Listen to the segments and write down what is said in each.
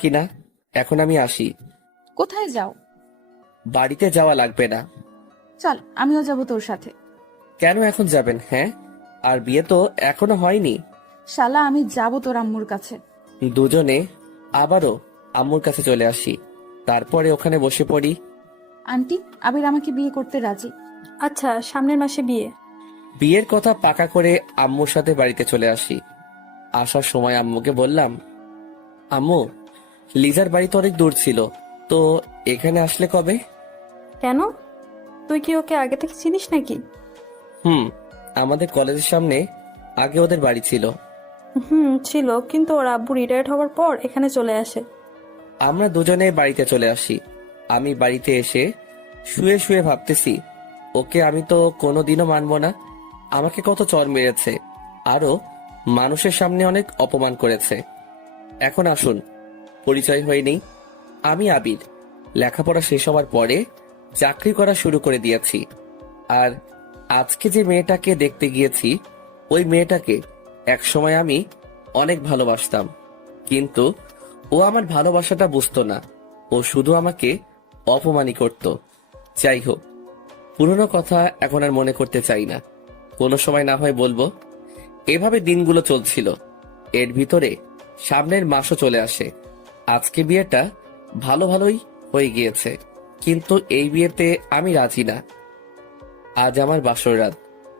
কিনা। এখন আমি আসি। কোথায় যাও? বাড়িতে যাওয়া লাগবে না। চল, আমিও যাব তোর সাথে। কেন এখন যাবেন? হ্যাঁ, আর বিয়ে তো এখনো হয়নি। শালা, আমি যাব তোর আম্মুর কাছে। দুজনে আবারও আম্মুর কাছে চলে আসি। তারপরে ওখানে বসে পড়ি। আন্টি, আবির আমাকে বিয়ে করতে রাজি। আচ্ছা, সামনের মাসে বিয়ে। বিয়ের কথা পাকা করে আম্মুর সাথে বাড়িতে চলে আসি। আসার সময় আম্মুকে বললাম, আম্মু, লিজার বাড়ি তো অনেক দূর ছিল, তো এখানে আসলে কবে? কেন? তুই কি ওকে আগে থেকে চিনিস নাকি? হুম, আমাদের কলেজের সামনে আগে ওদের বাড়ি ছিল। ছিল, কিন্তু ওর আব্বু রিটায়ার্ড হওয়ার পর এখানে চলে আসে। আমরা দুজনে বাড়িতে চলে আসি। আমি বাড়িতে এসে শুয়ে শুয়ে ভাবতেছি, ওকে আমি তো কোনোদিনও মানবো না। আমাকে কত চর মেরেছে, আরো মানুষের সামনে অনেক অপমান করেছে। এখন আসুন পরিচয় হয়ে নেই। আমি আবির। লেখাপড়া শেষ হওয়ার পরে চাকরি করা শুরু করে দিয়েছি। আর আজকে যে মেয়েটাকে দেখতে গিয়েছি, ওই মেয়েটাকে একসময় আমি অনেক ভালোবাসতাম, কিন্তু ও আমার ভালোবাসাটা বুঝতো না। ও শুধু আমাকে অপমানই করত। যাই হোক, পুরনো কথা এখন আর মনে করতে চাই না। কোনো সময় না হয় বলবো। এভাবে দিনগুলো চলছিল। এর ভিতরে সামনের মাসও চলে আসে। আজকে বিয়েটা ভালো ভালোই হয়ে গিয়েছে, কিন্তু এই বিয়েতে আমি রাজি না। আজ আমার বাসর রাত,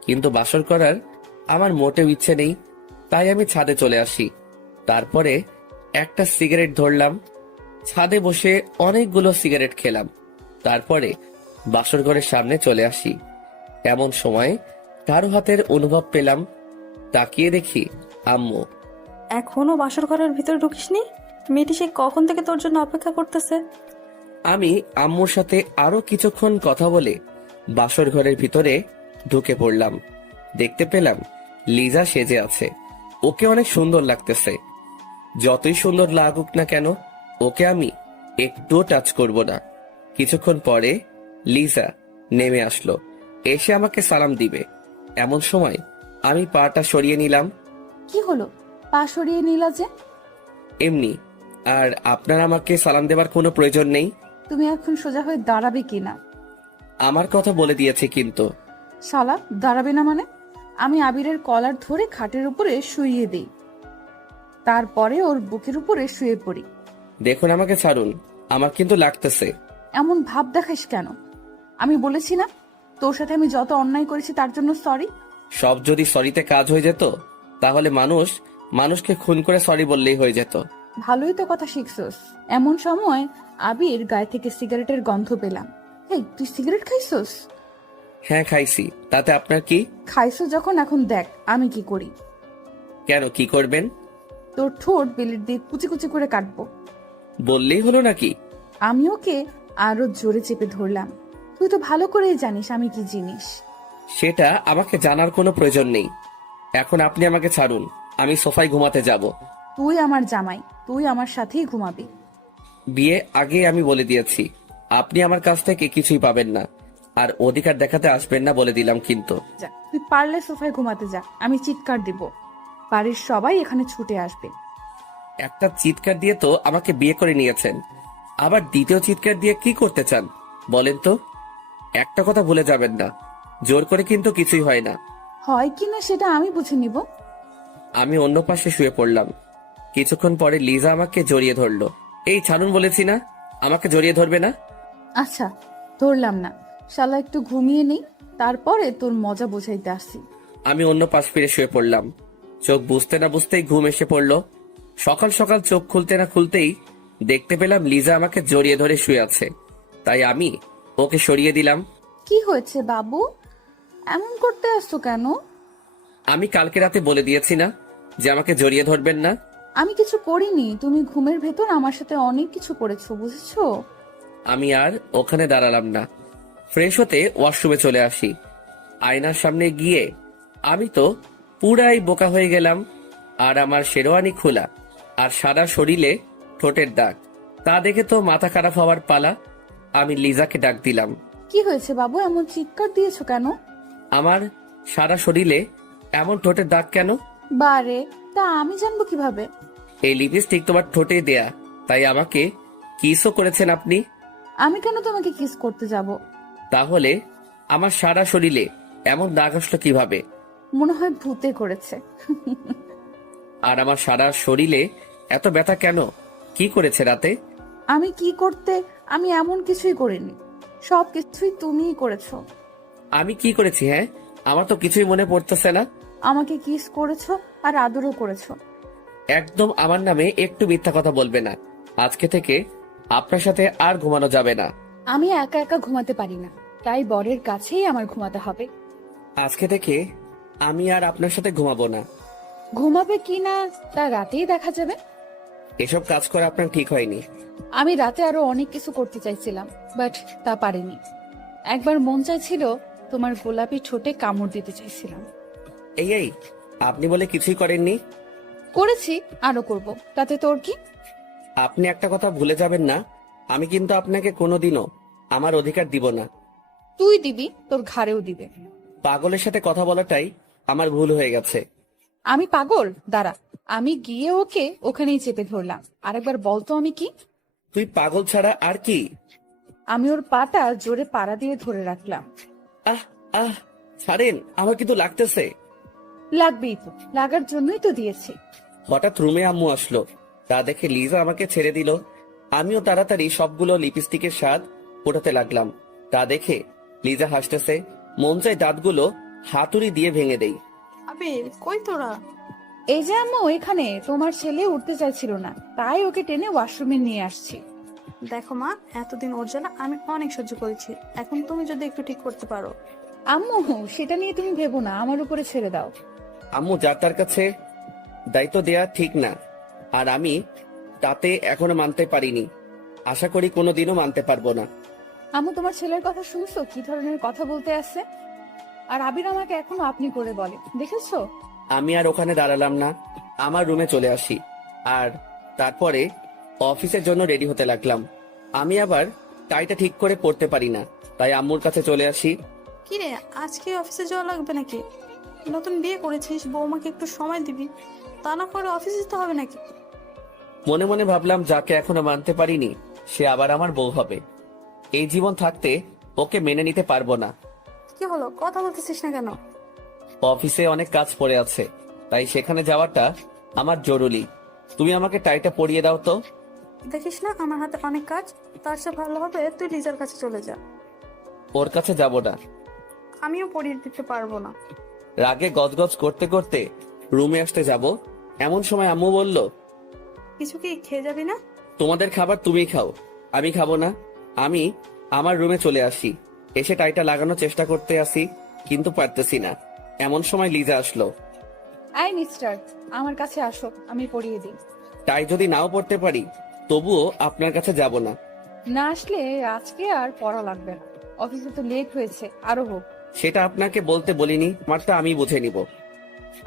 কিন্তু বাসর করার আমার মোটেও ইচ্ছে নেই। তাই আমি ছাদে চলে আসি। তারপরে একটা সিগারেট ধরলাম। ছাদে বসে অনেকগুলো সিগারেট খেলাম। তারপরে বাসর ঘরের সামনে চলে আসি। এমন সময় কারো হাতের অনুভব পেলাম। তাকিয়ে দেখি আম্মু। এখনো বাসর ঘরের ভিতরে ঢুকিসনি? মেয়েটি সে কখন থেকে তোর জন্য অপেক্ষা করতেছে। আমি আম্মুর সাথে আরো কিছুক্ষণ কথা বলে বাসর ঘরের ভিতরে ঢুকে পড়লাম। দেখতে পেলাম লিজা সেজে আছে। ওকে অনেক সুন্দর লাগতেছে। যতই সুন্দর লাগুক না কেন, ওকে আমি একটুও টাচ করব না। কিছুক্ষণ পরে লিজা নেমে আসলো, এসে আমাকে সালাম দিবে। এমন সময় আমি পাটা সরিয়ে নিলাম। কি হলো? পা সরিয়ে নিলা যে? এমনি। আর আপনার আমাকে সালাম দেবার কোনো প্রয়োজন নেই। তুমি এখন সোজা হয়ে দাঁড়াবে কিনা? আমার কথা বলে দিয়েছে কিন্তু। শালা, দাঁড়াবে না মানে? আমি আবিরের কলার ধরে খাটের উপরে শুইয়ে দিই, তারপরে ওর বুকের উপরে শুয়ে পড়ি। দেখুন, আমাকে ছাড়ুন, আমার কিন্তু লাগতেছে। এমন ভাব দেখাস কেন? আমি বলেছি না তোর সাথে আমি যত অন্যায় করেছি তার জন্য সরি? সব যদি সরিতে কাজ হয়ে যেত, তাহলে মানুষকে খুন করে সরি বললেই হয়ে যেত। ভালোই তো কথা শিখছস। এমন সময় আবির গায়ে থেকে সিগারেটের গন্ধ পেলাম। এই, তুই সিগারেট খাইছস? হ্যাঁ, খাইছি। তাতে আপনার কি? খাইছো যখন, এখন দেখ আমি কি করি। কেন, কি করবেন? তোর ঠোঁট বেলেট দিয়ে কুচি কুচি করে কাটবো। বললেই হলো নাকি? আমি ওকে আরো জোরে চেপে ধরলাম। তুই তো ভালো করেই জানিস আমি কি জিনিস। সেটা আমাকে জানার কোনো প্রয়োজন নেই। এখন আপনি আমাকে ছাড়ুন, আমি সোফায় ঘুমাতে যাব। তুই আমার জামাই, তুই আমার সাথেই ঘুমাবি। বিয়ে আগে আমি বলে দিয়েছি, আপনি আমার কাছ থেকে কিছুই পাবেন না। আর অধিকার দেখাতে আসবেন না বলে দিলাম কিন্তু। যা, তুই পারলে সোফায় ঘুমাতে যা, আমি চিৎকার দিব। বাড়ির সবাই এখানে ছুটে আসবে। একটা চিৎকার দিয়ে তো আমাকে বিয়ে করে নিয়েছেন, আবার দ্বিতীয় চিৎকার দিয়ে কি করতে চান বলেন তো? একটা কথা ভুলে যাবেন না, জোর করে কিন্তু কিছুই হয় না। হয় কিনা সেটা আমি বুঝে নিব। আমি অন্য পাশে শুয়ে পড়লাম। কিছুক্ষণ পরে লিজা আমাকে জড়িয়ে ধরলো। এই ছাড়ুন বলেছি না, আমাকে জড়িয়ে ধরবে না। আচ্ছা, ধরলাম না। শালা, একটু ঘুমিয়ে নেই, তারপরে তোর মজা বোঝাইতে আসছি। আমি অন্য পাশ ফিরে শুয়ে পড়লাম। চোখ বুঝতে না বুঝতেই ঘুম এসে পড়লো। সকাল সকাল চোখ খুলতে না খুলতেই দেখতে পেলাম লিজা আমাকে জড়িয়ে ধরে শুয়ে আছে। তাই আমি ওকে সরিয়ে দিলাম। কি হয়েছে বাবু, এমন করতে আসছো কেন? আমি কালকে রাতে বলে দিয়েছি না যে আমাকে জড়িয়ে ধরবেন না। আমি কিছু করিনি, তুমি ঘুমের ভেতর আমার সাথে অনেক কিছু করেছো, বুঝেছো? আমি আর ওখানে দাঁড়ালাম না। ফ্রেশ হতে ওয়াশরুমে চলে আসি। আয়নার সামনে গিয়ে আমি তো পুরাই বোকা হয়ে গেলাম। আর আমার শেরওয়ানি খোলা, আর সারা শরীরে ঠোঁটের দাগ। তা দেখে তো মাথা খারাপ হওয়ার পালা। আমি লিজাকে ডাক দিলাম। কি হয়েছে বাবু, এমন চিৎকার দিয়েছো কেন? আমার সারা শরীরে এমন ঠোঁটের দাগ কেন? বারে, তা আমি জানবো কিভাবে? এই লিপস্টিক তোমার ঠোঁটে দেয়া, তাই আমাকে কিসও করেছেন আপনি। আমি কেন তোমাকে কিস করতে যাব? তাহলে আমার সারা শরীরে এমন দাগ আসলো কিভাবে? মনে হয় ভূতে করেছে। আর আমার সারা শরীরে এত ব্যথা কেন? কি করেছে রাতে? আমি কি করতে? আমি এমন কিছুই করিনি, সব কিছুই তুমিই করেছো। আমি কি করেছি? হ্যাঁ, আমার তো কিছুই মনে পড়তেছে না। আমাকে কিস করেছো আর আদরও করেছো। একদম আমার নামে একটু মিথ্যা কথা বলবে না। আজকে থেকে আপনার সাথে আর ঘুমানো যাবে না। আমি একা একা ঘুমাতে পারি না, তাই বরের কাছেই আমার ঘুমাতে হবে। আজকে থেকে আমি আর আপনার সাথে ঘুমাবো না। ঘুমাবে কি না তা রাতেই দেখা যাবে। এসব কাজ করা আপনার ঠিক হয়নি। আমি রাতে আরো অনেক কিছু করতে চাইছিলাম, বাট তা পারিনি। একবার মন চাইছিল তোমার গোলাপি ঠোঁটে কামড় দিতে চাইছিলাম। এই আপনি বলে কিছুই করেননি। করেছি, আরো করব, তাতে তোর কি? আপনি একটা কথা ভুলে যাবেন না, আমি কিন্তু আপনাকে কোনোদিনও আমার অধিকার দিব না। তুই দিবি, তোর ঘাড়েও দিবে। পাগলের সাথে কথা বলাটাই আমার ভুল হয়ে গেছে। আমি পাগল? দাঁড়া, আমি গিয়ে ওকে ওখানেই চেপে ধরলাম। আরেকবার বলতো আমি কি? তুই পাগল ছাড়া আর কি? আমি ওর পাটা জোরে পাড়া দিয়ে ধরে রাখলাম। আহ আহ ছাড়েন, আমার কিন্তু লাগতেছে। লাগবেই তো, লাগার জন্যই তো দিয়েছি। হঠাৎ রুমে আম্মু আসলো, তা দেখে লিজা আমাকে ছেড়ে দিল। আমিও তাড়াতাড়ি সবগুলো লিপস্টিকের স্বাদ ফোটাতে লাগলাম। তা দেখে লিজা হাসতেছে। মন চাই দাঁতগুলো হাতুড়ি দিয়ে ভেঙে দেই। আবির, কই তোরা? এই যে আম্মু, এখানে তোমার ছেলে উঠতে চাইছিল না, তাই ওকে টেনে ওয়াশরুমে নিয়ে আসছি। দেখো মা, এতদিন ওর জন্য আমি অনেক সহ্য করেছি, এখন তুমি যদি একটু ঠিক করতে পারো। আম্মু, সেটা নিয়ে তুমি ভেবো না, আমার উপরে ছেড়ে দাও। আম্মু যার তার কাছে দায়িত্ব দেয়া ঠিক না, আর আমি তাতে এখনো মানতে পারিনি। আশা করি কোনোদিনও মানতে পারবো না। আম্মু, তোমার ছেলের কথা শুনছো কি ধরনের কথা বলতে আছে? আর আবির আমাকে এখনো আপনি করে বলে, দেখেছো? আমি আর ওখানে দাঁড়ালাম না, আমার রুমে চলে আসি। আর তারপরে অফিসের জন্য রেডি হতে লাগলাম। আমি আবার টাইটা ঠিক করে পড়তে পারি না, তাই আম্মুর কাছে চলে আসি। কি রে, আজকে অফিসে যাওয়া লাগবে নাকি? নতুন বিয়ে করেছিস, বৌমাকে একটু সময় দিবি, তা না করে অফিসে যেতে হবে নাকি? মনে মনে ভাবলাম, যাকে এখনো মানতে পারিনি সে আবার আমার বউ হবে। এই জীবন থাকতে ওকে মেনে নিতে পারবো না। কি হলো, কথা বলতেছিস না কেন? অফিসে অনেক কাজ পড়ে আছে, তাই সেখানে যাওয়াটা আমার জরুরি। তুমি আমাকে টাইটা পরিয়ে দাও তো। দেখিস না আমার হাতে অনেক কাজ, তার চেয়ে ভালো হবে তুই লিজার কাছে চলে যা। ওর কাছে যাব না। আমিও পরিয়ে দিতে পারবো না। রাগে গজগজ করতে করতে রুমে আসতে যাব, এমন সময় আম্মু বলল, কিছু কি খেয়ে যাবি না? তোমাদের খাবার তুমি খাও, আমি খাবো না। আমি আমার রুমে চলে আসি। এসে টাইটা লাগানোর চেষ্টা করতে আসি, কিন্তু পারতেছি না। এমন সময় লিজা আসলো। আই মিস্টার, আমার কাছে আসো, আমি পড়িয়ে দিই। টাই যদি নাও পড়তে পারি তবুও আপনার কাছে যাব না। না আসলে আজকে আর পড়া লাগবে না, অফিসে তো লেট হয়েছে, আরো হোক। সেটা আপনাকে বলতে বলিনি, আমারটা আমি বুঝে নিব।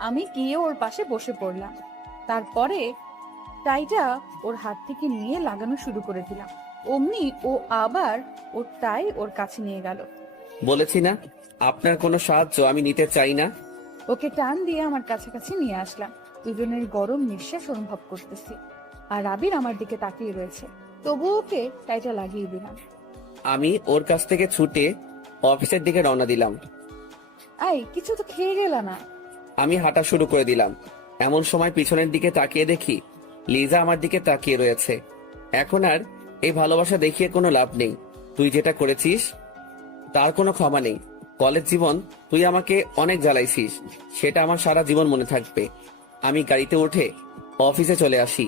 আমি গিয়ে ওর পাশে বসে পড়লাম। তারপরে টাইটা ওর হাত থেকে নিয়ে লাগানো শুরু করে দিলাম। অমনি ও আবার ওর টাই ওর কাছে নিয়ে গেল। বলেছি না, আপনার কোনো সাহায্য আমি নিতে চাই না। ওকে টান দিয়ে আমার কাছাকাছি নিয়ে আসলাম। দুজনের গরম নিঃশ্বাস অনুভব করতেছি, আর আবির আমার দিকে তাকিয়ে রয়েছে। তবু ওকে টাইটা লাগিয়ে দিলাম। আমি ওর কাছ থেকে ছুটে অফিসের দিকে রওনা দিলাম। আই, কিছু তো খেয়ে গেল না? আমি হাঁটা শুরু করে দিলাম। এমন সময় পিছনের দিকে তাকিয়ে দেখি লিজা আমার দিকে তাকিয়ে রয়েছে। এখন আর এই ভালোবাসা দেখিয়ে কোনো লাভ নেই। তুই যেটা করেছিস তার কোনো ক্ষমা নেই। কলেজ জীবন তুই আমাকে অনেক জ্বালাইছিস, সেটা আমার সারা জীবন মনে থাকবে। আমি গাড়িতে উঠে অফিসে চলে আসি।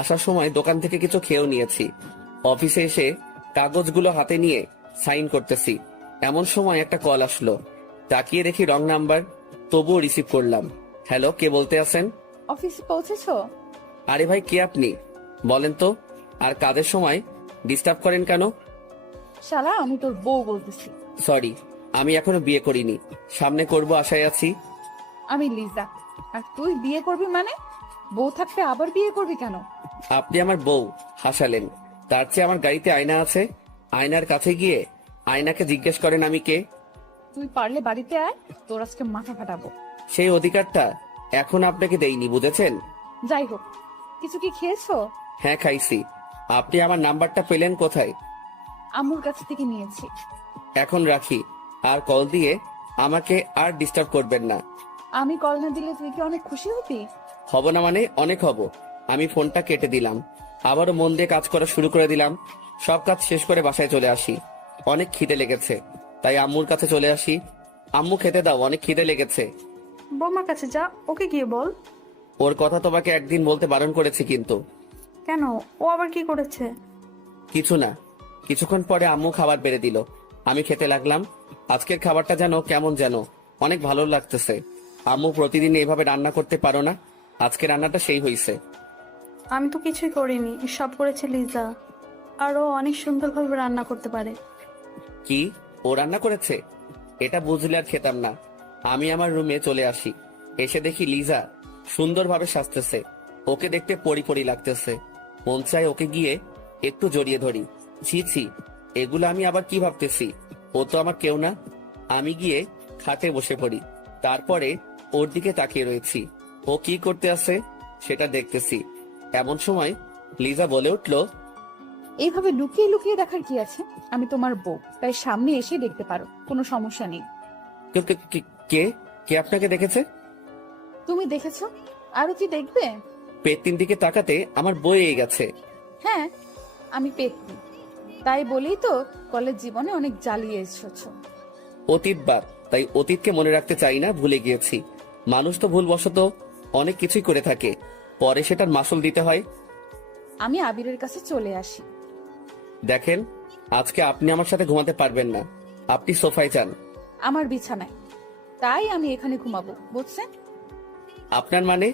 আসার সময় দোকান থেকে কিছু খেয়েও নিয়েছি। অফিসে এসে কাগজগুলো হাতে নিয়ে সাইন করতেছি, এমন সময় একটা কল আসলো। তাকিয়ে দেখি রং নাম্বার, তবুও রিসিভ করলাম। হ্যালো, কে বলতে আছেন? অফিসে পৌঁছেছো? আরে ভাই, কে আপনি বলেন তো? আর কাজের সময় ডিস্টার্ব করেন কেন? শালা, আমি তোর বউ বলতেছি। সরি, আমি এখনো বিয়ে করিনি, সামনে করব আশায় আছি। আমি লিজা। আর তুই বিয়ে করবি মানে? বউ থাকতে আবার বিয়ে করবি কেন? আপনি আমার বউ হাসালেন, তার চেয়ে আমার গাড়িতে আয়না আছে, আয়নার কাছে গিয়ে আয়নাকে জিজ্ঞেস করেন আমি কে। তুই পারলে বাড়িতে আয়, তোর আজকে মাথা ফাটাবো। সেই অধিকারটা এখন আপনাকে দেইনি, বুঝেছেন? যাই হোক, কিছু কি খেয়েছো? হ্যাঁ খাইছি, আপনি আমার নাম্বারটা পেলেন কোথায়? আম্মুর কাছ থেকে নিয়েছি। এখন রাখি, আর কল দিয়ে আমাকে আর ডিস্টার্ব করবেন না। আমি কল না দিলে তুই কি অনেক খুশি হবি? হব না মানে অনেক হব। আমি ফোনটা কেটে দিলাম, আবারও মন দিয়ে কাজ করা শুরু করে দিলাম। সব কাজ শেষ করে বাসায় চলে আসি। অনেক খিদে লেগেছে, তাই আম্মুর কাছে চলে আসি। আম্মু খেতে দাও, অনেক খিদে লেগেছে। বৌমার কাছে যা, ওকে গিয়ে বল। ওর কথা তোমাকে একদিন বলতে বারণ করেছি কিন্তু। কেন, ও আবার কি করেছে? কিছু না। কিছুক্ষণ পরে আম্মু খাবার বেড়ে দিল, আমি খেতে লাগলাম। আজকের খাবারটা যেন কেমন যেন অনেক ভালো লাগতেছে। আম্মু প্রতিদিন এইভাবে রান্না করতে পারো না, আজকে রান্নাটা সেই হইছে। আমি তো কিছুই করিনি, সব করেছে লিজা। আর ও অনেক সুন্দরভাবে রান্না করতে পারে। কি, ও রান্না করেছে? এটা বুঝলে আর খেতাম না। আমি আমার রুমে চলে আসি, এসে দেখি লিজা সুন্দরভাবে সাজতেছে। ওকে দেখতে পরি পরি লাগতেছে। মন চায় ওকে গিয়ে একটু জড়িয়ে ধরি। ছি ছি, এগুলো আমি আবার কি ভাবতেছি? ও তো আমার কেউ না। আমি গিয়ে খাটে বসে পড়ি, তারপরে ওর দিকে তাকিয়ে রয়েছি। ও কি করতে আছে সেটা দেখতেছি। এমন সময় লিজা বলে উঠলো, এইভাবে লুকিয়ে লুকিয়ে দেখার কি আছে? আমি তোমার বউ, তাই সামনে এসে দেখতে পারো, কোনো সমস্যা নেই। "কে- কে- কে- কে কে আপনাকে দেখেছে?" তুমি দেখেছো, আরো কি দেখবে? পেটটির দিকে তাকাতে আমার বয়ে গেছে। হ্যাঁ, আমি পেতনি, তাই বলেই তো কলেজ জীবনে অনেক জ্বালিয়ে এসেছো। অতীতবার, তাই অতীতকে মনে রাখতে চাই না, ভুলে গিয়েছি। মানুষ তো ভুলবশত অনেক কিছুই করে থাকে, পরে সেটার মাসুল দিতে হয়। আমি আবিরের কাছে চলে আসি। দেখেন, আজকে আপনি আমার সাথে ঘুমাতে পারবেন না। আপনি সোফায় যান। আমার বিছানায়, তাই আমি এখানে ঘুমাবো, বুঝছেন? আপনার মানে?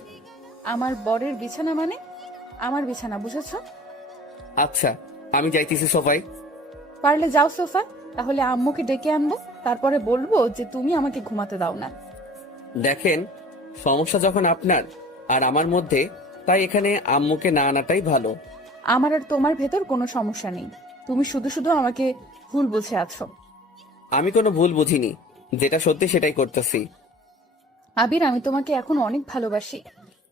আমার বরের বিছানা মানে আমার বিছানা, বুঝেছো? আচ্ছা, আমি যাইতেছি সোফায়। পারলে যাও সোফা, তাহলে আম্মুকে ডেকে আনবো, তারপরে বলবো যে তুমি আমাকে ঘুমাতে দাও না। দেখেন, সমস্যা যখন আপনার আর আমার মধ্যে, তাই এখানে আম্মুকে না আনাটাই ভালো। আমার আর তোমার ভেতর কোনো সমস্যা নেই, তুমি শুধু শুধু আমাকে ভুল বুঝে আছো। আমি কোনো ভুল বুঝিনি, যেটা সত্যি সেটাই করতেছি। আবির, আমি তোমাকে এখন অনেক ভালোবাসি।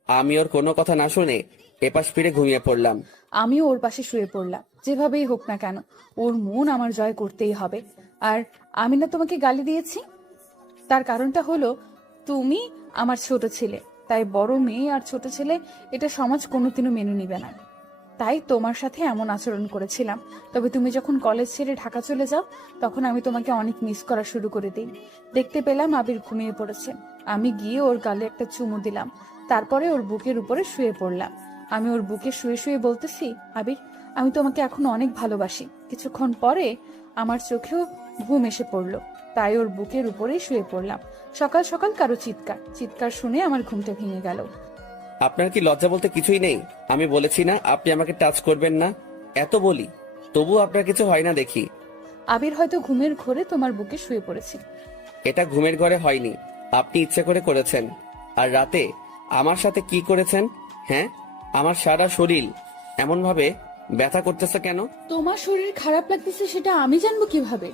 আমি ওর কোনো কথা না শুনে এপাশ ফিরে ঘুমিয়ে পড়লাম। আমিও ওর পাশে শুয়ে পড়লাম। যেভাবেই হোক না কেন, ওর মন আমার জয় করতেই হবে। আর আমি না তোমাকে গালি দিয়েছি, তার কারণটা হলো তুমি আমার ছোট ছেলে, তাই বড় মেয়ে আর ছোট ছেলে এটা সমাজ কোনোদিনও মেনে নিবে না। তাই তোমার সাথে এমন আচরণ করেছিলাম। তবে তুমি যখন কলেজ ছেড়ে ঢাকা চলে যাও, তখন আমি তোমাকে অনেক মিস করা শুরু করে দিই। দেখতে পেলাম আবির ঘুমিয়ে পড়েছে। আমি গিয়ে ওর গালে একটা চুমু দিলাম, তারপরে ওর বুকের উপরে শুয়ে পড়লাম। আমি ওর বুকে শুয়ে শুয়ে বলতেছি, আবির, আমি তোমাকে এখন অনেক ভালোবাসি। কিছুক্ষণ পরে আমার চোখেও ঘুম এসে পড়লো, তাই ওর বুকের উপরেই শুয়ে পড়লাম। সকাল সকাল কারো চিৎকার চিৎকার শুনে আমার ঘুমটা ভেঙে গেল। আপনার কি লজ্জা বলতে কিছুই নেই? আমি বলেছি না আপনি আমাকে টাচ করবেন না, এত বলি, তবু আপনার কিছু হয় না দেখি। আবির হয়তো ঘুমের ঘোরে তোমার বুকে শুয়ে পড়েছে। এটা ঘুমের ঘরে হয়নি, আপনি ইচ্ছে করে করেছেন। আর রাতে আমার সাথে কি করেছেন? হ্যাঁ, আমার সারা শরীর এমন ভাবে ব্যথা করতেছে কেন? তোমার শরীর খারাপ লাগতেছে সেটা আমি জানবো কিভাবে?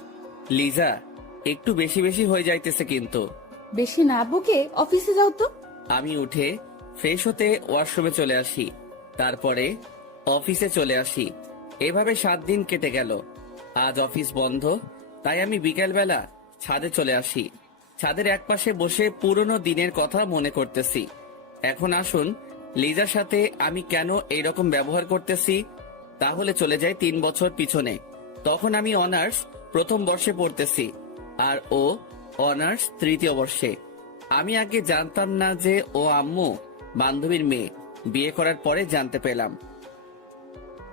লিজা, একটু বেশি বেশি হয়ে যাইতেছে কিন্তু। বেশি না বুকে অফিসে যাও তো। আমি উঠে ফ্রেশ হতে ওয়াশরুমে চলে আসি, তারপরে অফিসে চলে আসি। এভাবে 7 দিন কেটে গেল। আজ অফিস বন্ধ, তাই আমি বিকেলবেলা ছাদে চলে আসি। ছাদের একপাশে বসে পুরনো দিনের কথা মনে করতেছি। এখন আসুন, লিজার সাথে আমি কেন এইরকম ব্যবহার করতেছি, তাহলে চলে যাই 3 বছর পিছনে। তখন আমি অনার্স প্রথম বর্ষে পড়তেছি, আর ও অনার্স তৃতীয় বর্ষে। আমি আগে জানতাম না যে ও আম্মু বান্ধবীর মেয়ে। বিয়ে করার পরে জানতে পেলাম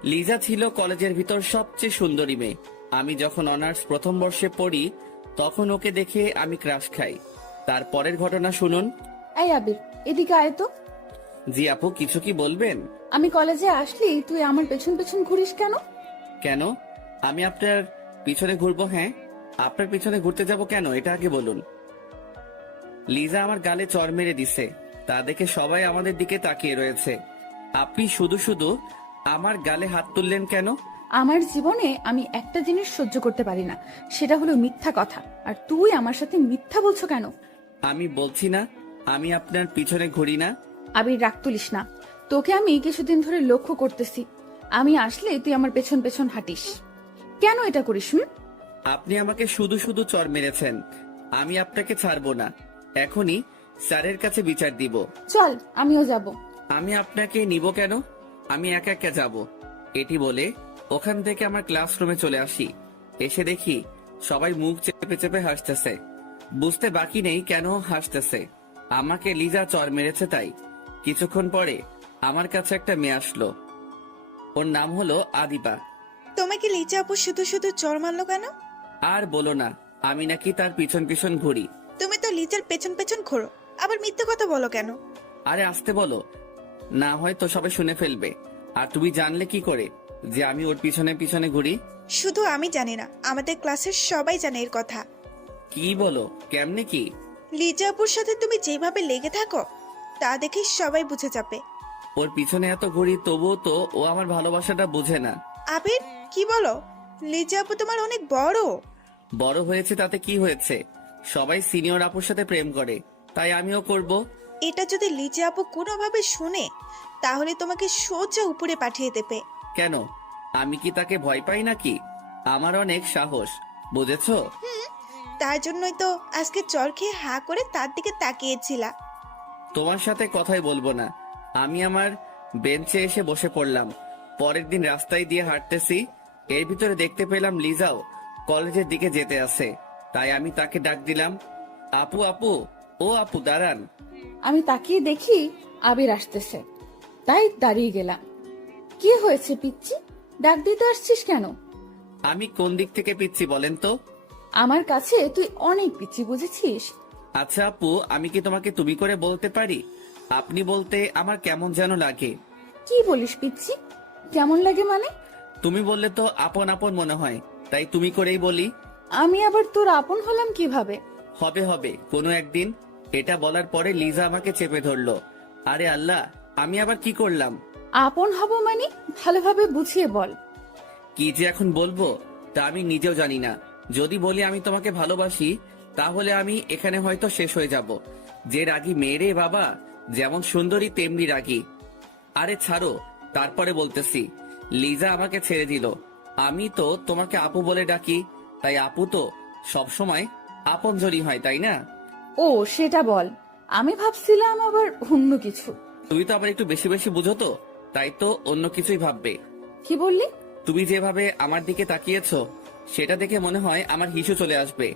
লিজা ছিল কলেজের ভিতর সবচেয়ে সুন্দরী মেয়ে। আমি যখন অনার্স প্রথম বর্ষে পড়ি, তখন ওকে দেখে আমি ক্রাশ খাই। তারপরের ঘটনা শুনুন। এই আবির, এদিকে আয় তো। জি আপু, কিছু কি বলবেন? আমি কলেজে আসলি তুই আমার পেছন পেছন ঘুরিস কেন? কেন আমি আপনার পিছনে ঘুরবো? হ্যাঁ, আপনার পিছনে ঘুরতে যাব কেন, এটা আগে বলুন। লিজা আমার গালে চড় মেরে দিছে, তা দেখে সবাই আমাদের দিকে তাকিয়ে রয়েছে। আপনি শুধু শুধু আমার গালে হাত তুললেন কেন? আমার জীবনে আমি একটা জিনিস সহ্য করতে পারি না, সেটা হলো মিথ্যা কথা। আর তুই আমার সাথে মিথ্যা বলছো কেন? আমি বলছি না আমি আপনার পিছনে ঘুরি না। আবির, রাগ তুলিস না। তোকে আমি কিছুদিন ধরে লক্ষ্য করতেছি, আমি আসলে তুই আমার পেছন পেছন হাঁটিস। কেন এটা করিস? আপনি আমাকে শুধু শুধু চর মেরেছেন, আমি আপনাকে ছাড়বো না। এখনই স্যারের কাছে বিচার দিব। চল, আমিও যাব। আমি আপনাকে নিব কেন? আমি একা একা যাব। এটি বলে ওখান থেকে আমার ক্লাসরুমে চলে আসি। এসে দেখি সবাই মুখ চেপে চেপে হাসতেছে। বুঝতে বাকি নেই কেন হাসতেছে। আমাকে লিজা চর মেরেছে তাই। কিছুক্ষণ পরে আমার কাছে একটা মেয়ে আসলো। ওর নাম হলো আদিবা। তোমাকে লিজা আপু শুধু শুধু চর মারলো কেন? আর বলো না, আমি নাকি তার পিছন পিছন ঘুরি। তুমি তো লিজার পেছন পেছন ঘোরো, আবার মিথ্যে কথা বলো কেন? আরে আসতে বলো, না হয় তো সবাই শুনে ফেলবে। আর তুমি জানলে কি করে যে আমি ওর পিছনে পিছনে ঘুরি? শুধু আমি জানি না, আমাদের ক্লাসের সবাই জানে এর কথা। কি বলো, কেমনে কি? লিজা আপুর সাথে তুমি যেভাবে লেগে থাকো তা দেখে সবাই বুঝে যাবে। ওর পিছনে এত ঘুরি তবুও তো ও আমার ভালোবাসাটা বুঝে না। আবির, কি বলো? লিজা আপু তোমার অনেক বড়। বড় হয়েছে তাতে কি হয়েছে? সবাই সিনিয়র আপুর সাথে প্রেম করে, তাই আমিও করব। এটা যদি লিজা আপু কোনোভাবে শুনে তাহলে তোমাকে সোজা উপরে পাঠিয়ে দেবে। কেন, আমি কি তাকে ভয় পাই নাকি? আমার অনেক সাহস, বুঝেছো? তার জন্যই তো আজকে চর খেয়ে হা করে তার দিকে তাকিয়েছিলা। তোমার সাথে কথাই বলবো না। আমি আমার বেঞ্চে এসে বসে পড়লাম। পরের দিন রাস্তায় দিয়ে হাঁটতেছি, এর ভিতরে দেখতে পেলাম লিজাও কলেজের দিকে যেতে আছে। তাই আমি তাকে ডাক দিলাম, আপু আপু, ও আপু দাঁড়ান। আমি তাকিয়ে দেখি আবির আসতেছে, তাই দাঁড়িয়ে গেলাম। কি হয়েছে পিচ্চি, ডাক দিতে আসছিস কেন? আমি কোন দিক থেকে পিচ্ছি বলেন তো? আমার কাছে তুই অনেক পিচ্চি, বুঝেছিস? আচ্ছা আপু, আমি কি তোমাকে তুমি করে বলতে পারি? আপনি বলতে আমার কেমন যেন লাগে। কি বলিস পিচ্চি? কেমন লাগে মানে? তুমি বললে তো আপন আপন মনে হয়, তাই তুমি করেই বলি। আমি আবার তোর আপন হলাম কিভাবে? হবে হবে কোনো একদিন। এটা বলার পরে লিজা আমাকে চেপে ধরলো। আরে আল্লাহ, আমি আবার কি করলাম? আপন হব মানে ভালোভাবে বুঝিয়ে বল। কি যে এখন বলবো তা আমি নিজেও জানি না। যদি বলি আমি তোমাকে ভালোবাসি, তাহলে আমি এখানে হয়তো শেষ হয়ে যাব। যে রাগী মেয়েরে বাবা, যেমন সুন্দরী তেমনি রাগী। আরে ছাড়ো, তারপরে বলতেছি। লিজা আমাকে ছেড়ে দিল। আমি তো তোমাকে আপু বলে ডাকি, তাই আপু তো সবসময় আপনজনই হয়, তাই না? ও, সেটা বল। আমি ভাবছিলাম আবার অন্য কিছু। তুমি তো আবার একটু বেশি বেশি বুঝো তো, তাই তো অন্য কিছুই ভাববে। কি বললি? তুমি যেভাবে আমার দিকে তাকিয়েছো, সেটা দেখে মনে হয় আমার হিসু চলে আসবে।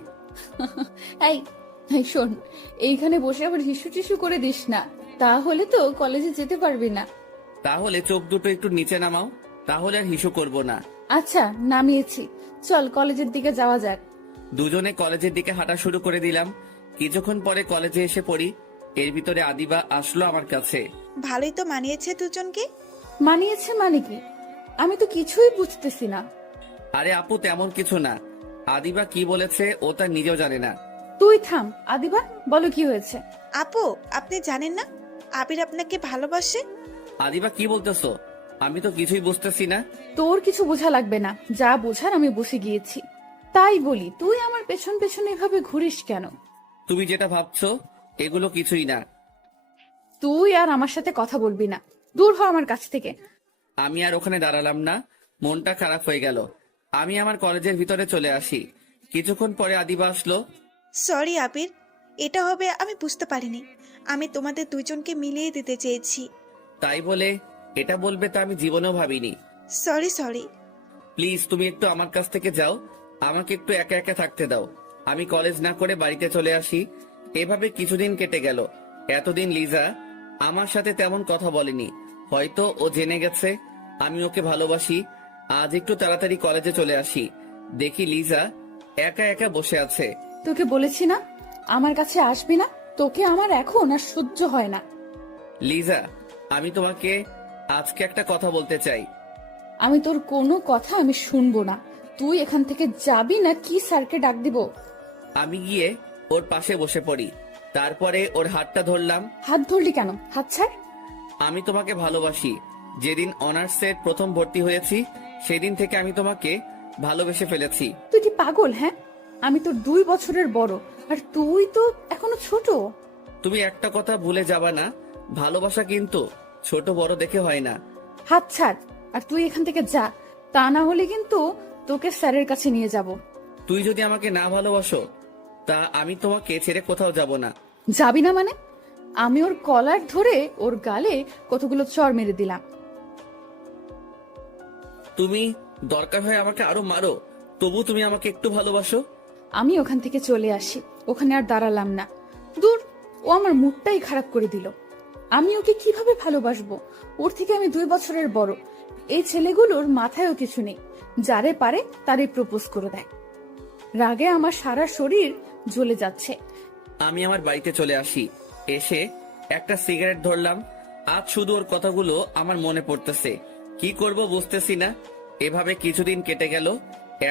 এই এই শোন, এইখানে বসে আবার হিসু টিসু করে দিস না, তাহলে তো কলেজে যেতে পারবি না। তাহলে চোখ দুটো একটু নিচে নামাও, তাহলে আর হিসু করব না। আচ্ছা, নামিয়েছি। চল কলেজের দিকে যাওয়া যাক। দুজনে কলেজের দিকে হাঁটা শুরু করে দিলাম। কিছুক্ষণ পরে কলেজে এসে পড়ি। এর ভিতরে আদিবা আসলো আমার কাছে। ভালোই তো মানিয়েছে দুজনকে। মানিয়েছে মানে কি? আমি তো কিছুই বুঝতেছি না। আরে আপু, তেমন কিছু না। আদিবা কি বলেছে ও তার নিজেও জানে না। তুই থাম আদিবা, বলো কি হয়েছে? আপু, আপনি জানেন না আবির আপনাকে ভালোবাসে? আদিবা কি বলতেছো? আমি তো কিছুই বুঝতেছি না। তোর কিছু বোঝা লাগবে না, যা বোঝার আমি বুঝে গিয়েছি। তাই বলি, তুই আমার পেছন পেছন এভাবে ঘুরিস কেন? তুমি যেটা ভাবছো এগুলো কিছুই না। তুই আর আমার সাথে কথা বলবি না, দূর হ আমার কাছ থেকে। আমি আর ওখানে দাঁড়ালাম না, মনটা খারাপ হয়ে গেল। আমি আমার কলেজের ভিতরে চলে আসি। কিছুক্ষণ পরে আদিবা আসলো। সরি আবির, এটা হবে আমি বুঝতে পারিনি। আমি তোমাদের দুজনকে মিলিয়ে দিতে চেয়েছি। তাই বলে এটা বলবে তা আমি জীবনেও ভাবিনি। Sorry sorry. প্লিজ তুমি একটু আমার কাছ থেকে যাও, আমাকে একটু একা একা থাকতে দাও। আমি কলেজ না করে বাড়িতে চলে আসি। এভাবে কিছুদিন কেটে গেল। এতদিন লিজা আমার সাথে তেমন কথা বলেনি, হয়তো ও জেনে গেছে আমি ওকে ভালোবাসি। আজ একটু তাড়াতাড়ি কলেজে চলে আসি, দেখি লিজা একা একা বসে আছে। তোকে বলেছি না আমার কাছে আসবি না, তোকে আমার এখন আর সহ্য হয় না। লিজা, আমি তোমাকে আজকে একটা কথা বলতে চাই। আমি তোর কোনো কথা আমি শুনবো না। তুই এখান থেকে যাবি না কি স্যারকে ডাক দিব? আমি গিয়ে ওর পাশে বসে পড়ি। তারপরে ওর হাতটা ধরলাম। হাত ধরলি কেন? হাত ছাড়। আমি তোমাকে ভালোবাসি। যেদিন অনার্সের প্রথম ভর্তি হয়েছি সেদিন থেকে আমি তোমাকে ভালোবেসে ফেলেছি। তুই কি পাগল? হ্যাঁ, আমি তো 2 বছরের বড়, আর তুই তো এখনো ছোট। তুমি একটা কথা ভুলে যাবা না, ভালোবাসা কিন্তু ছোট বড় দেখে হয় না। হাত ছাড়, আর তুই এখান থেকে যা, তা না হলে কিন্তু তোকে স্যারের কাছে নিয়ে যাব। তুই যদি আমাকে না ভালোবাসো তা আমি তোমাকে ছেড়ে কোথাও যাব না। যাবি না মানে? আমি ওর কলার ধরে ওর গালে কতগুলো চড় মেরে দিলাম। তুমি দরকার হয় আমাকে আরো মারো, তবু তুমি আমাকে একটু ভালোবাসো। আমি ওখান থেকে চলে আসি, ওখানে আর দাঁড়ালাম না। দূর, ও আমার মুডটাই খারাপ করে দিল। আমি ওকে কিভাবে ভালোবাসবো? ওর থেকে আমি 2 বছরের বড়। এই ছেলেগুলোর মাথায়ও কিছু নেই, যারে পারে তারই প্রপোজ করে দেয়। রাগে আমার সারা শরীর জ্বলে যাচ্ছে। আমি আমার বাড়িতে চলে আসি, এসে একটা সিগারেট ধরলাম। আজ শুধু ওর কথাগুলো আমার মনে পড়তেছে, কি করব বুঝতেছি না। এভাবে কিছুদিন কেটে গেল।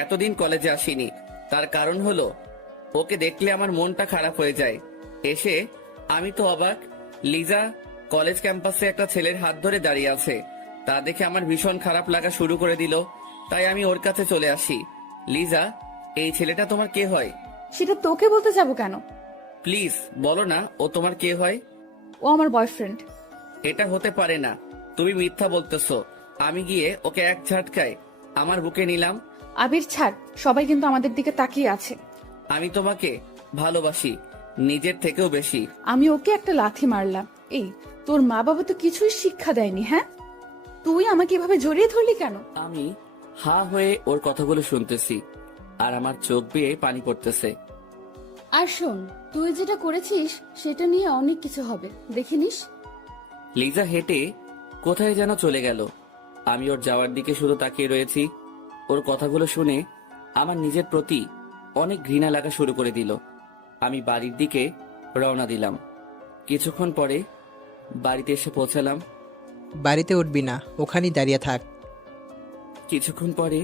এতদিন কলেজে আসিনি, তার কারণ হলো ওকে দেখলে আমার মনটা খারাপ হয়ে যায়। এসে আমি তো অবাক, লিজা কলেজ ক্যাম্পাসে একটা ছেলের হাত ধরে দাঁড়িয়ে আছে। তা দেখে আমার ভীষণ খারাপ লাগা শুরু করে দিল, তাই আমি ওর কাছে চলে আসি। লিজা, এই ছেলেটা তোমার কে হয়? সেটা তোকে বলতে যাব কেন? প্লিজ বলো না ও তোমার কে হয়। ও আমার বয়ফ্রেন্ড। এটা হতে পারে না, তুমি মিথ্যা বলতেছো। আমি গিয়ে ওকে এক ঝাটকায় আমার বুকে নিলাম। আবির ছাড়, সবাই কিন্তু আমাদের দিকে তাকিয়ে আছে। আমি তোমাকে ভালোবাসি, নিজের থেকেও বেশি। আমি ওকে একটা লাথি মারলাম। এই, তোর মা বাবা তো কিছুই শিক্ষা দেয়নি, হ্যাঁ? তুই আমাকে এভাবে জড়িয়ে ধরলি কেন? আমি হা হয়ে ওর কথাগুলো শুনতেছি, আর আমার চোখ বেয়ে পানি পড়তেছে। আর শোন, তুই যেটা করেছিস সেটা নিয়ে অনেক কিছু হবে, দেখে নিস। লিজা হেঁটে কোথায় যেন চলে গেল। আমি ওর যাওয়ার দিকে শুধু তাকিয়ে রয়েছি। ওর কথাগুলো শুনে আমার নিজের প্রতি অনেক ঘৃণা লাগা শুরু করে দিল। আমি বাড়ির দিকে রওনা দিলাম। কিছুক্ষণ পরে বাড়িতে এসে পৌঁছালাম। বাড়িতে উঠবি না, ওখানেই দাঁড়িয়ে থাক। কিছুক্ষণ পরে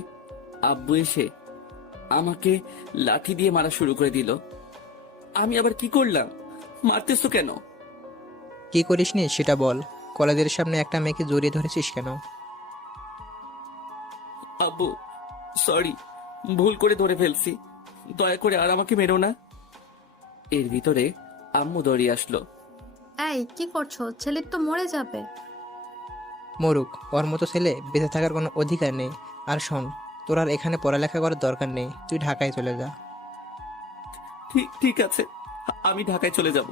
আব্বু এসে আমাকে লাঠি দিয়ে মারা শুরু করে দিল। আমি আবার কি করলাম? মারতেছো কেন? কি করিসনি সেটা বল। কলেজের সামনে একটা মেয়েকে জড়িয়ে ধরেছিস কেন? আব্বু সরি, ভুল করে ধরে ফেলছি, দয়া করে আর আমাকে মেরো না। এর ভিতরে আম্মু দৌড়িয়ে আসলো। এই কি করছো? ছেলে তো মরে যাবে। মরুক, ওর মতো ছেলে বেঁচে থাকার কোনো অধিকার নেই। আর শোন, তোর আর এখানে পড়ালেখা করার দরকার নেই, তুই ঢাকায় চলে যা। ঠিক আছে, আমি ঢাকায় চলে যাব।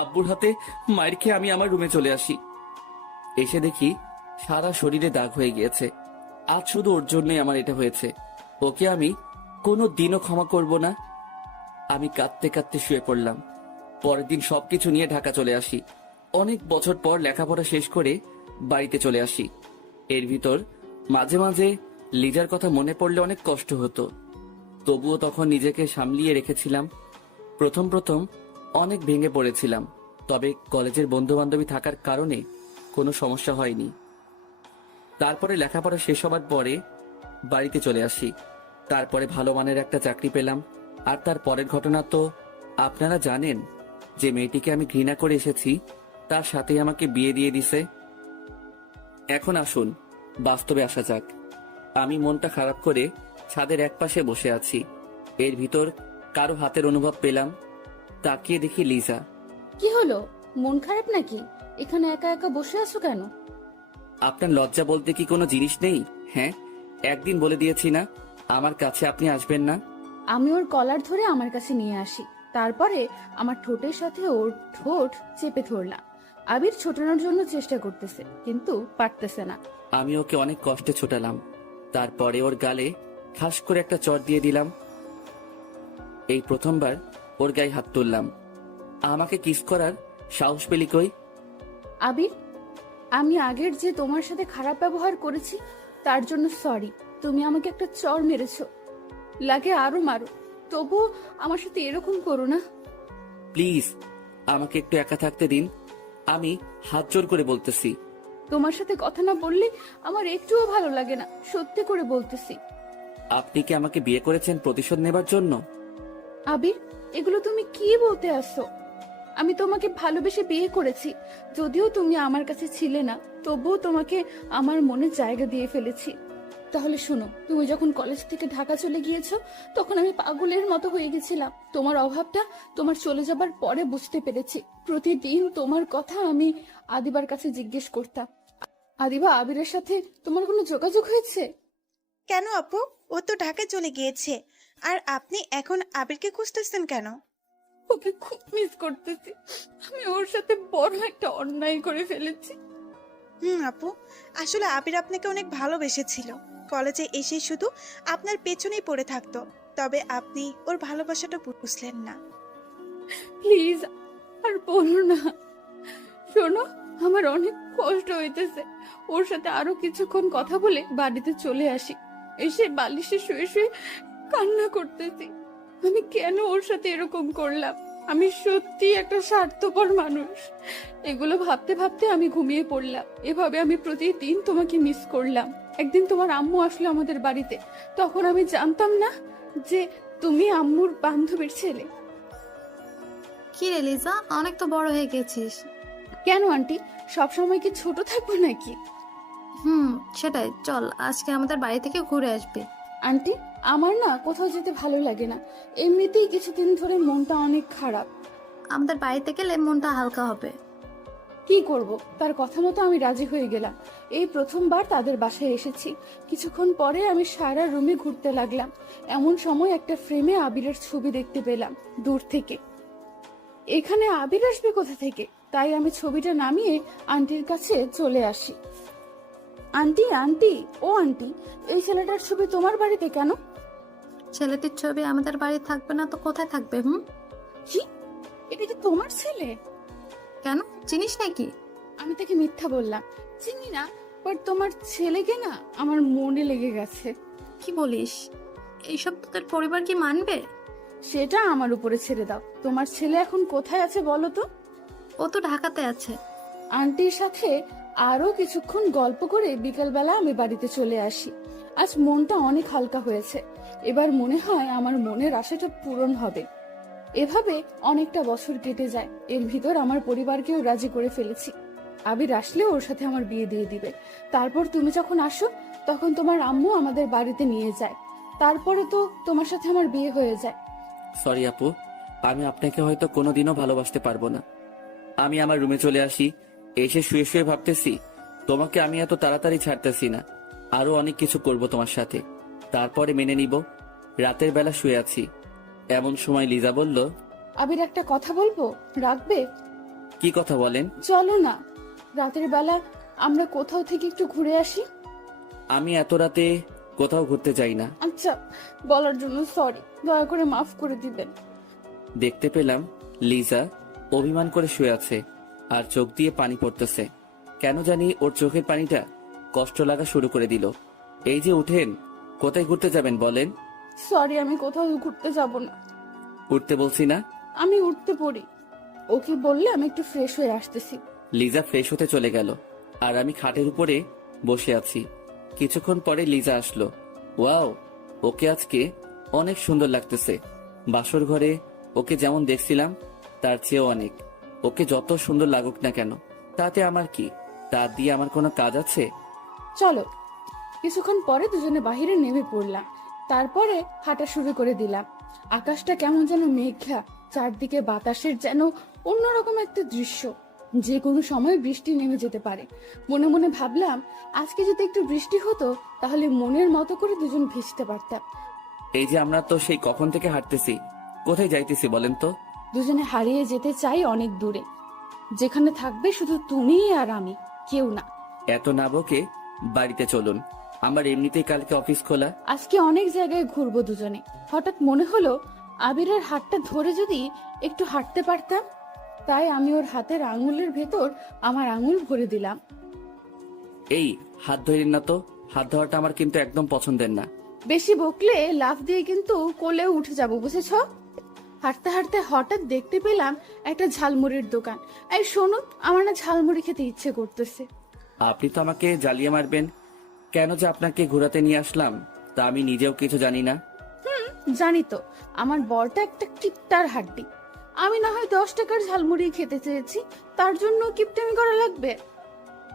আব্বুর হাতে মায়ের খেয়ে আমি আমার রুমে চলে আসি। এসে দেখি সারা শরীরে দাগ হয়ে গিয়েছে। আজ শুধু ওর জন্যই আমার এটা হয়েছে। ওকে আমি কোনো দিনও ক্ষমা করব না। আমি কাঁদতে কাঁদতে শুয়ে পড়লাম। পরের দিন সবকিছু নিয়ে ঢাকা চলে আসি। অনেক বছর পর লেখাপড়া শেষ করে বাড়িতে চলে আসি। এর ভিতর মাঝে মাঝে লিজার কথা মনে পড়লে অনেক কষ্ট হতো, তবুও তখন নিজেকে সামলিয়ে রেখেছিলাম। প্রথম প্রথম অনেক ভেঙে পড়েছিলাম, তবে কলেজের বন্ধু বান্ধবী থাকার কারণে কোনো সমস্যা হয়নি। তারপরে লেখাপড়া শেষ হবার পরে বাড়িতে চলে আসি। তারপরে ভালো মানের একটা চাকরি পেলাম। আর তার পরের ঘটনা তো আপনারা জানেন। যে মেয়েটিকে আমি ঘৃণা করে এসেছি তার সাথেই আমাকে বিয়ে দিয়ে দিছে। এখন আসুন বাস্তবে আসা যাক। আমি মনটা খারাপ করে ছাদের একপাশে বসে আছি। এর ভিতর কারো হাতের অনুভব পেলাম। তাকিয়ে দেখি লিজা। কি হলো, মন খারাপ নাকি? এখানে একা একা বসে আছো কেন? আপনার লজ্জা বলতে কি কোনো জিনিস নেই? হ্যাঁ, একদিন বলে দিয়েছি না আমার কাছে আপনি আসবেন না। আমি ওর কলার ধরে আমার কাছে নিয়ে আসি, তারপরে আমার ঠোঁটের সাথে ওর ঠোঁট চেপে ধরলাম। আবির ছোটানোর জন্য চেষ্টা করতেছে, কিন্তু পারতেছে না। আমি ওকে অনেক কষ্টে ছোটালাম। তারপরে ওর গালে ঠাস করে একটা চড় দিয়ে দিলাম। এই প্রথমবার ওর গায়ে হাত তুললাম। আমাকে কিস করার সাহস পেলি কই? আবির, আমি আগের যে তোমার সাথে খারাপ ব্যবহার করেছি তার জন্য সরি। তুমি আমাকে একটা চড় মেরেছো, লাগে আরো মারো, তবুও আমার সাথে এরকম করো না। প্লিজ আমাকে একটু একা থাকতে দিন, আমি হাত জোর করে বলতেছি। তোমার সাথে কথা না বললে আমার একটুও ভালো লাগে না, সত্যি করে বলতেছি। আপনি কি আমাকে বিয়ে করেছেন প্রতিশোধ নেবার জন্য? আবির, এগুলো তুমি কি বলতে আসছো? আমি তোমাকে ভালোবেসে বিয়ে করেছি, যদিও তুমি আমার কাছে ছিলে না, তবুও তোমাকে আমার মনে জায়গা দিয়ে ফেলেছি। তাহলে শুনো, তুমি যখন কলেজ থেকে ঢাকা চলে গিয়েছো তখন আমি পাগলের মতো হয়ে গেছিলাম। তোমার অভাবটা তোমার চলে যাবার পরে বুঝতে পেরেছি। প্রতিদিন তোমার কথা আমি আদিবার কাছে জিজ্ঞেস করতাম, আদিবা, আবিরের সাথে তোমার কোনো যোগাযোগ হয়েছে? কেন আপু? ও তো ঢাকায় চলে গিয়েছে। আর আপনি এখন আবিরকে খুঁজতেছেন কেন? ওকে খুব মিস করতেছি। আমি ওর সাথে বড় একটা অন্যায় করে ফেলেছি। আপু, আসলে আবির আপনাকে অনেক ভালোবেসেছিল। কলেজে এসে শুধু আপনার পেছনেই পড়ে থাকতো। তবে আপনি ওর ভালোবাসাটা বুঝলেন না। প্লিজ আর বলো না। শোনো, আমার অনেক কষ্ট হইতেছে। ওর সাথে আরো কিছুক্ষণ কথা বলে বাড়িতে চলে আসি। এসে বালিশে শুয়ে শুয়ে কান্না করতেছি। আমি কেন ওর সাথে এরকম করলাম? আমি সত্যি একটা স্বার্থপর মানুষ। এগুলো ভাবতে ভাবতে আমি ঘুমিয়ে পড়লাম। এভাবে আমি প্রতিদিন তোমাকে মিস করলাম। একদিন তোমার আম্মু আসলো আমাদের বাড়িতে। তখন আমি জানতাম না যে তুমি আম্মুর বান্ধবীর ছেলে। কি রে লিজা, অনেক তো বড় হয়ে গেছিস। কেন আন্টি, সবসময় কি ছোট থাকবো নাকি? সেটাই, চল আজকে আমাদের বাড়ি থেকে ঘুরে আসবে। আন্টি, আমার না কোথাও যেতে ভালো লাগে না। এমনিতেই কিছুদিন ধরে মনটা অনেক খারাপ। আমাদের বাড়িতে গেলে মনটা হালকা হবে। কি করব? তার কথা মতো আমি রাজি হয়ে গেলাম। এই প্রথমবার তাদের বাসায় এসেছি। কিছুক্ষণ পরে আমি সারা রুমে ঘুরতে লাগলাম। এমন সময় একটা ফ্রেমে আবিরের ছবি দেখতে পেলাম দূর থেকে। এখানে আবির আসবে কোথা থেকে? তাই আমি ছবিটা নামিয়ে আন্টির কাছে চলে আসি। আন্টি, আন্টি, ও আন্টি, এই ছেলেটার ছবি তোমার বাড়িতে কেন? ছেলেটির ছবি আমাদের বাড়ি থাকবে না তো কোথায় থাকবে? কি, এটা কি তোমার ছেলে? কেন, চিনিস নাকি? আমি তাকে মিথ্যা বললাম। চিনি না, বাট তোমার ছেলেকে না আমার মনে লেগে গেছে। কি বলিস? এইসব তোদের পরিবার কি মানবে? সেটা আমার উপরে ছেড়ে দাও। তোমার ছেলে এখন কোথায় আছে বলো তো? ও তো ঢাকাতে আছে। আন্টির সাথে আরো কিছুক্ষণ গল্প করে বিকালবেলা আমি বাড়িতে চলে আসি। আজ মনটা অনেক হালকা হয়েছে। এবার মনে হয় আমার মনের আশাটা পূরণ হবে। এভাবে অনেকটা বছর কেটে যায়। এর ভিতর আমার পরিবারকেও রাজি করে ফেলেছি। আবির আসলে ওর সাথে আমার বিয়ে দিয়ে দিবে। তারপর তুমি যখন আসো তখন তোমার আম্মু আমাদের বাড়িতে নিয়ে যায়। তারপরে তো তোমার সাথে আমার বিয়ে হয়ে যায়। সরি আপু, আমি আপনাকে হয়তো কোনোদিনও ভালোবাসতে পারবো না। আমি আমার রুমে চলে আসি। এসে শুয়ে শুয়ে ভাবতেছি তোমাকে আমি এত তাড়াতাড়ি ছাড়তেছি না। আরো অনেক কিছু করব তোমার সাথে, তারপরে মেনে নিব। রাতের বেলা শুয়ে আছি, এমন সময় লিজা বলল, আবির, একটা কথা বলবো, রাখবে? কি কথা বলেন? চলো না, রাতের বেলা আমরা কোথাও থেকে একটু ঘুরে আসি। আমি এত রাতে কোথাও ঘুরতে যাই না। আচ্ছা, বলার জন্য সরি, দয়া করে মাফ করে দিবেন। দেখতে পেলাম লিজা অভিমান করে শুয়ে আছে আর চোখ দিয়ে পানি পড়তেছে। কেন জানি ওর চোখের পানিটা কষ্ট লাগা শুরু করে দিল। এই যে উঠেন, কোথায় ঘুরতে যাবেন বলেন? সরি, আমি কোথাও ঘুরতে যাব না। উঠতে বলছি না? আমি উঠতে পড়ি। ওকে বললে আমি একটু ফ্রেশ হয়ে আসতেছি। লিজা ফ্রেশ হতে চলে গেল আর আমি খাটের উপরে বসে আছি। কিছুক্ষণ পরে লিজা আসলো। ওয়াও, ওকে আজকে অনেক সুন্দর লাগতেছে। বাসর ঘরে ওকে যেমন দেখছিলাম তার চেয়েও অনেক। ওকে যত সুন্দর লাগুক না কেন, তাতে আমার কি? তা দিয়ে আমার কোনো কাজ আছে? চলো। কিছুক্ষণ পরে দুজনে বাহিরে নেমে পড়লাম। তারপরে হাঁটা শুরু করে দিলাম। আকাশটা কেমন যেন মেঘলা, চারদিকে বাতাসের যেন অন্যরকম একটা দৃশ্য। যে কোনো সময় বৃষ্টি নেমে যেতে পারে। মনে মনে ভাবলাম, আজকে যদি একটু বৃষ্টি হতো তাহলে মনের মতো করে দুজন ভিজতে পারতাম। এই যে আমরা তো সেই কখন থেকে হাঁটতেছি, কোথায় যাইতেছি বলেন তো? দুজনে হারিয়ে যেতে চাই অনেক দূরে, যেখানে থাকবে শুধু তুমি আর আমি, কেউ না। এত না বকে বাড়িতে চলুন, আমার এমনিতেই কালকে অফিস খোলা। আজকে অনেক জায়গায় ঘুরবো দুজনে। হঠাৎ মনে হলো আবিরের হাতটা ধরে যদি একটু হাঁটতে পারতাম। তাই আমি ওর হাতের আঙুলের ভেতর আমার আঙুল ভরে দিলাম। এই হাত ধরেন না তো, হাত ধরাটা আমার কিন্তু একদম পছন্দের না। বেশি বকলে লাফ দিয়ে কিন্তু কোলে উঠে যাব, বুঝেছ? হাঁটতে হাঁটতে হঠাৎ দেখতে পেলাম একটা ঝালমুড়ির দোকান। এই শোনো, আমার না ঝালমুড়ি খেতে ইচ্ছে করতেছে। আপনি তো আমাকে জ্বালিয়ে মারবেন। কেন যে আপনাকে ঘোরাতে নিয়ে আসলাম তা আমি নিজেও কিছু জানি না। জানি তো, আমার বরটা একটা কিপ্টার হাড্ডি। আমি না হয় 10 টাকার ঝালমুড়ি খেতে চেয়েছি, তার জন্য কিপটেমি করা লাগবে?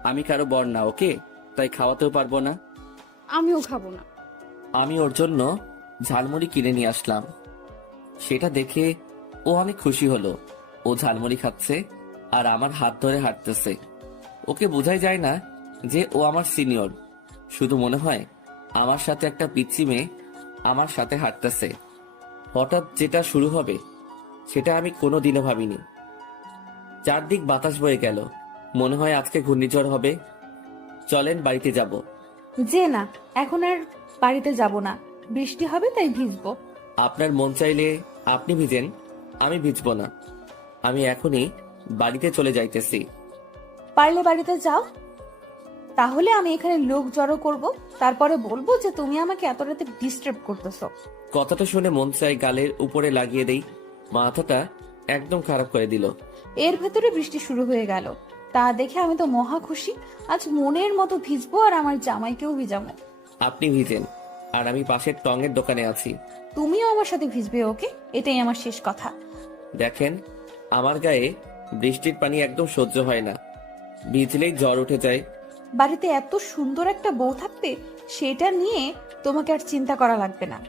আমি কারো বর না, ওকে? তাই খাওয়াতেও পারবো না। আমিও খাবো না। আমি ওর জন্য ঝালমুড়ি কিনে নিয়ে আসলাম। সেটা দেখে ও অনেক খুশি হলো। ও ঝালমুড়ি খাচ্ছে আর আমার হাত ধরে হাঁটতেছে। ওকে বোঝাই যায় না যে ও আমার সিনিয়র। শুধু মনে হয় আমার সাথে একটা পিচ্চি মেয়ে আমার সাথে হাঁটতেছে। হঠাৎ যেটা শুরু হবে সেটা আমি কোনোদিনও ভাবিনি। চারদিক বাতাস বয়ে গেল, মনে হয় আজকে ঘূর্ণিঝড় হবে। চলেন বাড়িতে যাব। যে না, এখন আর বাড়িতে যাব না, বৃষ্টি হবে তাই ভিজবো। আপনার মন চাইলে আপনি ভিজেন, আমি ভিজবো না। আমি এখনই বাড়িতে চলে যাইতেছি। পারলে বাড়িতে যাও, তাহলে আমি এখানে লোক জড়ো করব, তারপরে বলবো যে তুমি আমাকে এত রাতে ডিস্টার্ব করতেছো। কথাটা শুনে মন চাই গালের উপরে লাগিয়ে দেই। মাথাটা একদম খারাপ করে দিল। এর ভেতরে বৃষ্টি শুরু হয়ে গেল। তা দেখে আমি তো মহা খুশি। আজ মনের মতো ভিজবো আর আমার জামাইকেও ভিজাবো। আপনি ভিজেন, আর আমি পাশের টঙের দোকানে আছি। তুমিও আমার সাথে ভিজবে, ওকে? এটাই আমার শেষ কথা। দেখেন, আমার গায়ে বৃষ্টির পানি একদম সহ্য হয় না, ভিজলেই জ্বর উঠে যায়। বাড়িতে এত সুন্দর একটা বউ থাকতে সেটা নিয়ে তোমাকে আর চিন্তা করা লাগবে না।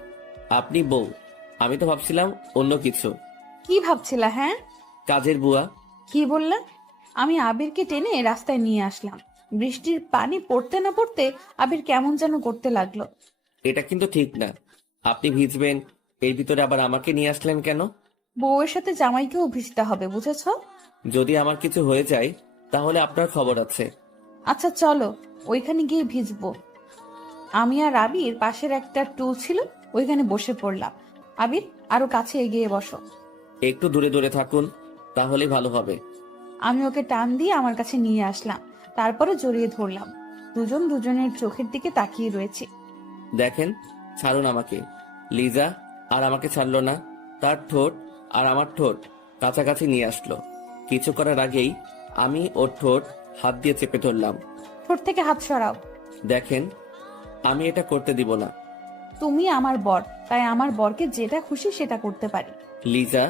আপনি বউ, আমি তো ভাবছিলাম অন্য কিছু। কি ভাবছিলা? হ্যাঁ, কাজের বুয়া। কি বললা? আমি আবিরকে টেনে রাস্তায় নিয়ে আসলাম। বৃষ্টির পানি পড়তে না পড়তে আবির কেমন যেন করতে লাগলো। এটা কিন্তু ঠিক না। আপনি ভিজবেন, এর ভিতরে আবার আমাকে নিয়ে আসলেন কেন? বউয়ের সাথে জামাইকেও ভিজতে হবে, বুঝেছো? যদি আমার কিছু হয়ে যায় তাহলে আপনার খবর আছে। আচ্ছা চলো, ওইখানে গিয়ে ভিজবো। আমি আর আবির পাশের একটা টুল ছিল, ওইখানে বসে পড়লাম। আবির, আরো কাছে এগিয়ে বসো। একটু দূরে দূরে থাকুন, তাহলে ভালো হবে। আমি ওকে টান দিয়ে আমার কাছে নিয়ে আসলাম, তারপরে জড়িয়ে ধরলাম। দুজন দুজনের চোখের দিকে তাকিয়ে রয়েছে। দেখেন, ছাড়ুন আমাকে। লিজা আর আমাকে ছাড়লো না। তার ঠোঁট আর আমার ঠোঁট কাছাকাছি নিয়ে আসলো। কিছু করার আগেই আমি ওর ঠোঁট হাত দিয়ে চেপে ধরলাম। ঠোঁট থেকে হাত সরাও। দেখেন, আমি এটা করতে দিব না। তুমি আমার বর, তাই আমার বরকে যেটা খুশি সেটা করতে পারি। লিজা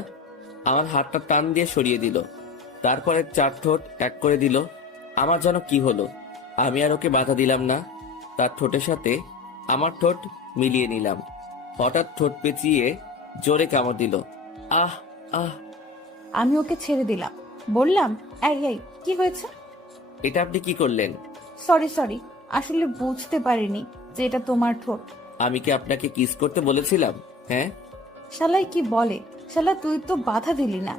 আমার হাতটা টান দিয়ে সরিয়ে দিল, তারপরে চার ঠোঁট এক করে দিল। আমার যেন কি হলো, আমি আর ওকে বাধা দিলাম না। তার ঠোঁটের সাথে আমার ঠোঁট মিলিয়ে নিলাম। হঠাৎ ঠোঁট পেঁচিয়ে জোরে কামড় দিল। আহ আহ! আমি ওকে ছেড়ে দিলাম, বললাম, এই এই, কি হয়েছে? এটা আপনি কি করলেন? সরি সরি, আসলে বুঝতে পারিনি যে এটা তোমার ঠোঁট। আমি কি আপনাকে কিস করতে বলেছিলাম? হ্যাঁ। শালাই কি বলে, শালা তুই তো বাধা দিলি না।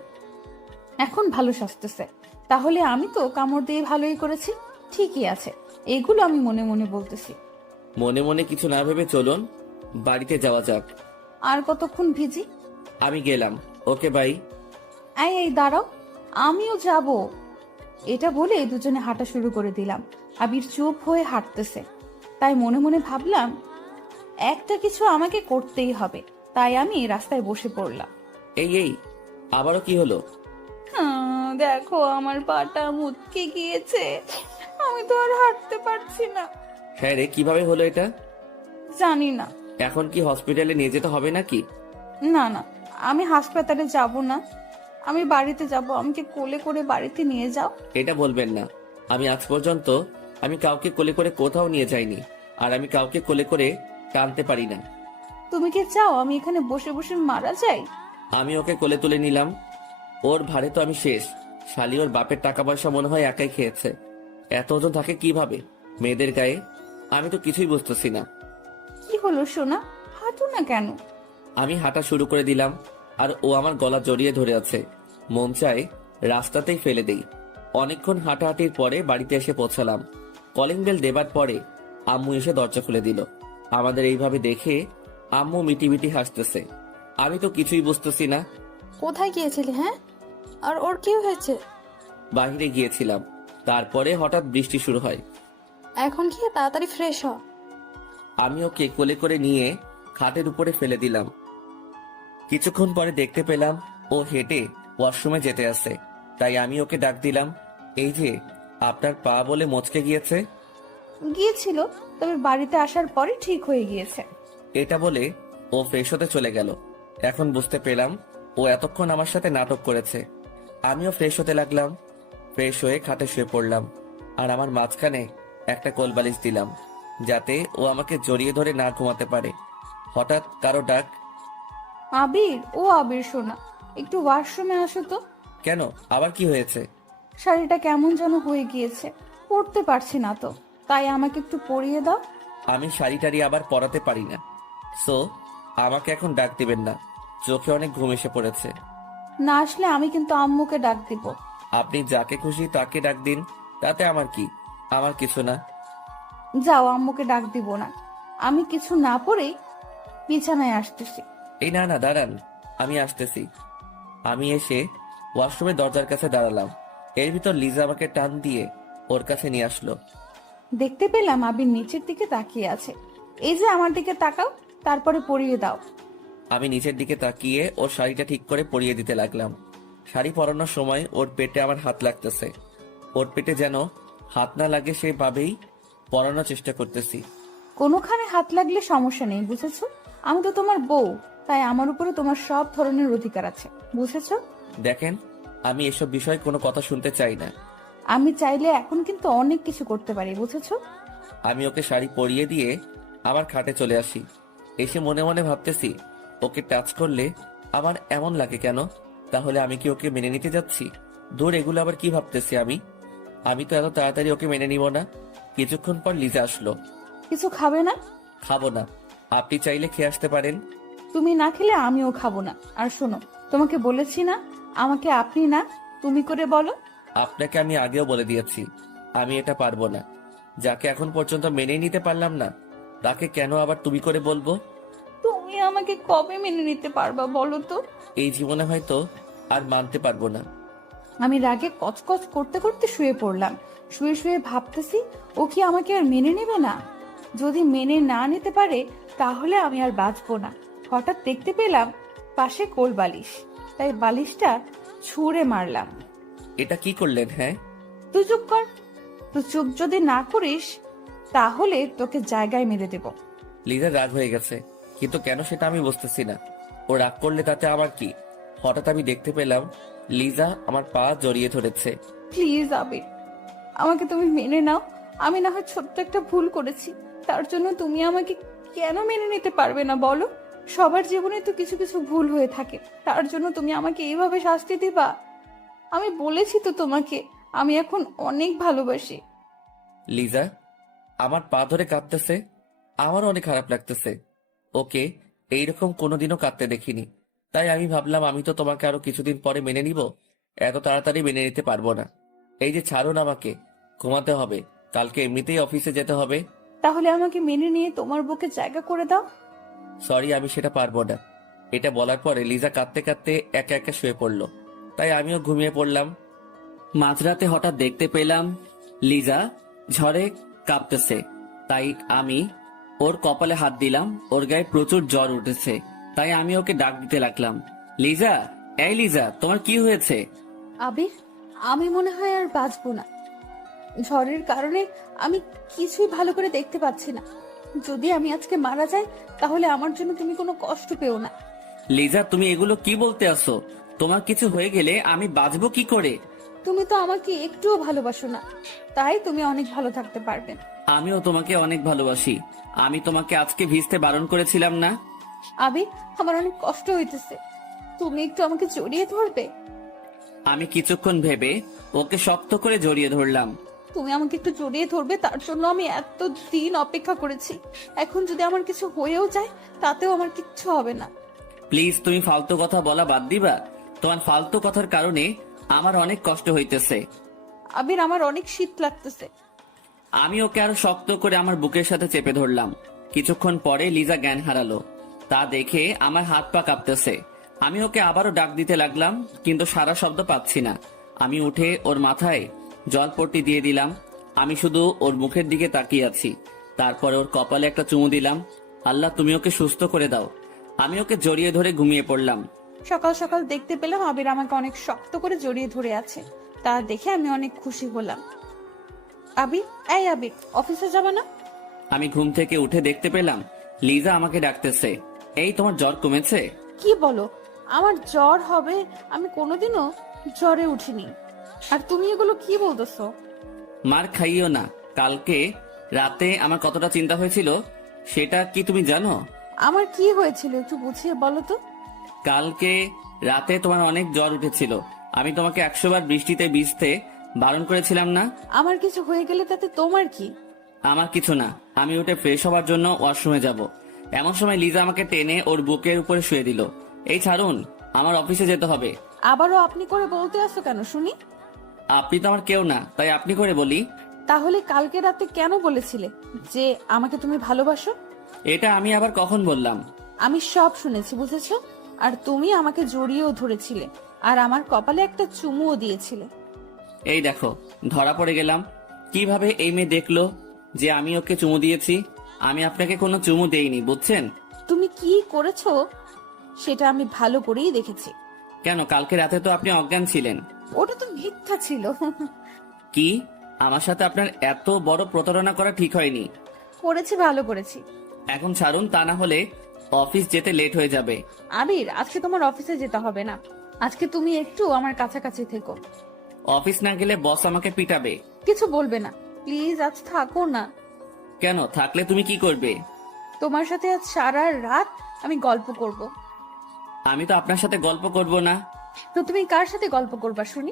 এখন ভালো সাজতেছে, তাহলে আমি তো কামড় দিয়ে ভালোই করেছি। ঠিকই আছে, এগুলো আমি মনে মনে বলতেছি। মনে মনে কিছু না ভেবে চলুন বাড়িতে যাওয়া যাক। আর কতক্ষণ ভিজি? আমি গেলাম, ওকে বাই। এই এই দাঁড়াও, আমিও যাব। এটা বলে দুজনে হাঁটা শুরু করে দিলাম। আবির চুপ হয়ে হাঁটতেছে, তাই মনে মনে ভাবলাম একটা কিছু আমাকে করতেই হবে। তাই আমি রাস্তায় বসে পড়লাম। এই এই, আবারও কি হলো? দেখো, আমার পাটা মুচকে গিয়েছে, আমি তো আর হাঁটতে পারছি না। হ্যাঁ রে, কিভাবে হলো এটা? জানি না। এখন কি হসপিটালে নিয়ে যেতে হবে নাকি? না না, আমি হাসপাতালে যাব না, আমি বাড়িতে যাব। আমাকে কোলে করে বাড়িতে নিয়ে যাও। এটা বলবেন না। আমি আজ পর্যন্ত আমি কাউকে কোলে করে কোথাও নিয়ে যাইনি, আর আমি কাউকে কোলে করে টানতে পারি না। তুমি কি চাও আমি এখানে বসে বসে মারা যাই? আমি ওকে কোলে তুলে নিলাম। ওর ভারে তো আমি শেষ। শালি ওর বাপের টাকা পয়সা মনে হয় একাই খেয়েছে। এত ওজন থাকে কিভাবে মেয়েদের গায়ে? আমি তো কিছুই বুঝতেছি না। কি হলো সোনা, হাঁটো না কেন? আমি হাঁটা শুরু করে দিলাম, আর ও আমার গলা জড়িয়ে ধরে আছে। মন চায় রাস্তাতেই ফেলে দেই। অনেকক্ষণ হাঁটাহাঁটির পরে বাড়িতে এসে পৌঁছালাম। কলিং বেল দেবার পরে আম্মু এসে দরজা খুলে দিল। আমাদের এইভাবে দেখে আম্মু মিটি মিটি হাসতেছে। আমি তো কিছুই বুঝতেছি না। কোথায় গিয়েছিলি? হ্যাঁ, আর ওর কি হয়েছে? বাইরে গিয়েছিলাম, তারপরে হঠাৎ বৃষ্টি শুরু হয়। এখন গিয়ে তাড়াতাড়ি ফ্রেশ হ। আমি ওকে কোলে করে নিয়ে খাটের উপরে ফেলে দিলাম। কিছুক্ষণ পরে দেখতে পেলাম ও হেঁটে ওয়াশরুমে যেতে আসে। তাই আমি ওকে ডাক দিলাম, এই যে আপনার পা বলে মচকে গিয়েছে। গিয়েছিল, তবে বাড়িতে আসার পরে ঠিক হয়ে গিয়েছে। এটা বলে ও ফ্রেশ হতে চলে গেল। এখন বুঝতে পেলাম ও এতক্ষণ আমার সাথে নাটক করেছে। আমিও ফ্রেশ হতে লাগলাম। ফ্রেশ হয়ে খাটে শুয়ে পড়লাম, আর আমার মাঝখানে একটা কোলবালিশ দিলাম, যাতে ও আমাকে জড়িয়ে ধরে না ঘুমাতে পারে। হঠাৎ কারো ডাক। আবির, ও আবির সোনা, একটু ওয়াশরুমে আসো তো। কেন, আবার কি হয়েছে? শাড়িটা কেমন যেন হয়ে গিয়েছে, পরতে পারছি না তো। তাই আমাকে একটু পরিয়ে দাও। আমি শাড়ি টাড়ি আবার পরাতে পারি না, সো আমাকে এখন ডাক দিবেন না। চোখে অনেক ঘুম এসে পড়েছে। না আসলে আমি কিন্তু আম্মুকে ডাক দিব। আপনি যাকে খুশি তাকে ডাক দিন, তাতে আমার কি? আমার কিছু না। যাও, আম্মুকে ডাক দিব না। আমি কিছু না পরেই বিছানায় আসতেছি। এই না না, দাঁড়ান, আমি আসতেছি। আমি এসে ওয়াশরুমের দরজার কাছে দাঁড়ালাম। এর ভিতর লিজা আমাকে টান দিয়ে ওর কাছে নিয়ে আসলো। দেখতে পেলাম আবির নিচের দিকে তাকিয়ে আছে। এই যে আমার দিকে তাকাও, তারপরে পরিয়ে দাও। আমি নিচের দিকে তাকিয়ে ওর শাড়িটা ঠিক করে পরিয়ে দিতে লাগলাম। শাড়ি পরানোর সময় ওর পেটে আমার হাত লাগতেছে। ওর পেটে যেন হাত না লাগে সেভাবেই পরানোর চেষ্টা করতেছি। কোনোখানে হাত লাগলে সমস্যা নেই, বুঝেছো? আমি তো তোমার বউ, তাই আমার উপরে তোমার সব ধরনের অধিকার আছে, বুঝেছো? দেখেন, আমি এসব বিষয়ে কোনো কথা শুনতে চাই না। আমি চাইলে এখন কিন্তু অনেক কিছু করতে পারি, বুঝেছো? আমি ওকে শাড়ি পরিয়ে দিয়ে আমার খাটে চলে আসি। এসে মনে মনে ভাবতেছি, ওকে টাচ করলে আমার এমন লাগে কেন? তাহলে আমি কি ওকে মেনে নিতে যাচ্ছি? দূর, এগুলো আবার কি ভাবতেছি আমি তো এত তাড়াতাড়ি ওকে মেনে নিব না। কিছুক্ষণ পর লিজা আসলো। কিছু খাবে না? খাবো না। আপনি চাইলে খেয়ে আসতে পারেন। তুমি না খেলে আমিও খাবো না। আর শোনো, তোমাকে বলেছি না আমাকে আপনি না তুমি করে বলো। আপনাকে আমি আগেও বলে দিয়েছি, আমি এটা পারবো না। যাকে এখন পর্যন্ত মেনে নিতে পারলাম না, তাকে কেন আবার তুমি করে বলবো? তুমি আমাকে কবে মেনে নিতে পারবা বলো তো? এই জীবনে হয়তো আর মানতে পারবো না। আমি রাগে কচকচ করতে করতে শুয়ে পড়লাম। শুয়ে শুয়ে ভাবতেছি, ও কি আমাকে আর মেনে নেবে না? যদি মেনে না নিতে পারে তাহলে আমি আর বাঁচবো না। হঠাৎ দেখতে পেলাম পাশে কোল বালিশ, তাই বালিশটা ছুঁড়ে মারলাম। এটা কি করলেন? হ্যাঁ, তুই চুপ কর। তুই চুপ যদি না করিস তাহলে তোকে জায়গায় মেরে দেব। লিজার রাগ হয়ে গেছে, কিন্তু কেন সেটা আমি বুঝতেছি না। ও রাগ করলে তাতে আমার কি? হঠাৎ আমি দেখতে পেলাম লিজা আমার পা জড়িয়ে ধরেছে। প্লিজ আবির, আমাকে তুমি মেনে নাও। আমি না হয় ছোট্ট একটা ভুল করেছি, তার জন্য তুমি আমাকে কেন মেনে নিতে পারবে না বলো? সবার জীবনে তো কিছু কিছু ভুল হয়ে থাকে, তার জন্য তুমি আমাকে এইভাবে শাস্তি দিবা? আমি বলেছি তো তোমাকে আমি এখন অনেক ভালোবাসি। লিজা আমার পা ধরে কাঁদতেছে, আমারও অনেক খারাপ লাগতেছে। ওকে এইরকম কোনোদিনও কাঁদতে দেখিনি। তাই আমি ভাবলাম আমি তো তোমাকে আরো কিছুদিন পরে মেনে নিব, এত তাড়াতাড়ি মেনে নিতে পারবো না। এই যে ছাড়ুন আমাকে, ঘুমাতে হবে, কালকে এমনিতেই অফিসে যেতে হবে। তাহলে আমাকে মেনে নিয়ে তোমার বুকে জায়গা করে দাও। সরি, আমি সেটা পারবো না। এটা বলার পরে লিজা কাঁদতে কাঁদতে একা একা শুয়ে পড়লো। তাই আমিও ঘুমিয়ে পড়লাম। মাঝরাতে হঠাৎ দেখতে পেলাম লিজা ঝড়ে কাঁপতেছে। তাই আমি ওর কপালে হাত দিলাম। ওর গায়ে প্রচুর জ্বর উঠেছে। তাই আমি ওকে ডাক দিতে লাগলাম, লিজা, এই লিজা, তোমার কি হয়েছে? আবির, আমি মনে হয় আর বাঁচবো না। ঝড়ের কারণে আমি কিছুই ভালো করে দেখতে পাচ্ছি না। যদি আমি আজকে মারা যাই তাহলে আমার জন্য তুমি কোনো কষ্ট পেও না। লিজা, তুমি এগুলো কি বলতে আসো? তোমার কিছু হয়ে গেলে আমি বাঁচবো কি করে? তুমি তো আমাকে একটুও ভালোবাসো না, তাই তুমি অনেক ভালো থাকতে পারবে। আমিও তোমাকে অনেক ভালোবাসি। আমি তোমাকে আজকে ভিজতে বারণ করেছিলাম না? আবির, আমার অনেক কষ্ট হইতেছে, তুমি একটু আমাকে জড়িয়ে ধরবে? আমি কিছুক্ষণ ভেবে ওকে শক্ত করে জড়িয়ে ধরলাম। তুমি আমাকে একটু জড়িয়ে ধরবে, তার জন্য আমি এত দিন অপেক্ষা করেছি। এখন যদি আমার কিছু হয়েও যায় তাতেও আমার কিচ্ছু হবে না। প্লিজ, তুমি ফালতু কথা বলা বাদ দিবা? তোমার ফালতু কথার কারণে আমার অনেক কষ্ট হইতেছে। আবির, আমার অনেক শীত লাগতেছে। আমি ওকে আরো শক্ত করে আমার বুকের সাথে চেপে ধরলাম। কিছুক্ষণ পরে লিজা জ্ঞান হারালো। তা দেখে আমার হাত পা কাঁপতেছে। আমি ওকে আবারও ডাক দিতে লাগলাম, কিন্তু সারা শব্দ পাচ্ছি না। আমি উঠে ওর মাথায় জলপট্টি দিয়ে দিলাম। আমি শুধু ওর মুখের দিকে তাকিয়ে আছি। তারপরে ওর কপালে একটা চুমু দিলাম। আল্লাহ, তুমি ওকে সুস্থ করে দাও। আমি ওকে জড়িয়ে ধরে ঘুমিয়ে পড়লাম। সকাল সকাল দেখতে পেলাম আবির আমাকে অনেক শক্ত করে জড়িয়ে ধরে আছে। তা দেখে আমি অনেক খুশি হলাম। আবির, এই আবির, অফিসে যাবে না? আমি ঘুম থেকে উঠে দেখতে পেলাম লিজা আমাকে ডাকতেছে। এই, তোমার জ্বর কমেছে? কি বলো? আমার জ্বর হবে? আমি কোনোদিনও জ্বরে উঠিনি। আর তুমি এগুলো কি বলতেছো? মার খাইও না। কালকে রাতে আমার কতটা চিন্তা হয়েছিল সেটা কি তুমি জানো? আমার কি হয়েছিল একটু বুঝিয়ে বলো তো। কালকে রাতে তোমার অনেক জ্বর উঠেছিল। আমি তোমাকে 100 বার বৃষ্টিতে ভিজতে বারণ করেছিলাম না? আমার কিছু হয়ে গেলে তাতে তোমার কি? আমার কিছু না, আমি উঠে ফ্রেশ হওয়ার জন্য ওয়াশরুমে যাব। এমন সময় লিজা আমাকে টেনে ওর বুকের উপরে শুয়ে দিল। এই ছাড়ুন, আমার অফিসে যেতে হবে। আবারও আপনি করে বলতে আসো কেন শুনি? আপনি তো আমার কেউ না, তাই আপনি করে বলি। তাহলে কালকে রাতে কেন বলেছিলে যে আমাকে তুমি ভালোবাসো? এটা আমি আবার কখন বললাম? আমি সব শুনেছি, বুঝেছো? আর তুমি আমাকে জড়িয়েও ধরেছিলে, আর আমার কপালে একটা চুমুও দিয়েছিলে। এই দেখো, ধরা পড়ে গেলাম। কিভাবে এই মেয়ে দেখলো যে আমি ওকে চুমু দিয়েছি? আমি আপনাকে কোনো চুমু দেইনি, বুঝছেন? তুমি কি করেছো সেটা আমি ভালো করেই দেখেছি। কেন, কালকে রাতে তো আপনি অজ্ঞান ছিলেন। ওটা তো মিথ্যা ছিল। কি? আমার সাথে আপনার এত বড় প্রতারণা করা ঠিক হয়নি। করেছি, ভালো করেছি। এখন ছাড়ুন, তা না হলে অফিস যেতে লেট হয়ে যাবে। আবির, আজকে তোমার অফিসে যেতে হবে না। আজকে তুমি একটু আমার কাছাকাছি থেকো। অফিস না গেলে বস আমাকে পিটাবে। কিছু বলবে না, প্লিজ আজ থাকো না। কেন, থাকলে তুমি কি করবে? তোমার সাথে আজ সারা রাত আমি গল্প করব। আমি তো আপনার সাথে গল্প করব না। তো তুমি কার সাথে গল্প করবা শুনি?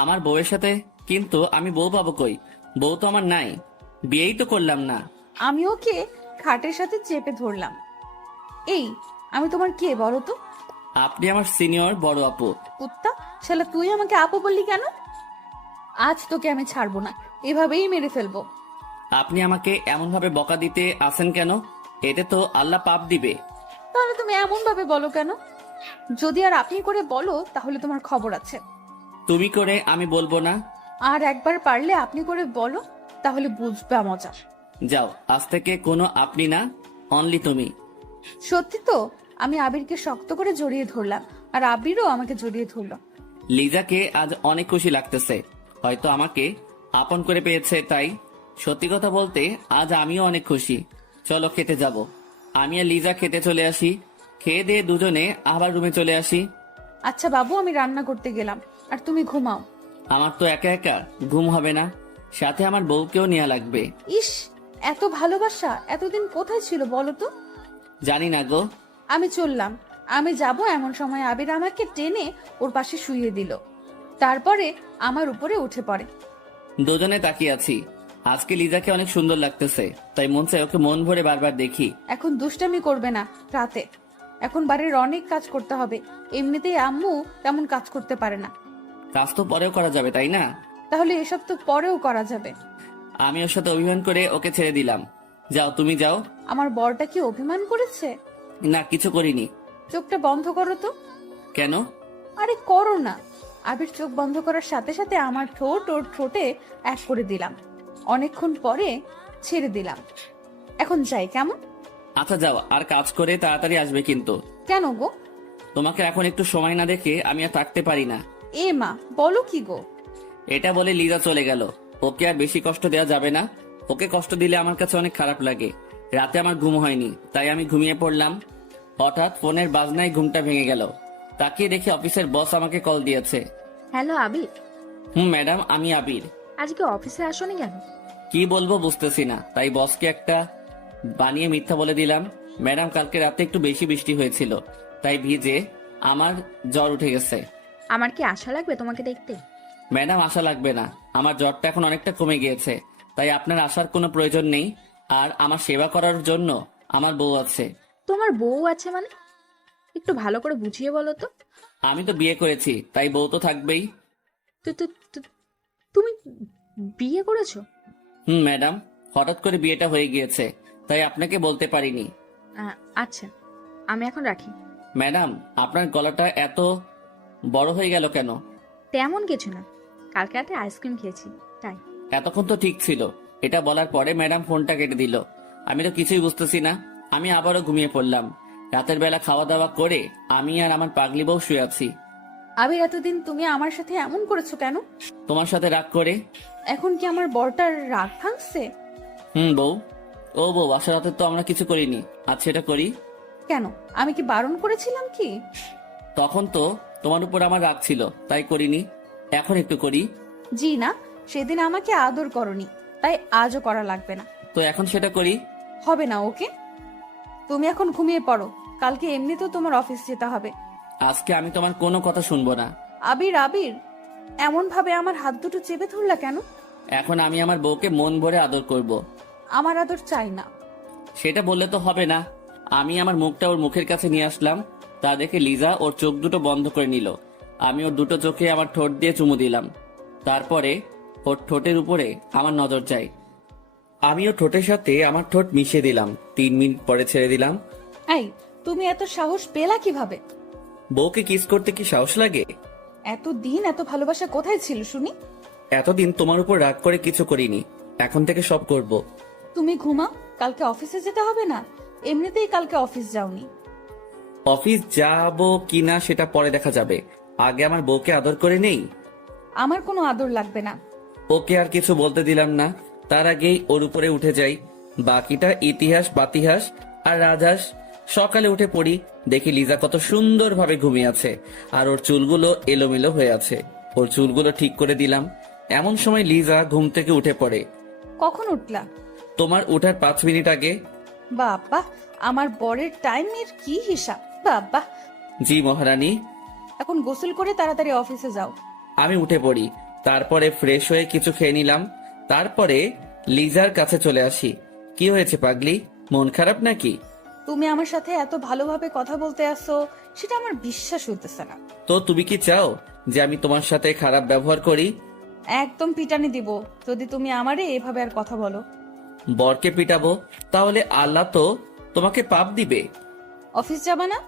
আমার বউয়ের সাথে। কিন্তু আমি বউ পাবো কই? বউ তো আমার নাই, বিয়েই তো করলাম না। আমি ওকে খাটের সাথে চেপে ধরলাম। এই, আমি তোমার কে বলো তো? আপনি আমার সিনিয়র বড় আপু। কুত্তা শালা, তুই আমাকে আপু বললি কেন? আজ তোকে আমি ছাড়বো না, এভাবেই মেরে ফেলবো। আপনি আমাকে এমন ভাবে বকা দিতে আসেন কেন? এতে তো আল্লাহ পাপ দিবে। তাহলে তুমি এমন ভাবে বলো কেন? যদি আর আপনি করে বলো তাহলে তোমার খবর আছে। তুমি করে আমি বলবো না। আর একবার পারলে আপনি করে বলো, তাহলে বুঝবে মজা। যাও, আজ থেকে কোনো আপনি না, অনলি তুমি। সত্যি তো? আমি আবিরকে শক্ত করে জড়িয়ে ধরলাম, আর আবিরও আমাকে জড়িয়ে ধরলো। লিজাকে আজ অনেক খুশি লাগতেছে, হয়তো আমাকে আপন করে পেয়েছে তাই। সত্যি কথা বলতে আজ আমিও অনেক খুশি। চলো খেতে যাব। আমি আর লিজা খেতে চলে আসি। খেয়ে দিয়ে দুজনে আবার রুমে চলে আসি। আচ্ছা বাবু, আমি রান্না করতে গেলাম, আর তুমি ঘুমাও। আমার তো একা একা ঘুম হবে না, সাথে আমার বউকেও নেওয়া লাগবে। ইস, এত ভালোবাসা এতদিন কোথায় ছিল বলো তো? জানি না গো। আমি চললাম। আমি যাব এমন সময় আবির আমাকে টেনে ওর পাশে শুইয়ে দিল, তারপরে আমার উপরে উঠে পড়ে। দুজনে তাকিয়ে আছি। আজকে লিজাকে অনেক সুন্দর লাগতেছে, তাই মন চায় ওকে মন ভরে বারবার দেখি। এখন দুষ্টামি করবে না রাতে, এখন বাড়ির অনেক কাজ করতে হবে। এমনিতেই আম্মু তেমন কাজ করতে পারে না। কাজ তো পরেও করা যাবে, তাই না? তাহলে এসব তো পরেও করা যাবে। আমি ওর সাথে অভিমান করে ওকে ছেড়ে দিলাম। যাও, তুমি যাও। আমার বরটা কি অভিমান করেছে? না, কিছু করিনি। চোখটা বন্ধ করো তো। কেন? আরে করো না। আবির চোখ বন্ধ করার সাথে সাথে আমার ঠোঁট ওর ঠোঁটে এক করে দিলাম। অনেকক্ষণ পরে ছেড়ে দিলাম। এখন যাই কেমন? আচ্ছা যাও, আর কাজ করে তাড়াতাড়ি আসবে কিন্তু। কেন গো? তোমাকে এখন একটু সময় না দেখে আমি আর থাকতে পারি না। এ মা, বলো কি গো? এটা বলে লিজা চলে গেল। ওকে আর বেশি কষ্ট দেওয়া যাবে না। ওকে কষ্ট দিলে আমার কাছে অনেক খারাপ লাগে। রাতে আমার ঘুম হয়নি, তাই আমি ঘুমিয়ে পড়লাম। হঠাৎ ফোনের বাজনায় ঘুমটা ভেঙে গেল। তাকিয়ে দেখি অফিসের বস আমাকে কল দিয়েছে। হ্যালো আবির, ম্যাডাম, আমি আবির। আজকে অফিসে আসোনি কেন? কি বলবো বুঝতেছি না, তাই বসকে একটা বানিয়ে মিথ্যা বলে দিলাম। ম্যাডাম, কালকে রাতে একটু বেশি বৃষ্টি হয়েছিল, তাই ভিজে আমার জ্বর উঠে গেছে। আমার কি আশা লাগবে তোমাকে দেখতে? ম্যাডাম, আশা লাগবে না, আমার জ্বরটা এখন অনেকটা কমে গিয়েছে, তাই আপনার আসার কোনো প্রয়োজন নেই। আর আমার সেবা করার জন্য আমার বউ আছে। তোমার বউ আছে মানে? একটু ভালো করে বুঝিয়ে বলো তো। আমি তো বিয়ে করেছি, তাই বউ তো থাকবেই। তুমি বিয়ে করেছো? ম্যাডাম, হঠাৎ করে বিয়েটা হয়ে গিয়েছে, তাই আপনাকে বলতে পারিনি। আচ্ছা, আমি এখন রাখি। ম্যাডাম, আপনার গলাটা এত বড় হয়ে গেল কেন? তেমন কিছু না, কালকে রাতে আইসক্রিম খেয়েছি তাই। এতক্ষণ তো ঠিক ছিল। এটা বলার পরে ম্যাডাম ফোনটা কেটে দিল। আমি তো কিছুই বুঝতেছি না। আমি আবারও ঘুমিয়ে পড়লাম। রাতের বেলা খাওয়া দাওয়া করে আমি আর আমার পাগলি বউ শুয়ে আছি। আবির, এতদিন তুমি আমার সাথে এমন করেছো কেন? তোমার সাথে রাগ করে। এখন কি আমার বরটার রাগ ভাঙছে? বউ। ও বউ, আসার রাতে তো আমরা কিছু করিনি, আচ্ছা এটা করি। কেন, আমি কি বারণ করেছিলাম কি? তখন তো তোমার উপর আমার রাগ ছিল, তাই করিনি। এখন একটু করি। জি না, সেদিন আমাকে আদর করনি, তাই আজও করা লাগবে না। তো এখন সেটা করি। হবে না, ওকে? তুমি এখন ঘুমিয়ে পড়ো, কালকে এমনিতেও তোমার অফিস যেতে হবে। আজকে আমি তোমার কোনো কথা শুনবো না। আবির, আবির, এমন ভাবে আমার হাত দুটো চেপে ধরলা কেন? এখন আমি আমার বউকে মন ভরে আদর করব। আমার আদর চাই না। সেটা বললে তো হবে না। আমি আমার মুখটা ওর মুখের কাছে নিয়ে আসলাম, তা দেখে লিজা ওর চোখ দুটো বন্ধ করে নিল। আমি ওর দুটো চোখে আমার ঠোঁট দিয়ে চুমু দিলাম। তারপরে ওর ঠোঁটের উপরে আমার নজর যায়। আমিও ঠোঁটের সাথে আমার ঠোঁট মিশিয়ে দিলাম। 3 মিনিট পরে ছেড়ে দিলাম। এই, তুমি এত সাহস পেলা কিভাবে? বউকে কিস করতে কি সাহস লাগে? এতদিন এত ভালোবাসা কোথায় ছিল শুনি? এতদিন তোমার উপর রাগ করে কিছু করিনি, এখন থেকে সব করব। তুমি ঘুমাও, কালকে অফিসে যেতে হবে না? এমনিতেই কালকে অফিস যাওনি। অফিস যাব কিনা সেটা পরে দেখা যাবে, আগে আমার বউকে আদর করে নেই। আমার কোনো আদর লাগবে না। ওকে আর কিছু বলতে দিলাম না, তার আগেই ওর উপরে উঠে যাই। বাকিটা ইতিহাস বাতিহাস আর রাজহাঁস। সকালে উঠে পড়ি, দেখি লিজা কত সুন্দরভাবে ঘুমিয়ে আছে আর ওর চুলগুলো এলোমেলো হয়ে আছে। ওর চুলগুলো ঠিক করে দিলাম। এমন সময় লিজা ঘুম থেকে উঠে পড়ে। কখন উঠলা? তোমার ওঠার 5 মিনিট আগে। বাবা, আমার বরের টাইমের কি হিসাব! বাবা, জি মহারানী। এখন গোসল করে তাড়াতাড়ি অফিসে যাও। আমি উঠে পড়ি, তারপরে ফ্রেশ হয়ে কিছু খেয়ে নিলাম। তারপরে লিজার কাছে চলে আসি। কি হয়েছে পাগলি, মন খারাপ নাকি? তুমি আমার সাথে এত ভালোভাবে কথা বলতে আসো, সেটা আমার বিশ্বাস হইতেছে না। তো তুমি কি চাও যে আমি তোমার সাথে খারাপ ব্যবহার করি? একদম পিটানি দিব যদি তুমি আমারে এভাবে আর কথা বলো। বরকে পিটাবো? তাহলে আল্লাহ তো তোমাকে পাপ দিবে। অফিস যাবা না?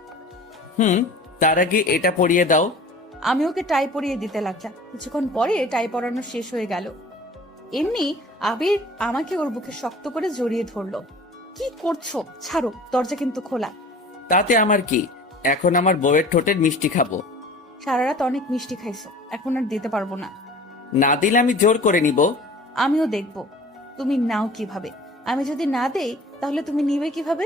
তার আগে এটা পরিয়ে দাও। আমি ওকে টাই পরিয়ে দিতে লাগলাম। কিছুক্ষণ পরে টাই পরানো শেষ হয়ে গেল। এমনি আবির আমাকে ওর বুকে শক্ত করে জড়িয়ে ধরলো। কি করছো? ছাড়ো, দরজা কিন্তু খোলা। তাতে আমার কি, এখন আমার বউয়ের ঠোঁটের মিষ্টি খাবো। সারা রাত অনেক মিষ্টি খাইছো, এখন আর দিতে পারবো না। না দিলে আমি জোর করে নিব। আমিও দেখবো তুমি নাও কিভাবে। আমি যদি না দেই তাহলে তুমি নিবে কিভাবে?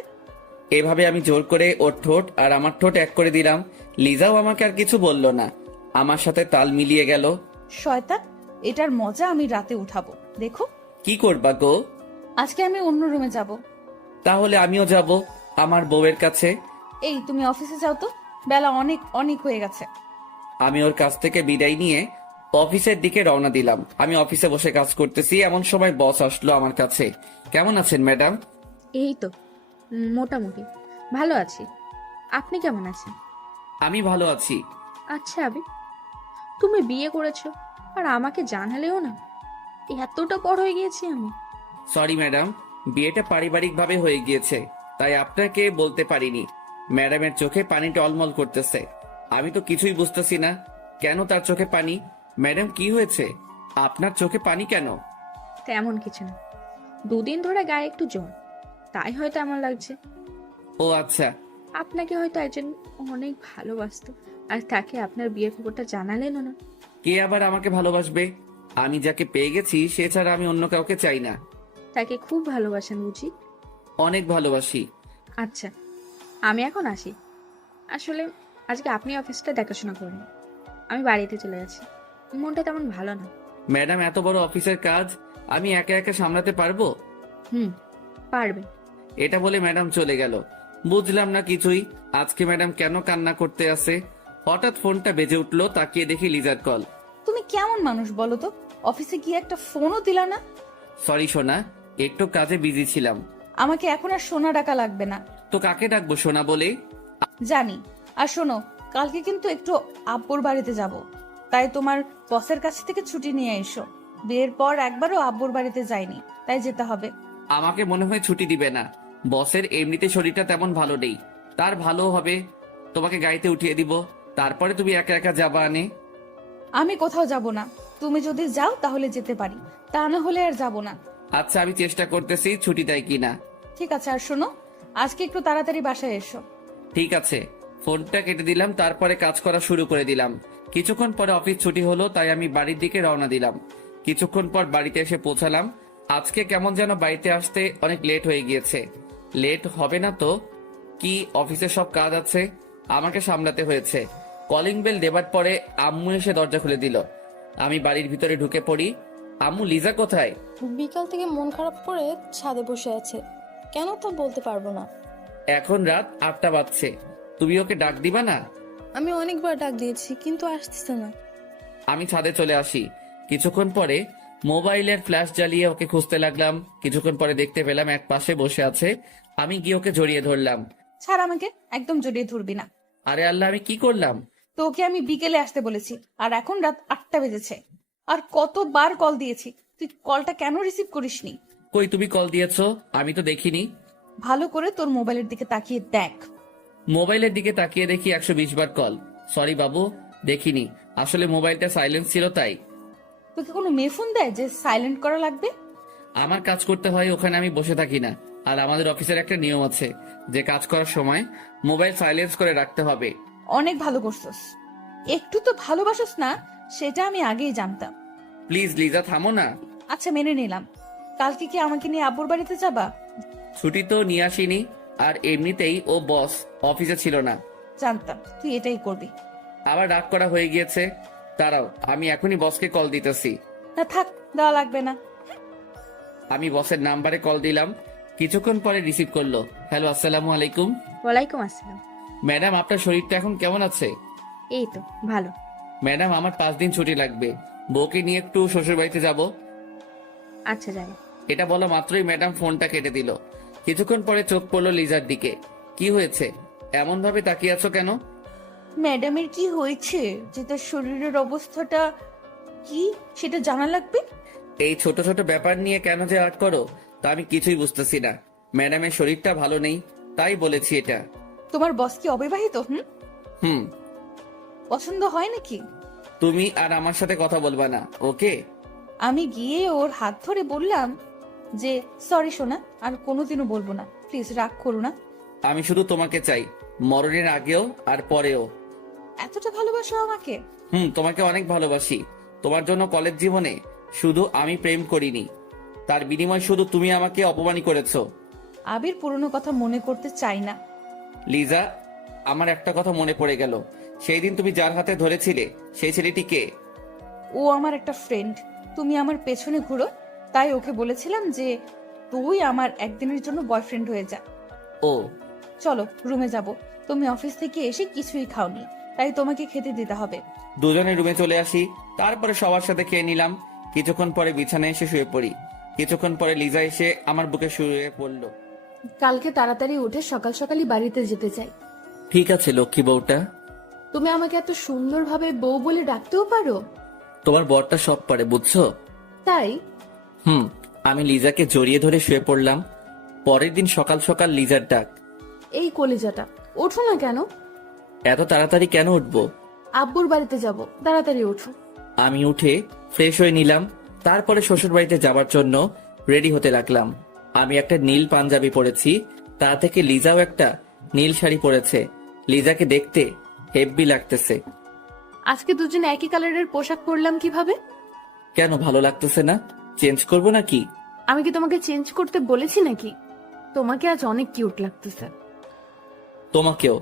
এভাবে আমি জোর করে ওর ঠোঁট আর আমার ঠোঁট এক করে দিলাম। লিজাও আমাকে আর কিছু বলল না, আমার সাথে তাল মিলিয়ে গেল। শয়তান, এটার মজা আমি রাতে উঠাবো, দেখো। কি করবা গো? আজকে আমি অন্য রুমে যাব। তাহলে আমিও যাব আমার বউয়ের কাছে। এই, তুমি অফিসে যাও তো, বেলা অনেক অনেক হয়ে গেছে। আমি ওর কাছ থেকে বিদায় নিয়ে অফিসের দিকে রওনা দিলাম। আমি অফিসে বসে কাজ করতেছি, এমন সময় বস আসলো আমার কাছে। কেমন আছেন ম্যাডাম? এই তো মোটামুটি ভালো আছি। আপনি কেমন আছেন? আমি ভালো আছি। আচ্ছা আবি, তুমি বিয়ে করেছো আর আমাকে জানালেও না? এতটা বড় হয়ে গিয়েছি আমি। সরি ম্যাডাম, বিয়েটা পারিবারিকভাবে হয়ে গিয়েছে, তাই আপনাকে বলতে পারিনি। ম্যাডামের চোখে পানি টলমল করতেছে। আমি তো কিছুই বুঝতেছি না, কেন তার চোখে পানি? ম্যাডাম কি হয়েছে, আপনার চোখে পানি কেন? তেমন কিছু না, 2 দিন ধরে গায়ে একটু জ্বর, তাই হয়তো এমন লাগছে। ও আচ্ছা। আপনাকে হয়তো একজন অনেক ভালোবাসতো, আর তাকে আপনার বিয়ের খবরটা জানালেনও না। কে আবার আমাকে ভালোবাসবে? আমি যাকে পেয়ে গেছি সে ছাড়া আমি অন্য কাউকে চাই না। তাকে খুব ভালোবাসেন বুঝি? অনেক ভালোবাসি। আচ্ছা, আমি এখন আসি। আসলে আজকে আপনি অফিসটা দেখাশোনা করুন, আমি বাড়িতে চলে যাচ্ছি। মনটা তেমন ভালো না। ম্যাডাম, এত বড় অফিসের কাজ আমি একা একা সামলাতে পারবো? পারবেন। এটা বলে ম্যাডাম চলে গেল। বুঝলাম না কিছুই, আজকে ম্যাডাম কেন কান্না করতে আসে। হঠাৎ ফোনটা বেজে উঠলো, তাকিয়ে দেখি লিজার কল। তুমি কেমন মানুষ বলো তো, অফিসে গিয়ে একটা ফোনও দিলা না? সরি সোনা, একটু কাজে বিজি ছিলাম। আমাকে এখন আর সোনা ডাকা লাগবে না। তো কাকে ডাকবো সোনা বলে? জানি। আর শোনো, কালকে কিন্তু একটু আব্বুর বাড়িতে যাব, তাই তোমার বসের কাছ থেকে ছুটি নিয়ে এসো। বিয়ের পর একবারও আব্বুর বাড়িতে যাইনি, তাই যেতে হবে। আমাকে মনে হয় ছুটি দিবে না। বসের এমনিতে শরীরটা তেমন ভালো নেই, তার ভালো হবে তোমাকে গাড়িতে উঠিয়ে দিব, তারপরে তুমি একা একা যাবা আনে। আমি কোথাও যাব না, তুমি যদি যাও তাহলে যেতে পারি, তা না হলে আর যাব না। আচ্ছা, আমি চেষ্টা করতেছি ছুটি দেয় কিনা। ঠিক আছে, আর শোনো, আজকে একটু তাড়াতাড়ি বাসায় এসো। ঠিক আছে। ফোনটা কেটে দিলাম, তারপরে কাজ করা শুরু করে দিলাম। কিছুক্ষণ পরে অফিস ছুটি হলো, তাই আমি বাড়ির দিকে রওনা দিলাম। কিছুক্ষণ পর বাড়িতে এসে পৌঁছালাম। আজকে কেমন যেন বাড়িতে আসতে অনেক লেট হয়ে গিয়েছে। লেট হবে না তো কি, অফিসে সব কাজ আছে, আমাকে সামলাতে হয়েছে। কলিং বেল দেবার পরে আম্মু এসে দরজা খুলে দিল। আমি বাড়ির ভিতরে ঢুকে পড়ি। আম্মু, লিজা কোথায়? বিকাল থেকে মন খারাপ করে ছাদে বসে আছে, কেন তা বলতে পারবো না। এখন রাত 8টা বাজছে, তুমি ওকে ডাক দিবা না? আমি অনেকবার ডাক দিয়েছি কিন্তু আসতেছে না। আমি ছাদে চলে আসি। কিছুক্ষণ পরে মোবাইলের ফ্ল্যাশ জ্বালিয়ে ওকে খুঁজতে লাগলাম। কিছুক্ষণ পরে দেখতে পেলাম এক পাশে বসে আছে। আমি গিয়ে ওকে জড়িয়ে ধরলাম। ছাড় আমাকে, একদম জড়িয়ে ধরবি না। আরে আল্লাহ, আমি কি করলাম? তোকে আমি বিকেলে আসতে বলেছি, আর এখন রাত 8টা বেজেছে। আর কতবার কল দিয়েছি, তুই কলটা কেন রিসিভ করিসনি? কই, তুমি কল দিয়েছো? আমি তো দেখিনি। ভালো করে তোর মোবাইলের দিকে তাকিয়ে দেখ। মোবাইলের দিকে তাকিয়ে দেখি 120 বার কল। সরি বাবু, দেখিনি। আসলে মোবাইলটা সাইলেন্স ছিল তাই। তোকে কোনো মেয়ে ফোন দেয় যে সাইলেন্ট করা লাগবে? আমার কাজ করতে হয়, ওখানে আমি বসে থাকি না। আর আমাদের অফিসের একটা নিয়ম আছে যে কাজ করার সময় মোবাইল সাইলেন্স করে রাখতে হবে। অনেক ভালো করছস। একটু তো ভালোবাসস না, সেটা আমি আগেই জানতাম। প্লিজ লিজা, থামো না। আচ্ছা, মেনে নিলাম। কালকে কি আমাকে নিয়ে আব্বুর বাড়িতে যাবা? ছুটি তো নিয়ে আসিনি, আর এমনিতেই ও বস অফিসে ছিল না। জানতাম তুই এটাই করবি। আবার রাগ করা হয়ে গিয়েছে। দাঁড়াও, আমি এখনই বসকে কল দিতেছি। না থাক, দেওয়া লাগবে না। আমি বসের নাম্বারে কল দিলাম। কিছুক্ষণ পরে রিসিভ করলো। হ্যালো, আসসালামু আলাইকুম। ওয়ালাইকুম আসসালাম। ম্যাডাম, আপনার শরীরটা এখন কেমন আছে? এই তো ভালো। ম্যাডাম, আমার 5 দিন ছুটি লাগবে। বউকে নিয়ে একটু শ্বশুর বাড়িতে যাব। আচ্ছা যাই। এটা বলা মাত্রই ম্যাডাম ফোনটা কেটে দিল। কিছুক্ষণ পরে চোখ পড়লো লিজার দিকে। কি হয়েছে, এমন ভাবে তাকিয়ে আছো কেন? ম্যাডামের কি হয়েছে, যে তার শরীরের অবস্থাটা কি সেটা জানা লাগবে। এই ছোট ছোট ব্যাপার নিয়ে কেন যে আর্ট করো তা আমি কিছুই বুঝতেছি না। ম্যাডামের শরীরটা ভালো নেই, তাই বলেছি এটা। তোমার বস কি অবিবাহিত? হুম। পছন্দ হয় নাকি? তুমি আর আমার সাথে কথা বলবা না, ওকে? আমি গিয়ে ওর হাত ধরে বললাম যে সরি সোনা, আর কোনোদিনও বলবো না, প্লিজ রাগ করো না। আমি শুধু তোমাকে চাই, মরণের আগেও আর পরেও। এতটা ভালোবাসো আমাকে? তোমাকে অনেক ভালোবাসি। তোমার জন্য কলেজ জীবনে শুধু আমি প্রেম করিনি, তার বিনিময় শুধু তুমি আমাকে অপমানই করেছো। আবির, পুরনো কথা মনে করতে চাই না। লিজা, আমার একটা কথা মনে পড়ে গেল। সেই দিন তুমি যার হাতে ধরেছিলে সেই ছেলেটি কে? ও আমার একটা ফ্রেন্ড। তুমি আমার পেছনে ঘুরো, তাই ওকে বলেছিলাম যে তুই আমার একদিনের জন্য বয়ফ্রেন্ড হয়ে যা। ও, চলো রুমে যাব। তুমি অফিস থেকে এসে কিছুই খাওনি, তাই তোমাকে খেতে দিতে হবে। দুজনে রুমে চলে আসি। তারপরে সবার সাথে খেয়ে নিলাম। কিছুক্ষণ পরে বিছানায় এসে শুয়ে পড়ি। কিছুক্ষণ পরে লিজা এসে আমার বুকে শুয়ে পড়লো। কালকে তাড়াতাড়ি উঠে সকাল সকালই বাড়িতে যেতে চাই। ঠিক আছে লক্ষ্মী বউটা। তুমি আমাকে এত সুন্দরভাবে বউ বলে ডাকতেও পারো? তোমার বরটা সব পারে, বুঝছো? তাই? আমি লিজাকে জড়িয়ে ধরে শুয়ে পড়লাম। পরের দিন সকাল সকাল লিজার ডাক। এই কলিজাটা, ওঠো না কেন? এত তাড়াতাড়ি কেন উঠবো? আব্বুর বাড়িতে যাব, তাড়াতাড়ি ওঠো। আমি উঠে ফ্রেশ হয়ে নিলাম। তারপরে শ্বশুর বাড়িতে যাবার জন্য রেডি হতে লাগলাম। আমি একটা নীল পাঞ্জাবি পরেছি, তা থেকে লিজাও একটা নীল শাড়ি পরেছে। লিজাকে দেখতে হেব্বি লাগতেছে। আজকে দুজনে একই কালারের পোশাক পরলাম কিভাবে? কেন, ভালো লাগতেছে না? চেঞ্জ করবো নাকি? আমি কি তোমাকে চেঞ্জ করতে বলেছি নাকি? তোমাকে আজ অনেক কিউট লাগতেছে। তোমাকেও।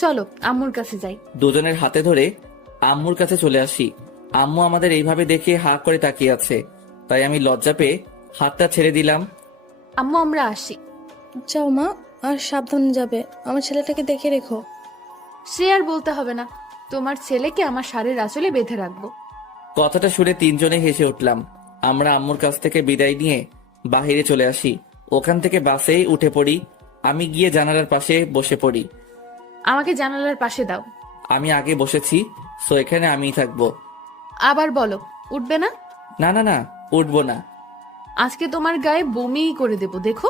চলো আম্মুর কাছে যাই। দুজনের হাতে ধরে আম্মুর কাছে চলে আসি। আম্মু আমাদের এইভাবে দেখে হা করে তাকিয়ে আছে, তাই আমি লজ্জা পেয়ে হাতটা ছেড়ে দিলাম। আম্মু আমরা আসি। যাও মা, আর সাবধানে যাবে, আমার ছেলেটাকে দেখে রেখো। সে আর বলতে হবে না, তোমার ছেলেকে আমার শাড়ির আঁচলে বেঁধে রাখবো। কথাটা শুনে তিনজনে হেসে উঠলাম। আমরা আম্মুর কাছ থেকে বিদায় নিয়ে বাহিরে চলে আসি। ওখান থেকে বাসেই উঠে পড়ি। আমি গিয়ে জানালার পাশে বসে পড়ি। আমাকে জানালার পাশে দাও। আমি আগে বসেছি, সো এখানে আমিই থাকবো। আবার বলো, উঠবে না? না না না, উঠবো না। আজকে তোমার গায়ে বমিই করে দেব, দেখো।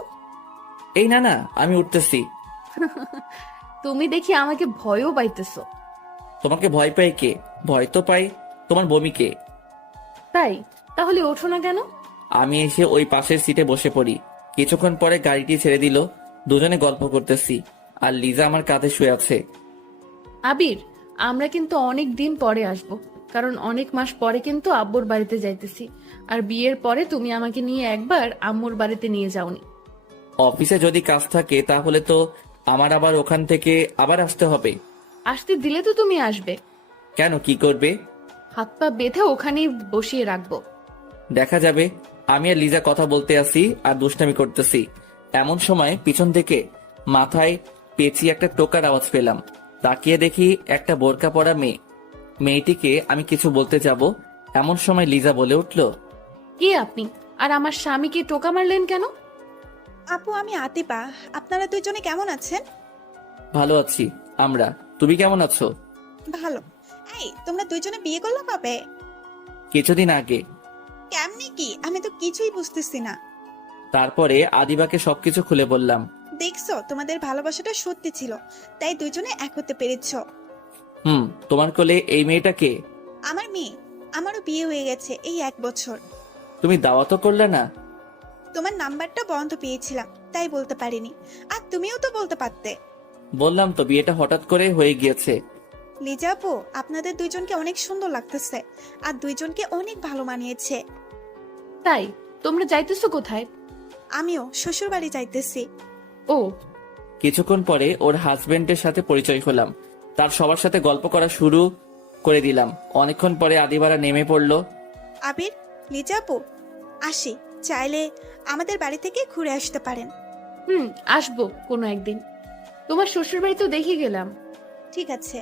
এই না না, আমি উঠতেছি। তুমি দেখি আমাকে ভয়ও পাইতেছো। তোমাকে ভয় পাই কে? ভয় তো পাই তোমার বমিকে। তাই? তাহলে ওঠো না কেন? আমি এসে ওই পাশের সিটে বসে পড়ি। কিছুক্ষণ পরে গাড়িটি ছেড়ে দিল। দুজনে গল্প করতেছি, আর লিজা আমার কাঁধে শুয়ে আছে। আবির, আমরা কিন্তু অনেক দিন পরে আসব, কারণ অনেক মাস পরে কিন্তু আব্বুর বাড়িতে যাইতেছি। আর বিয়ের পরে তুমি আমাকে নিয়ে একবার আম্মুর বাড়িতে নিয়ে যাওনি। অফিসে যদি কাজ থাকে তাহলে তো আমার আবার ওখান থেকে আবার আসতে হবে। আসতে দিলে তো তুমি আসবে। কেন, কি করবে? হাত পা বেঁধে ওখানেই বসিয়ে রাখবো। দেখা যাবে। আমি আর লিজা কথা বলতে আসি আর দুষ্টামি করতেছি। এমন সময় পিছন থেকে মাথায় পেঁচিয়ে একটা টোকার আওয়াজ পেলাম। তাকিয়ে দেখি একটা বোরকা পরা মেয়ে। মেয়েটিকে আমি কিছু বলতে যাব, এমন সময় লিজা বলে উঠল, কে আপনি? আর আমার স্বামীকে টোকা মারলেন কেন? আপু, আমি আতিপা। আপনারা দুইজনে কেমন আছেন? ভালো আছি আমরা। তুমি কেমন আছো? ভালো। এই, তোমরা দুইজনে বিয়ে করলো কবে? কিছুদিন আগে। কেমনে কি? আমি তো কিছুই বুঝতেছি না। তারপরে আদিবাকে সবকিছু খুলে বললাম। দেখছো, তোমাদের ভালোবাসাটা সত্যি ছিল, তাই দুইজনে এক হতে পেরেছো। তোমার কোলে এই মেয়েটা কে? আমার মেয়ে। আমারও বিয়ে হয়ে গেছে এই 1 বছর। তুমি দাওয়াতও করলে না? তোমার নাম্বারটা বন্ধ পেয়েছিলাম, তাই বলতে পারিনি। আর তুমিও তো বলতে পারতে। বললাম তো বিয়েটা হঠাৎ করে হয়ে গিয়েছে। লিজা আপু, আপনাদের দুইজনকে অনেক সুন্দর লাগতেছে, আর দুইজনকে অনেক ভালো মানিয়েছে। তাই তোমরা যাইতেছো কোথায়? আমিও শ্বশুর বাড়ি যাইতেছি। ও, কিছুক্ষণ পরে ওর হাজবেন্ডের সাথে পরিচয় হলাম। তার সবার সাথে গল্প করা শুরু করে দিলাম। অনেকক্ষণ পরে আদিবারা নেমে পড়লো। আবির, লিজা আপু, আসি। চাইলে আমাদের বাড়ি থেকে ঘুরে আসতে পারেন। আসবো কোনো একদিন। তোমার শ্বশুর বাড়ি তো দেখে গেলাম। ঠিক আছে।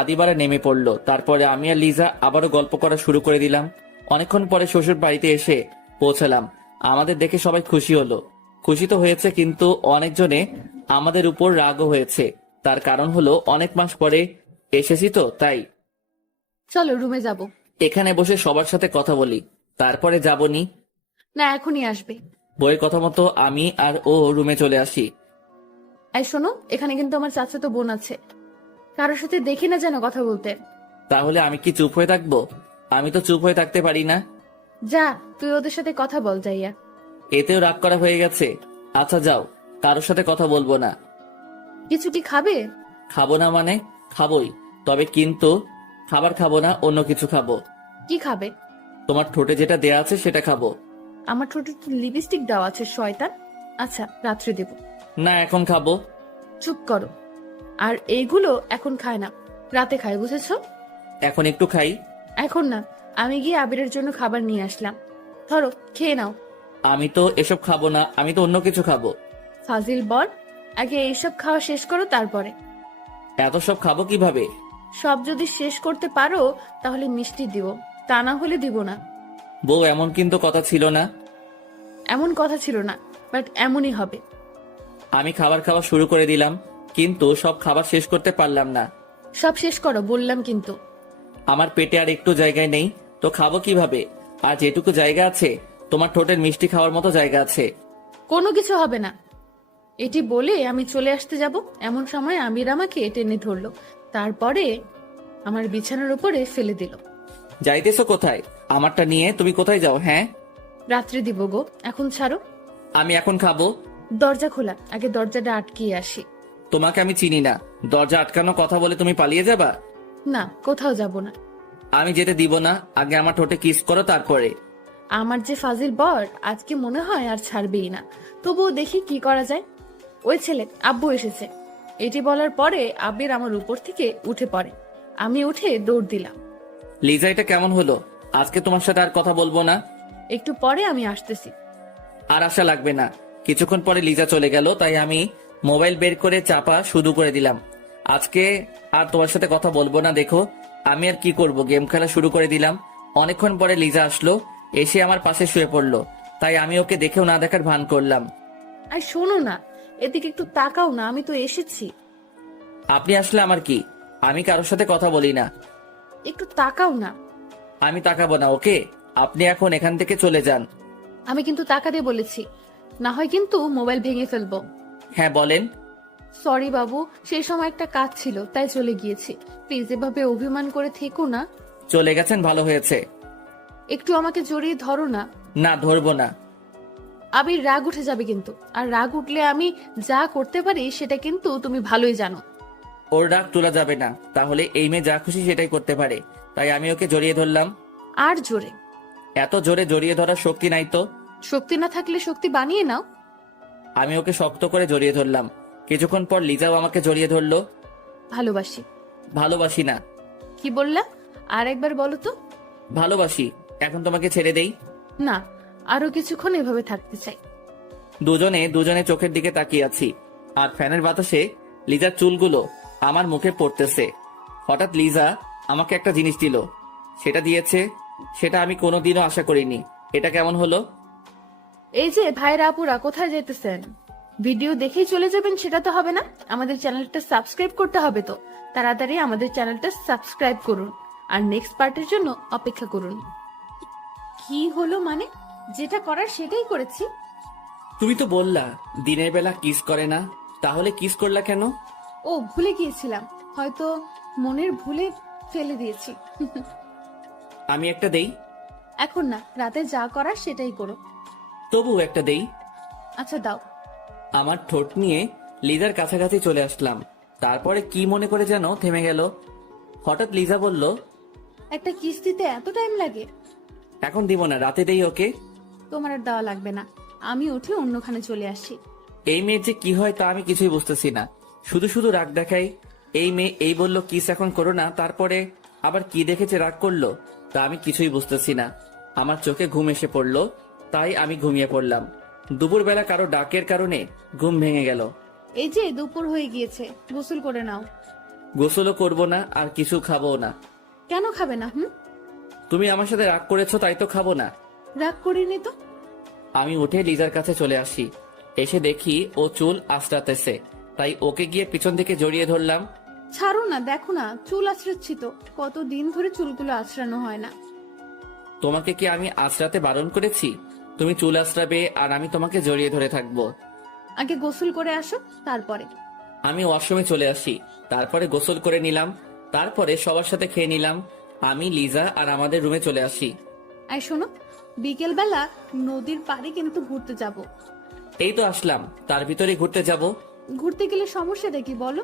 আদিবারা নেমে পড়লো। তারপরে আমি আর লিজা আবারও গল্প করা শুরু করে দিলাম। অনেকক্ষণ পরে শ্বশুর বাড়িতে এসে পৌঁছালাম। আমাদের দেখে সবাই খুশি হলো। খুশি তো হয়েছে, কিন্তু অনেকজনে আমাদের উপর রাগও হয়েছে। তার কারণ হলো অনেক মাস পরে এসেছি তো, তাই। চলো রুমে যাব। এখানে বসে সবার সাথে কথা বলি, তারপরে যাবনি। না, এখনই আসবে। বইয়ের কথা মতো আমি আর ও রুমে চলে আসি। এই শোনো, এখানে কিন্তু আমার চাচাতো বোন আছে। কারোর সাথে দেখি না যেন কথা বলতে। তাহলে আমি কি চুপ হয়ে থাকবো? আমি তো চুপ হয়ে থাকতে পারি না। যা, তুই ওদের সাথে কথা বল যাইয়া। এতেও রাগ করা হয়ে গেছে। আচ্ছা যাও, কারোর সাথে কথা বলবো না। কিছু কি খাবে? খাবো না মানে? খাবোই, তবে কিন্তু খাবার খাবো না, অন্য কিছু খাবো। কি খাবে? তোমার ঠোঁটে যেটা দেয়া আছে সেটা খাবো। আমার ঠোঁটে তো লিপস্টিক দেওয়া আছে শয়তান। আচ্ছা, রাত্রে দেব। না, এখন খাবো। চুপ করো। আর এইগুলো এখন খায় না, রাতে খায়, বুঝেছো? এখন একটু খাই। এখন না, আমি গিয়ে আবিরের জন্য খাবার নিয়ে আসলাম। ধরো, খেয়ে নাও। আমি তো এসব খাবো না, আমি তো অন্য কিছু খাবো। ফাজিল বল, আগে এইসব খাওয়া শেষ করো তারপরে। এত সব খাবো কিভাবে? সব যদি শেষ করতে পারো তাহলে মিষ্টি দিব, তা না হলে দিব না। বউ, এমন কিন্তু কথা ছিল না। এমন কথা ছিল না, বাট এমনই হবে। আমি খাবার খাওয়া শুরু করে দিলাম, কিন্তু সব খাবার শেষ করতে পারলাম না। সব শেষ করো বললাম কিন্তু। আমার পেটে আর একটু জায়গায় নেই, তো খাবো কিভাবে? আর যেটুকু জায়গা আছে, তোমার ঠোঁটের মিষ্টি খাওয়ার মতো জায়গা আছে। কোনো কিছু হবে না। এটি বলে আমি চলে আসতে যাব, এমন সময় আমির আমাকে টেনে ধরলো। তারপরে আমার বিছানার উপরে ফেলে দিল। যাইতেছো কোথায়? আমারটা নিয়ে তুমি কোথায় যাও? হ্যাঁ, রাত্রে দিব গো, এখন ছাড়ো। আমি এখন খাবো। দরজা খোলা, আগে দরজাটা আটকিয়ে আসি। তোমাকে আমি চিনি না, দরজা আটকানো কথা বলে তুমি পালিয়ে যাবা? না, কোথাও যাব না। আমি যেতে দিব না, আগে আমার ঠোঁটে কিস করো, তারপরে। আমার যে ফাজিল বর, আজকে মনে হয় আর ছাড়বেই না। তবুও দেখি কি করা যায়। ওই ছেলে, আব্বু এসেছে। এটি বলার পরে আবির আমার উপর থেকে উঠে পড়ে। আমি উঠে দৌড় দিলাম। লিজা, এটা কেমন হলো? আজকে তোমার সাথে আর কথা বলবো না। একটু পরে আমি আসতেছি। আর আশা লাগবে না। কিছুক্ষণ পরে লিজা চলে গেল, তাই আমি মোবাইল বের করে চাপা শুরু করে দিলাম। আজকে আর তোমার সাথে কথা বলবো না। দেখো, আমি আর কি করব, গেম খেলা শুরু করে দিলাম। অনেকক্ষণ পরে লিজা আসলো, এসে আমার পাশে শুয়ে পড়লো। তাই আমি ওকে দেখেও না দেখার ভান করলাম। আর শোনো না, এদিকে একটু তাকাও না, আমি তো এসেছি। আপনি আসলে আমার কি? আমি কারোর সাথে কথা বলি না। একটু তাকাও না। আমি তাকাবো না, ওকে? আপনি এখন এখান থেকে চলে যান। আমি কিন্তু তাকাতে বলেছি, না হয় কিন্তু মোবাইল ভেঙে ফেলবো। হ্যাঁ, বলেন। সরি বাবু, সেই সময় একটা কাজ ছিল, তাই চলে গিয়েছি। প্লিজ এভাবে অভিমান করে থেকো না। চলে গেছেন, ভালো হয়েছে। একটু আমাকে জড়িয়ে ধরো না। না, ধরবো না। আবির রাগ উঠে যাবে কিন্তু, আর রাগ উঠলে আমি যা করতে পারি সেটা কিন্তু তুমি ভালোই জানো। ওর রাগ তোলা যাবে না, তাহলে এই মেয়ে যা খুশি সেটাই করতে পারে। তাই আমি ওকে জড়িয়ে ধরলাম। আর জোরে। এত জোরে জড়িয়ে ধরার শক্তি নাই তো। শক্তি না থাকলে শক্তি বানিয়ে নাও। আমি ওকে শক্ত করে জড়িয়ে ধরলাম। কিছুক্ষণ পর লিজাও আমাকে জড়িয়ে ধরলো। ভালোবাসি। ভালোবাসি না। কি বললা? আর একবার বলো তো। ভালোবাসি। এখন তোমাকে ছেড়ে দেই? না, আরো কিছুক্ষণ এভাবে থাকতে চাই। দুজনে দুজনে চোখের দিকে তাকিয়ে আছি, আর ফ্যানের বাতাসে লিজার চুলগুলো আমার মুখে পড়তেছে। হঠাৎ লিজা আমাকে একটা জিনিস দিল। সেটা দিয়েছে সেটা আমি কোনোদিনও আশা করিনি। এটা কেমন হলো? এই যে ভাইরা আপুরা কোথায় যেতেছেন? ভিডিও দেখেই চলে যাবেন সেটা তো হবে না, আমাদের চ্যানেলটা সাবস্ক্রাইব করতে হবে তো। তাড়াতাড়ি আমাদের চ্যানেলটা সাবস্ক্রাইব করুন আর নেক্সট পার্টের জন্য অপেক্ষা করুন। কি হলো মানে? যেটা করার সেটাই করেছি। তুমি তো বললা দিনের বেলা কিস করে না, তাহলে কিস করলা কেন? ও ভুলে গিয়েছিলাম, হয়তো মনের ভুলে ফেলে দিয়েছি। আমি একটা দেই? এখন না, রাতে যা করার সেটাই করো। তবু একটা দেই। আচ্ছা দাও। আমার ঠোঁট নিয়ে লিজার কাছাকাছি চলে আসলাম। তারপরে কি মনে করে যেন থেমে গেল। হঠাৎ লিজা বলল, একটা কিস্তিতে এত টাইম লাগে? এখন দিব না, রাতে দেই ওকে। তোমার আর দেওয়া লাগবে না, আমি উঠে অন্যখানে চলে আসি। এই মেয়ের যে কি হয় তা আমি কিছুই বুঝতেছি না। শুধু শুধু রাগ দেখাই। এই মেয়ে এই বলল কিস এখন করো না, তারপরে আবার কি দেখেছে রাগ করলো, তা আমি কিছুই বুঝতেছি না। আমার চোখে ঘুম এসে পড়লো, তাই আমি ঘুমিয়ে পড়লাম। দুপুরবেলা কারো ডাকের কারণে ঘুম ভেঙে গেল। এই যে দুপুর হয়ে গিয়েছে, গোসল করে নাও। গোসলও করবো না আর কিছু খাবো না। কেন খাবে না? তুমি আমার সাথে রাগ করেছো তাই তো খাবো না। রাগ করিনি তো। আমি উঠে লিজার কাছে চলে আসি। এসে দেখি ও চুল আঁচড়াতেছে, তাই ওকে গিয়ে পিছন থেকে জড়িয়ে ধরলাম। ছাড়ো না, দেখো না চুল আঁচড়াচ্ছি তো, কতদিন ধরে চুলগুলো আঁচড়ানো হয় না। তোমাকে কি আমি আঁচড়াতে বারণ করেছি? তুমি চুল আঁচড়াবে আর আমি তোমাকে জড়িয়ে ধরে থাকবো। আগে গোসল করে আসো, তারপরে। আমি ওয়াশরুমে চলে আসি, তারপরে গোসল করে নিলাম, তারপরে সবার সাথে খেয়ে নিলাম। আমি লিজা আর আমাদের রুমে চলে আসি। আর শোনো, বিকেল বেলা নদীর পাড়ে কিন্তু ঘুরতে যাব। এই তো আসলাম, তার ভিতরে ঘুরতে যাব? ঘুরতে গেলে সমস্যাটা কি বলো?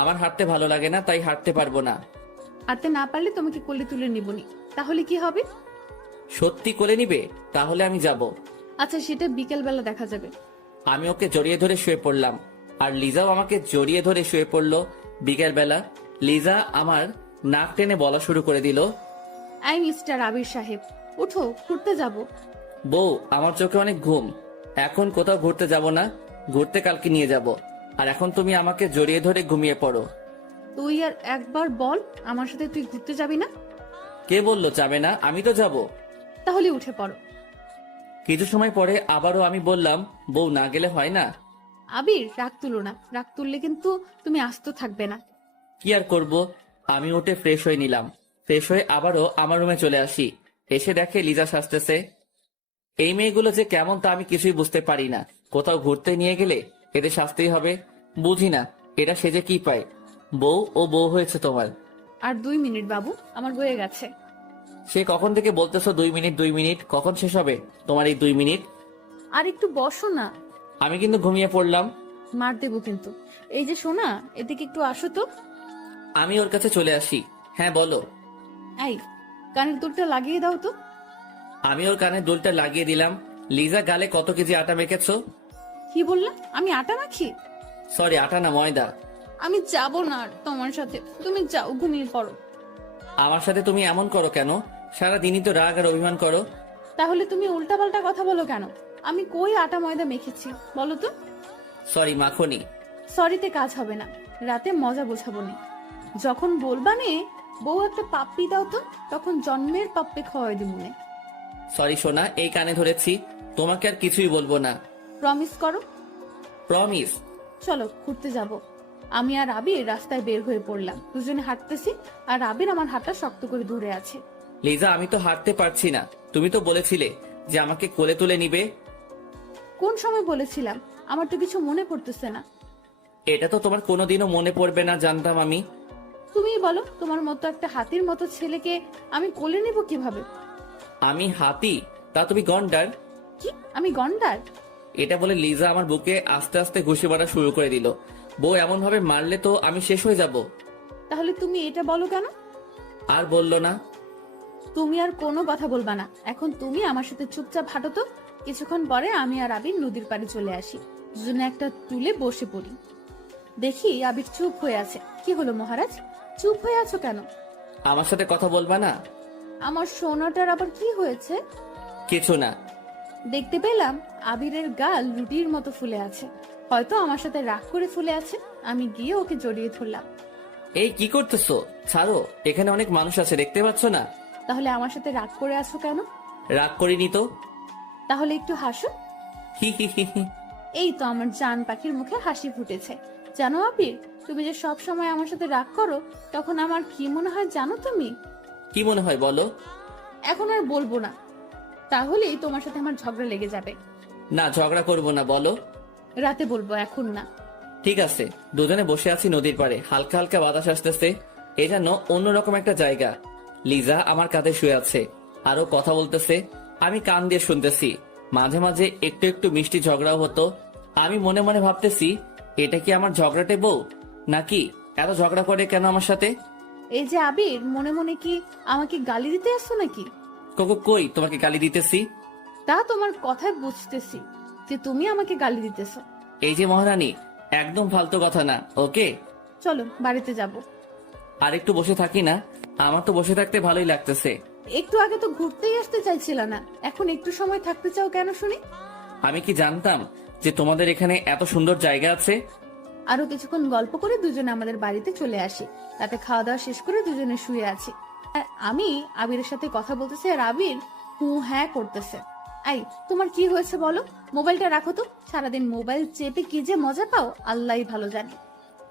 আমার হাঁটতে ভালো লাগে না, তাই হাঁটতে পারবো না। হাঁটতে না পারলে তোমাকে কোলে তুলে নিবনি, তাহলে কি হবে? সত্যি করে নিবে? তাহলে আমি যাব। আচ্ছা, সেটা বিকেল বেলা দেখা যাবে। আমি ওকে জড়িয়ে ধরে শুয়ে পড়লাম, আর লিজাও আমাকে জড়িয়ে ধরে শুয়ে পড়লো। বিকেল বেলা লিজা আমার নাক টেনে বলা শুরু করে দিল, আই মিস্টার আবির সাহেব, উঠো, ঘুরতে যাব। বউ আমার চোখে অনেক ঘুম, এখন কোথাও ঘুরতে যাব না, ঘুরতে কালকে নিয়ে যাব। আর এখন তুমি আমাকে জড়িয়ে ধরে ঘুমিয়ে পড়ো। তুই আর একবার বল, আমার সাথে তুই ঘুরতে যাবি না? কে বললো যাবে না? আমি তো যাব। তাহলে উঠে পড়ো। কিছু সময় পরে আবারও আমি বললাম, বউ না গেলে হয় না? আবির, রাগ তুলো না, রাগ তুললে কিন্তু তুমি আস্ত থাকবে না। কি আর করব। আমি উঠে ফ্রেশ হয়ে নিলাম। ফ্রেশ হয়ে আবারও আমার রুমে চলে আসি। এসে দেখে লিজা সাজতেছে। এই মেয়েগুলো যে কেমন তা আমি কিছুই বুঝতে পারি না। কোথাও ঘুরতে নিয়ে গেলে এদের সাজতেই হবে। বুঝি না এটা সেজে কি পায়। বউ ও বউ হয়েছে তোমার। আর 2 মিনিট বাবু, আমার হয়ে গেছে। সে কখন থেকে বলতেছো 2 মিনিট 2 মিনিট, কখন শেষ হবে তোমার এই 2 মিনিট? আর একটু বসো না। আমি কিন্তু ঘুমিয়ে পড়লাম। মার দেবো কিন্তু। এই যে সোনা, এদিকে একটু আসো তো। আমি ওর কাছে চলে আসি। হ্যাঁ বলো। এই, কানের দুলটা লাগিয়ে দাও তো। আমি ওর কানে দুলটা লাগিয়ে দিলাম। লিজা গালে কত কেজি আটা মেখেছো? কি বললা? আমি আটা মাখি? সরি, আটা না, ময়দা। আমি যাব না আর তোমার সাথে, তুমি যাও, ঘুমিয়ে পড়ো। আমার সাথে তুমি এমন করো কেন? সারাদিনই তো রাগ আর অভিমান করো। তাহলে তুমি উল্টাপাল্টা কথা বলো কেন? আমি কই আটা ময়দা মেখেছি বলো তো? সরি মাখনি। সরিতে কাজ হবে না, রাতে মজা বোঝাবো নে। যখন বলবা নে বউ একটা পাপ্পি দাও তো, তখন জন্মের পাপ্পি খাওয়াই দিব নে। সরি সোনা, এই কানে ধরেছি, তোমাকে আর কিছুই বলবো না। প্রমিস করো। প্রমিস। চলো ঘুরতে যাব। আমি আর আবির রাস্তায় বের হয়ে পড়লাম, দুজনে হাঁটতেছি আর আবির আমার হাতটা শক্ত করে ধরে আছে। লিজা আমি তো হাঁটতে পারছি না, তুমি তো বলেছিলে যে আমাকে কোলে তুলে নিবে। কোন সময় বলেছিলাম? আমার তো কিছু মনে পড়তেছে না। এটা তো তোমার কোনোদিনও মনে পড়বে না জানতাম আমি। তুমিই বলো, তোমার মতো একটা হাতির মতো ছেলেকে আমি কোলে নিব কিভাবে? আমি হাতি? তা তুমি গন্ডার। কি আমি গন্ডার? এটা বলে লিজা আমার বুকে আস্তে আস্তে ঘুষি মারা শুরু করে দিল। বউ এমন ভাবে মারলে তো আমি শেষ হয়ে যাব। তাহলে তুমি এটা বলো কেন? আর বললো না। তুমি আর কোনো কথা বলবা না, এখন তুমি আমার সাথে চুপচাপ হাঁটো তো। কিছুক্ষণ পরে আমি আর আবির নদীর পাড়ে চলে আসি, দুজনে একটা টুলে বসে পড়ি। দেখি আবির চুপ হয়ে আছে। কি হলো মহারাজ, চুপ হয়ে আছো কেন? আমার সাথে কথা বলবা না? আমার সোনাটার আবার কি হয়েছে? কিছু না। দেখতে পেলাম আবিরের গাল রুটির মতো ফুলে আছে, হয়তো আমার সাথে রাগ করে ফুলে আছে। আমি গিয়ে ওকে জড়িয়ে ধরলাম। এই কি করতেছো? ছাড়ো, এখানে অনেক মানুষ আছে, দেখতে পাচ্ছ না? তাহলে আমার সাথে রাগ করে আছো কেন? রাগ করিনি তো। তাহলে একটু হাসো। হি হি হি হি। এই তো আমার জান পাখির মুখে হাসি ফুটেছে। জানো আবির, তুমি যে সব সময় আমার সাথে রাগ করো, তখন আমার কি মনে হয় জানো তুমি? কি মনে হয় বলো? এখন আর বলবো না, তাহলেই তোমার সাথে আমার ঝগড়া লেগে যাবে। না, ঝগড়া করবো না, বলো। রাতে বলবো, এখন না। ঠিক আছে। দুজনে বসে আছি নদীর পাড়ে, হালকা হালকা বাতাস আসতেছে। এ যেন অন্যরকম একটা জায়গা। লিজা আমার কাঁধে শুয়ে আছে, আরো কথা বলতেছে। আমি কান দিয়ে শুনতেছি। মাঝে মাঝে একটু একটু মিষ্টি ঝগড়াও হতো। আমি মনে মনে ভাবতেছি, এটা কি আমার ঝগড়াটে বউ, নাকি এত ঝগড়া করে কেন আমার সাথে? এই যে আবির, মনে মনে কি আমাকে গালি দিতে আসছো নাকি? কই তোমাকে গালি দিতেছি? তা তোমার কথায় বুঝতেছি যে তুমি আমাকে গালি দিতেছো। এই যে মহারানী, একদম ফালতু কথা না, ওকে? চলো বাড়িতে যাব। আর একটু বসে থাকি না? আমার তো বসে থাকতে ভালোই লাগতেছে। একটু আগে তো ঘুরতেই আসতে চাইছিল না, এখন একটু সময় থাকতে চাও কেন শুনি? আমি কি জানতাম যে তোমাদের এখানে এত সুন্দর জায়গা আছে? আরো কিছুক্ষণ গল্প করে দুজনে আমাদের বাড়িতে চলে আসি। রাতে খাওয়া দাওয়া শেষ করে দুজনে শুয়ে আছি, আর আমি আবিরের সাথে কথা বলতেছি, আর আবির হু হ্যাঁ করতেছে। আই, তোমার কি হয়েছে বলো? মোবাইলটা রাখো তো। সারাদিন মোবাইল চেপে কি যে মজা পাও আল্লাহই ভালো জানে।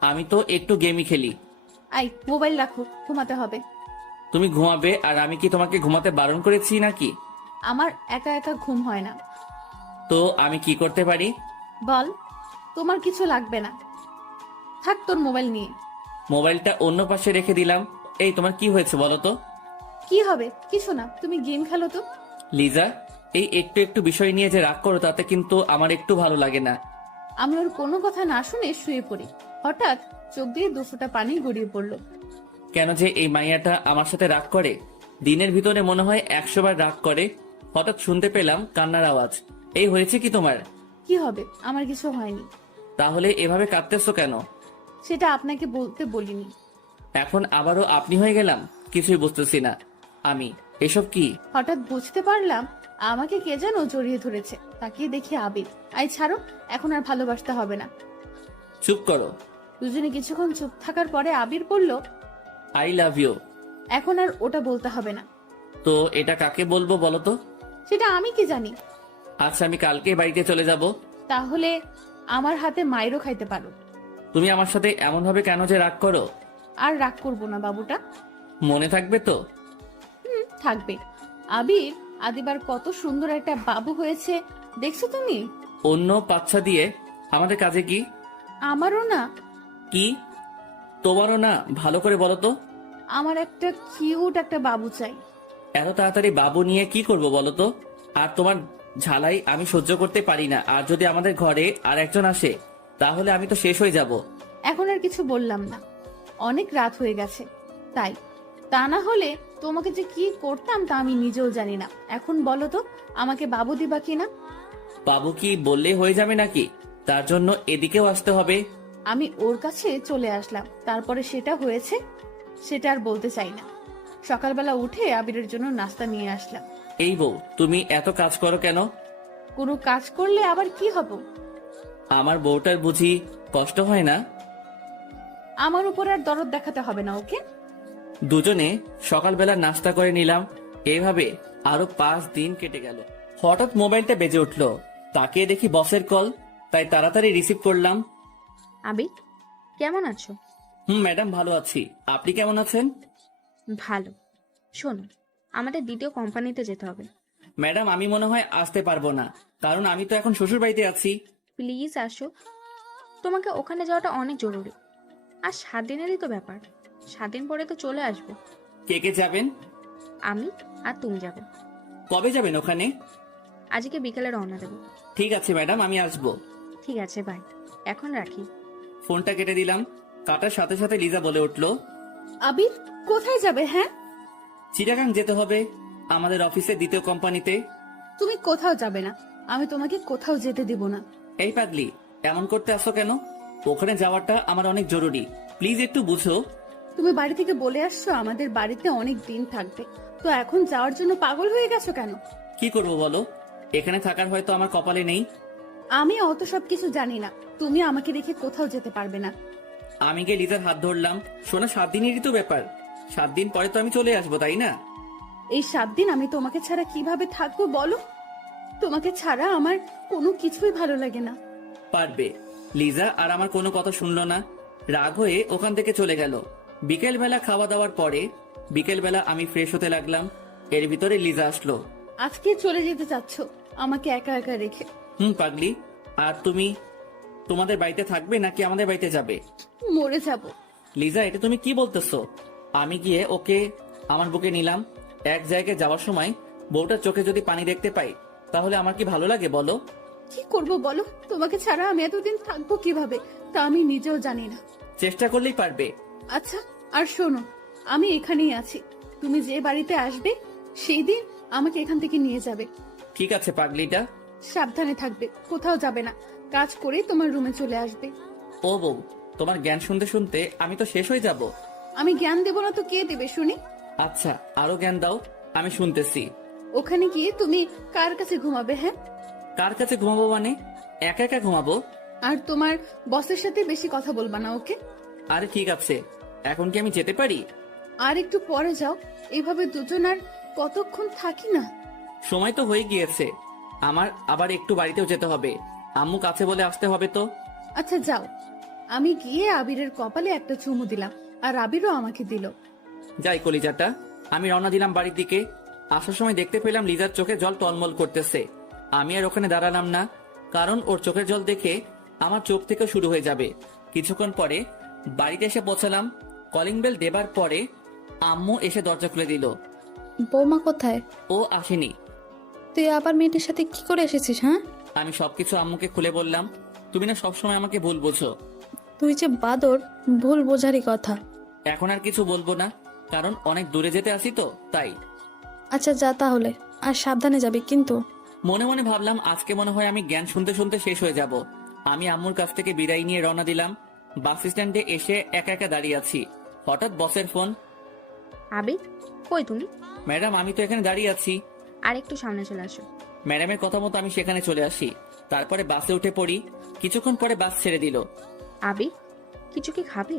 আমি তো একটু গেমই খেলি। আই, মোবাইল রাখো, ঘুমাতে হবে। তুমি ঘুমাবে আর আমি কি তোমাকে ঘুমাতে বারণ করেছি নাকি? আমার একা একা ঘুম হয় না। তো আমি কি করতে পারি? বল। তোমার কিছু লাগবে না, থাক তোর মোবাইল নিয়ে। মোবাইলটা অন্য পাশে রেখে দিলাম। এই, তোমার কি হয়েছে বলো তো? কি হবে? কিছু না, তুমি গেম খেলো তো। লিজা, এই একটু একটু বিষয় নিয়ে যে রাগ করো, তাতে কিন্তু আমার একটু ভালো লাগে না। আমি ওর কোনো কথা না শুনে শুয়ে পড়ি। হঠাৎ চোখ দিয়ে দুফোঁটা পানি গড়িয়ে পড়লো। কেন যে এই মাইয়াটা আমার সাথে রাগ করে? দিনের ভিতরে মনে হয় 100 বার রাগ করে। হঠাৎ শুনতে পেলাম কান্নার আওয়াজ। এই হয়েছে কি তোমার? কি হবে? আমার কিছু হয়নি। তাহলে এভাবে কাঁদতেছো কেন? সেটা আপনাকে বলতে বলিনি। এখন আবারও আপনি হয়ে গেলাম, কিছুই বুঝতেছি না আমি। এসব কি? হঠাৎ বুঝতে পারলাম আমাকে কে যেন জড়িয়ে ধরেছে। তাকিয়ে দেখি আবির। আই ছাড়ো, এখন আর ভালোবাসতে হবে না। চুপ করো। দুজনে কিছুক্ষণ চুপ থাকার পরে আবির বলল, আই লাভ ইউ। এখন আর ওটা বলতে হবে না। তো এটা কাকে বলবো বলো তো? সেটা আমি কি জানি। আচ্ছা, আমি কালকে বাড়িতে চলে যাব। তাহলে আমার হাতে মাইরও খাইতে পারো। তুমি আমার সাথে এমন ভাবে কেন যে রাগ করো? আর রাগ করবো না বাবুটা। মনে থাকবে তো? থাকবে। আবির, আদিবার কত সুন্দর একটা বাবু হয়েছে দেখছো তুমি? অন্য পাচ্ছা দিয়ে আমাদের কাজে কি? আমারও না। কি তোমারও না? ভালো করে বলো তো। আমার একটা কিউট একটা বাবু চাই। এত তাড়াতাড়ি বাবু নিয়ে কি করব বলো তো? আর তোমার ঝালাই আমি সহ্য করতে পারি না। আর যদি আমাদের ঘরে আর একজন আসে, তাহলে আমি তো শেষ হয়ে যাব। এখন আর কিছু বললাম না, অনেক রাত হয়ে গেছে তাই। তা না হলে তোমাকে যে কি করতাম তা আমি নিজেও জানি না। এখন বলো তো, আমাকে বাবু দিবা কিনা? বাবু কি বললে হয়ে যাবে নাকি? তার জন্য এদিকেও আসতে হবে। আমি ওর কাছে চলে আসলাম, তারপরে সেটা হয়েছে সেটা আর বলতে চাই না। সকালবেলা উঠে আবিরের জন্য নাস্তা নিয়ে আসলাম। এই বউ, তুমি এত কাজ করো কেন? কোনো কাজ করলে আবার কি হব? আমার বউটার বুঝি কষ্ট হয় না? আমার উপর আর দরদ দেখাতে হবে না ওকে। দুজনে সকালবেলা নাস্তা করে নিলাম। এইভাবে আরো 5 দিন কেটে গেল। হঠাৎ মোবাইলটা বেজে উঠলো। তাকিয়ে দেখি বসের কল, তাই তাড়াতাড়ি রিসিভ করলাম। আবির, কেমন আছো? ম্যাডাম, ভালো আছি। আপনি কেমন আছেন? ভালো। শোনো, আমাদের দ্বিতীয় কোম্পানিতে যেতে হবে। ম্যাডাম, আমি মনে হয় আসতে পারবো না, কারণ আমি তো এখন শ্বশুর বাড়িতে আছি। প্লিজ আসো, তোমাকে ওখানে যাওয়াটা অনেক জরুরি। আর 7 দিনেরই তো ব্যাপার, 7 দিন পরে তো চলে আসবো। কে কে যাবেন? আমি আর তুমি যাবে। কবে যাবেন ওখানে? আজকে বিকেলে রওনা দেবো। ঠিক আছে ম্যাডাম, আমি আসবো। ঠিক আছে, বাই। এখন রাখি। ফোনটা কেটে দিলাম। কাটার সাথে সাথে লিজা বলে উঠলো, আবির, কোথায় যাবে? হ্যাঁ, চিটাগাং যেতে হবে, আমাদের অফিসে দ্বিতীয় কোম্পানিতে। তুমি কোথাও যাবে না, আমি তোমাকে কোথাও যেতে দিব না। এই পাগলি, এমন করতে আসো কেন? ওখানে যাওয়াটা আমার অনেক জরুরি, প্লিজ একটু বুঝো। তুমি বাড়ি থেকে বলে আসছো আমাদের বাড়িতে অনেক দিন থাকবে, তো এখন যাওয়ার জন্য পাগল হয়ে গেছো কেন? কি করবো বলো? এখানে থাকার হয়তো আমার কপালে নেই। আমি অত সব কিছু জানি না, তুমি আমাকে রেখে কোথাও যেতে পারবে না। আমি গিয়ে লিজার হাত ধরলাম। শোনা, 7 দিনেরই তো ব্যাপার, 7 দিন পরে তো আমি চলে আসবো, তাই না? এই 7 দিন আমি তোমাকে ছাড়া কিভাবে থাকবো বলো? তোমাকে ছাড়া আমার কোনো কিছুই ভালো লাগে না। পারবে। লিজা আর আমার কোনো কথা শুনলো না, রাগ হয়ে ওখান থেকে চলে গেল। বিকেলবেলা খাওয়া দাওয়ার পরে বিকেলবেলা আমি ফ্রেশ হতে লাগলাম, এর ভিতরে লিজা আসলো। আজকে চলে যেতে চাচ্ছ আমাকে একা একা রেখে? পাগলি, আর তুমি তোমাদের বাড়িতে থাকবে নাকি আমাদের বাড়িতে যাবে? মরে যাব। লিজা, এটা তুমি কি বলতেছো? আমি গিয়ে ওকে আমার বুকে নিলাম। এক জায়গায় যাওয়ার সময় বউটার চোখে যদি পানি দেখতে পাই তাহলে আমার কি ভালো লাগে বলো? কি করব বলো? তোমাকে ছাড়া আমি এতদিন থাকবো কিভাবে তা আমি নিজেও জানি না। চেষ্টা করলেই পারবে। আচ্ছা, আর শোনো, আমি এখানেই আছি। তুমি যে বাড়িতে আসবে সেই দিন আমাকে এখান থেকে নিয়ে যাবে। ঠিক আছে পাগলিটা। সাবধানে থাকবে, কোথাও যাবে না। কাজ করে তোমার রুমে চলে আসবে। ও বউ, তোমার জ্ঞান শুনতে শুনতে আমি তো শেষ হয়ে যাব। আমি জ্ঞান দেবো না তো কে দেবে শুনি? আচ্ছা, আরো জ্ঞান দাও, আমি শুনতেছি। ওখানে গিয়ে তুমি কার কাছে ঘুমাবে? হ্যাঁ, কার কাছে ঘুমাবো মানে? একা একা ঘুমাবো। আর তোমার বসের সাথে বেশি কথা বলবা না, ওকে? আরে ঠিক আছে, এখন কি আমি যেতে পারি? আর একটু পরে যাও। এইভাবে দুজন আর কতক্ষণ থাকি না? সময় তো হয়ে গিয়েছে, আমার আবার একটু বাড়িতেও যেতে হবে। আম্মু কাছে বলে আসতে হবে তো। আচ্ছা যাও। আমি গিয়ে আবিরের কপালে একটা চুমু দিলাম, আর আবিরও আমাকে দিল। যাই কলিজাটা। আমি রওনা দিলাম বাড়ির দিকে। আসার সময় দেখতে পেলাম লিজার চোখে জল টলমল করতেছে। আমি আর ওখানে দাঁড়ালাম না, কারণ ওর চোখের জল দেখে আমার চোখ থেকে শুরু হয়ে যাবে। কিছুক্ষণ পরে বাড়িতে এসে পৌঁছালাম। কলিং বেল দেবার পরে আম্মু এসে দরজা খুলে দিল। বৌমা কোথায়? ও আসেনি। তুই আবার মেয়েটির সাথে কি করে এসেছিস? হ্যাঁ, আমি সবকিছু আম্মুকে খুলে বললাম। তুমি না সবসময় আমাকে ভুল বোঝো। তুই যে বাদর, ভুল বোঝারই কথা। এখন আর কিছু বলবো না, কারণ অনেক দূরে যেতে আসি তো তাই। আচ্ছা যা তাহলে, আর সাবধানে যাবি কিন্তু। মনে মনে ভাবলাম আজকে মনে হয় আমি জ্ঞান শুনতে শুনতে শেষ হয়ে যাব। আমি আম্মুর কাছ থেকে বিদায় নিয়ে রওনা দিলাম। বাস স্ট্যান্ডে এসে একা একা দাঁড়িয়ে আছি। হঠাৎ বসের ফোন। আবির, কই তুমি? ম্যাডাম, আমি তো এখানে দাঁড়িয়ে আছি। আর একটু সামনে চলে আসো। ম্যাডামের কথা মতো আমি সেখানে চলে আসি। তারপরে বাসে উঠে পড়ি। কিছুক্ষণ পরে বাস ছেড়ে দিল। আবির, কিছু কি খাবে?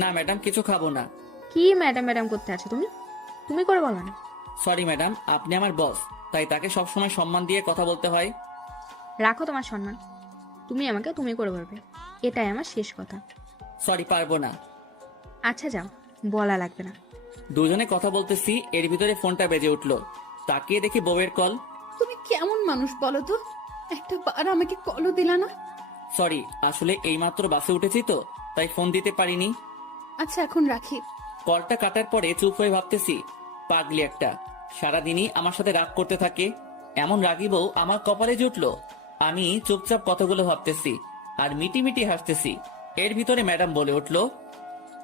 না ম্যাডাম, কিছু খাবো না। কি ম্যাডাম ম্যাডাম করতে আছো তুমি? তুমি করে বলো না। সরি ম্যাডাম, আপনি আমার বস, তাই তাকে সবসময় সম্মান দিয়ে কথা বলতে হয়। রাখো তোমার সম্মান। তুমি আমাকে তুমি করে বলবে, এটাই আমার শেষ কথা। সরি, পারবো না। আচ্ছা যাও, বলা লাগবে না। দুজনে কথা বলতেছি, এর ভিতরে ফোনটা বেজে উঠলো। তাকিয়ে দেখি বউয়ের কল। তুমি কেমন মানুষ বলো তো? একটা বার আমাকে কলও দিলা না। সরি, আসলে এইমাত্র বাসে উঠেছি তো তাই ফোন দিতে পারিনি। আচ্ছা এখন রাখি। কলটা কাটার পরে চুপ হয়ে ভাবতেছি, পাগলি একটা, সারাদিনই আমার সাথে রাগ করতে থাকে। এমন রাগী বউ আমার কপালে জুটলো। আমি চুপচাপ কথাগুলো ভাবতেছি আর মিটি মিটি হাসতেছি। এর ভিতরে ম্যাডাম বলে উঠলো,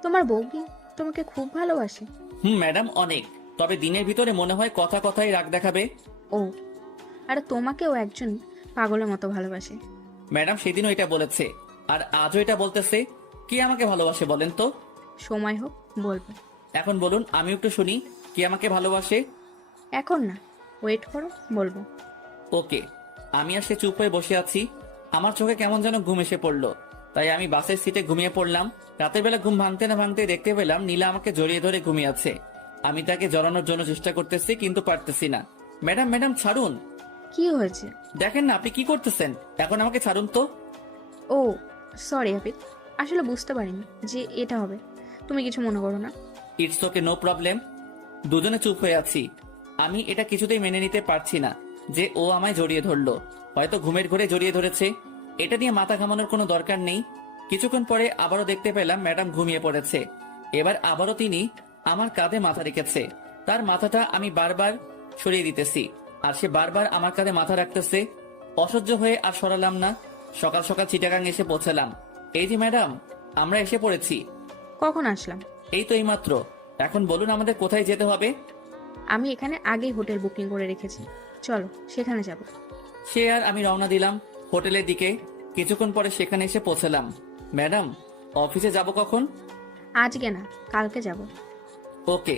তোমার বউ কি তোমাকে খুব ভালোবাসে? ম্যাডাম অনেক, তবে দিনের ভিতরে মনে হয় কথা কথাই রাগ দেখাবে। ও, আর তোমাকেও একজন পাগলের মতো ভালোবাসে। ম্যাডাম সেদিনও এটা বলেছে আর আজও এটা বলতেছে। কে আমাকে ভালোবাসে বলেন তো? সময় হোক বলবো। এখন বলুন, আমি একটু শুনি, কে আমাকে ভালোবাসে। এখন না, ওয়েট করো, বলবো। ওকে। আমি আর সে চুপ হয়ে বসে আছি। আমার চোখে কেমন যেন ঘুম এসে পড়লো, তাই আমি বাসের সিটে ঘুমিয়ে পড়লাম। রাতের বেলা ঘুম ভাঙতে না ভাঙতে দেখতে পেলাম নীলা আমাকে জড়িয়ে ধরে ঘুমিয়ে আছে। আমি তাকে জড়ানোর জন্য চেষ্টা করতেছি কিন্তু পারতেছি না। ম্যাডাম ম্যাডাম ছাড়ুন। কি হয়েছে? দেখেন না আপনি কি করতেছেন, এখন আমাকে ছাড়ুন তো। ও সরি আবির, আসলে বুঝতে পারিনি যে এটা হবে। তুমি কিছু মনে করো না। It's okay, no problem. দুজনে চুপ হয়ে আছি। আমি এটা কিছুতেই মেনে নিতে পারছি না যে ও আমায় জড়িয়ে ধরলো। হয়তো ঘুমের ঘরে জড়িয়ে ধরেছে, এটা নিয়ে মাথা ঘামানোর কোনো দরকার নেই। কিছুক্ষণ পরে আবারও দেখতে পেলাম ম্যাডাম ঘুমিয়ে পড়েছে। এবার আবারও তিনি আমার কাঁধে মাথা রেখেছে। তার মাথাটা আমি বারবার সরিয়ে দিতেছি আর সে বারবার আমার কাঁধে মাথা রাখতেছে। অসহ্য হয়ে আর সরালাম না। সকাল সকাল চিটাগাং এসে পৌঁছালাম। এই যে ম্যাডাম, আমরা এসে পড়েছি। কখন আসলাম? এই তো এইমাত্র। এখন বলুন আমাদের কোথায় যেতে হবে? আমি এখানে আগেই হোটেল বুকিং করে রেখেছি, চলো সেখানে যাব। সে আর আমি রওনা দিলাম হোটেলের দিকে। কিছুক্ষণ পরে সেখানে এসে পৌঁছালাম। ম্যাডাম, অফিসে যাব কখন? আজকে না, কালকে যাব। ওকে।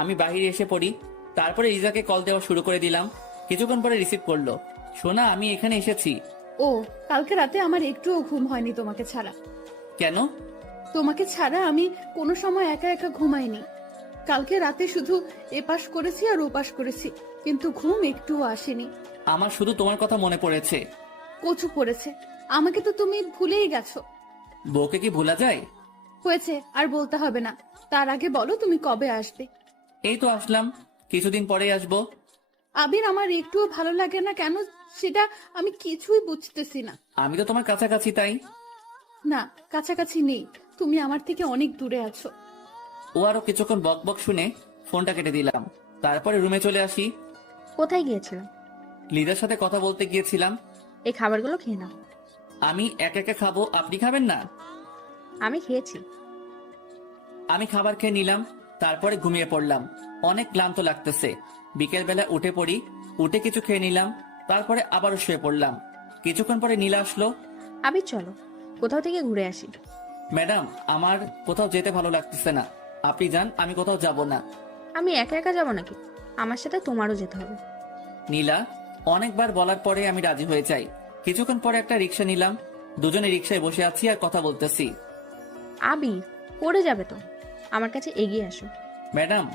আমি বাইরে এসে পড়ি। তারপরে রিজাকে কল দেওয়া শুরু করে দিলাম। কিছুক্ষণ পরে রিসিভ করলো। সোনা, আমি এখানে এসেছি। ও, কালকে রাতে আমার একটুও ঘুম হয়নি তোমাকে ছাড়া। কেন? তোমাকে ছাড়া আমি কোনো সময় একা একা ঘুমাইনি। কালকে রাতে শুধু এপাশ করেছি আর ওপাশ করেছি, কিন্তু ঘুম একটুও আসেনি। আমার শুধু তোমার কথা মনে পড়েছে। কচু পড়েছে। আমাকে তো তুমি ভুলেই গেছো। বউকে কি ভোলা যায়? হয়েছে, আর বলতে হবে না। তার আগে বলো তুমি কবে আসবে? এই তো আসলাম, কিছুদিন পরেই আসবো। আবির, আমার একটুও ভালো লাগে না কেন সেটা আমি কিছুই বুঝতেছি না। আমি তো তোমার কাছাকাছি, তাই। না, কাছাকাছি নেই, তুমি আমার থেকে অনেক দূরে আছো। ও আরো কিছুক্ষণ বক বক শুনে ফোনটা কেটে দিলাম। তারপরে রুমে চলে আসি। কোথায় গিয়েছিলাম? লিজার সাথে কথা বলতে গিয়েছিলাম। এই খাবারগুলো খেয়ে নাও। আমি একা একা খাবো, আপনি খাবেন না? আমি খেয়েছি। আমি খাবার খেয়ে নিলাম, তারপরে ঘুমিয়ে পড়লাম। অনেক ক্লান্ত লাগতেছে। বিকেলবেলা উঠে পড়ি, উঠে কিছু খেয়ে নিলাম, তারপরে আবারও শুয়ে পড়লাম। কিছুক্ষণ পরে নীলা আসলো। আবির চলো কোথাও থেকে ঘুরে আসি। ম্যাডাম, আমার কোথাও যেতে ভালো লাগতেছে না, আপনি যান, আমি কোথাও যাব না। আমি একা একা যাবো নাকি? আমার সাথে তোমারও যেতে হবে। নীলা অনেকবার বলার পরে আমি রাজি হয়ে যাই। কিছুক্ষণ পরে একটা রিক্সা নিলাম, দুজনে রিক্সায় বসে আছি আর কথা বলতেছি। আবির পড়ে যাবে তো, আমার কাছে এগিয়ে আসো। ম্যাডাম,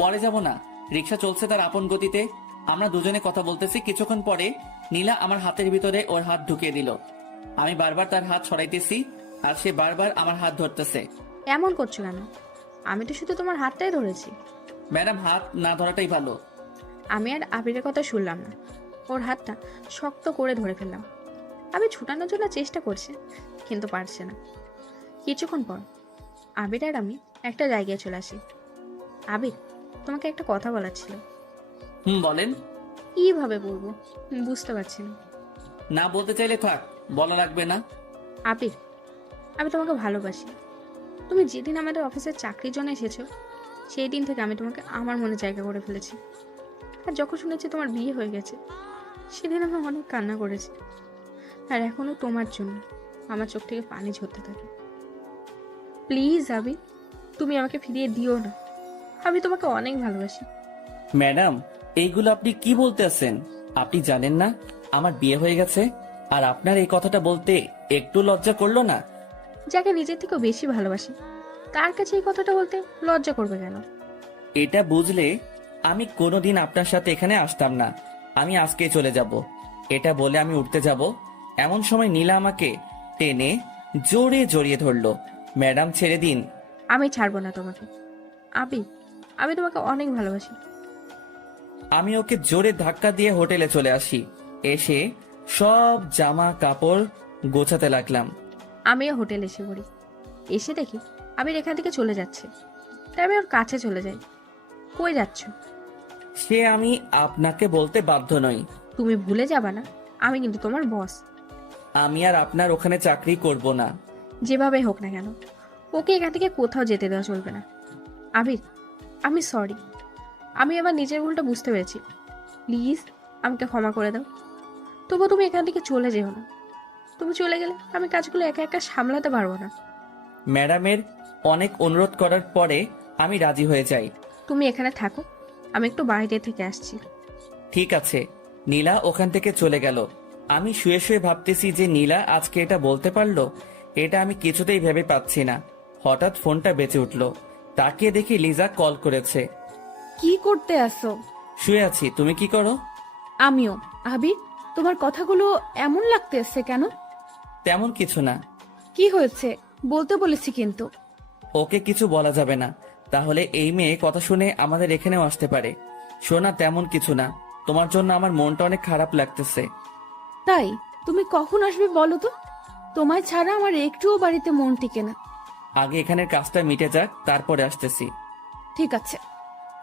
পরে যাব না, রিক্সা চলছে তার আপন গতিতে। আমরা দুজনে কথা বলতেছি। কিছুক্ষণ পরে নীলা আমার হাতের ভিতরে ওর হাত ঢুকিয়ে দিল। আমি বারবার তার হাত সরাইতেছি আর সে বারবার আমার হাত ধরতেছে। এমন করছো কেন? আমি তো শুধু তোমার হাতটাই ধরেছি। ম্যাডাম, হাত না ধরাটাই ভালো। আমি আর আবিরের কথা শুনলাম না, ওর হাতটা শক্ত করে ধরে ফেললাম। আবির ছুটানোর জন্য চেষ্টা করছে, কিন্তু পারছে না। কিছুক্ষণ পর আবির আর আমি একটা জায়গায় চলে আসি। আবির, তোমাকে একটা কথা বলার ছিল। বলেন। কিভাবে বলবো বুঝতে পারছি না। না বলতে চাইলে থাক, বলা লাগবে না। আবির, আমি তোমাকে ভালোবাসি। তুমি যেদিন আমাদের অফিসের চাকরির জন্য এসেছো, সেই দিন থেকে আমি তোমাকে আমার মনে জায়গা করে ফেলেছি। আর যখন শুনেছি তোমার বিয়ে হয়ে গেছে, সেদিন আমি অনেক কান্না করেছি। আর এখনো তোমার জন্য আমার চোখ থেকে পানি ঝরতে থাকে। প্লিজ আবির, তুমি আমাকে ফিরিয়ে দিও না। আমি তোমাকে অনেক ভালোবাসি। ম্যাডাম, এইগুলো আপনি কি বলতেছেন? আপনি জানেন না আমার বিয়ে হয়ে গেছে? আর আপনার এই কথাটা বলতে একটু লজ্জা করলো না? যাকে নিজের থেকেও বেশি ভালোবাসি, তার কাছে এই কথাটা বলতে লজ্জা করবে কেন? এটা বুঝলে আমি কোনোদিন আপনার সাথে এখানে আসতাম না। আমি আজকে চলে যাব। এটা বলে আমি উঠতে যাব, এমন সময় নীলা আমাকে টেনে জোরে জড়িয়ে ধরলো। ম্যাডাম, ছেড়ে দিন। আমি ছাড়বো না তোমাকে। আবির, আমি তোমাকে অনেক ভালোবাসি। আমি ওকে জোরে ধাক্কা দিয়ে হোটেলে চলে আসি। এসে সব জামা কাপড় গোছাতে লাগলাম। আমিও হোটেলে এসে পড়ি। এসে দেখি আবির এখান থেকে চলে যাচ্ছে, তাই আমি ওর কাছে চলে যাই। কই যাচ্ছ? সে আমি আপনাকে বলতে বাধ্য নই। তুমি ভুলে যাবা না, আমি কিন্তু তোমার বস। আমি আর আপনার ওখানে চাকরি করব না। যেভাবে হোক না কেন, ওকে এখান থেকে কোথাও যেতে দেওয়া চলবে না। আবির, আমি সরি। আমি এবার নিজের ভুলটা বুঝতে পেরেছি। প্লিজ আমাকে ক্ষমা করে দাও। তবুও তুমি এখান থেকে চলে যেও না। তুমি চলে গেলে আমি কাজগুলো একা একা সামলাতে পারবো না। ম্যাডামের অনেক অনুরোধ করার পরে আমি রাজি হয়ে যাই। তুমি এখানে থাকো, আমি একটু বাইরে থেকে আসছি। ঠিক আছে। নীলা ওখান থেকে চলে গেল। আমি শুয়ে শুয়ে ভাবতেছি যে নীলা আজকে এটা বলতে পারলো, এটা আমি কিছুতেই ভেবে পাচ্ছি না। হঠাৎ ফোনটা বেঁচে উঠলো। তাকিয়ে দেখি লিজা কল করেছে। কি করতে আসো? শুয়ে আছি, তুমি কি করো? আমিও। আবির, তোমার কথাগুলো এমন লাগতেছে কেন? তেমন কিছু না। কি হয়েছে বলতে বলেছি কিন্তু। ওকে কিছু বলা যাবে না, তাহলে এই মেয়ে কথা শুনে আমাদের এখানেও আসতে পারে। শোনা, তেমন কিছু না। তোমার জন্য আমার মনটা অনেক খারাপ লাগতেছে। তাই তুমি কখন আসবে বলো তো? তোমায় ছাড়া আমার একটুও বাড়িতে মন টিকে না। আগে এখানের কাজটা মিটে যাক, তারপরে আসতেছি। ঠিক আছে।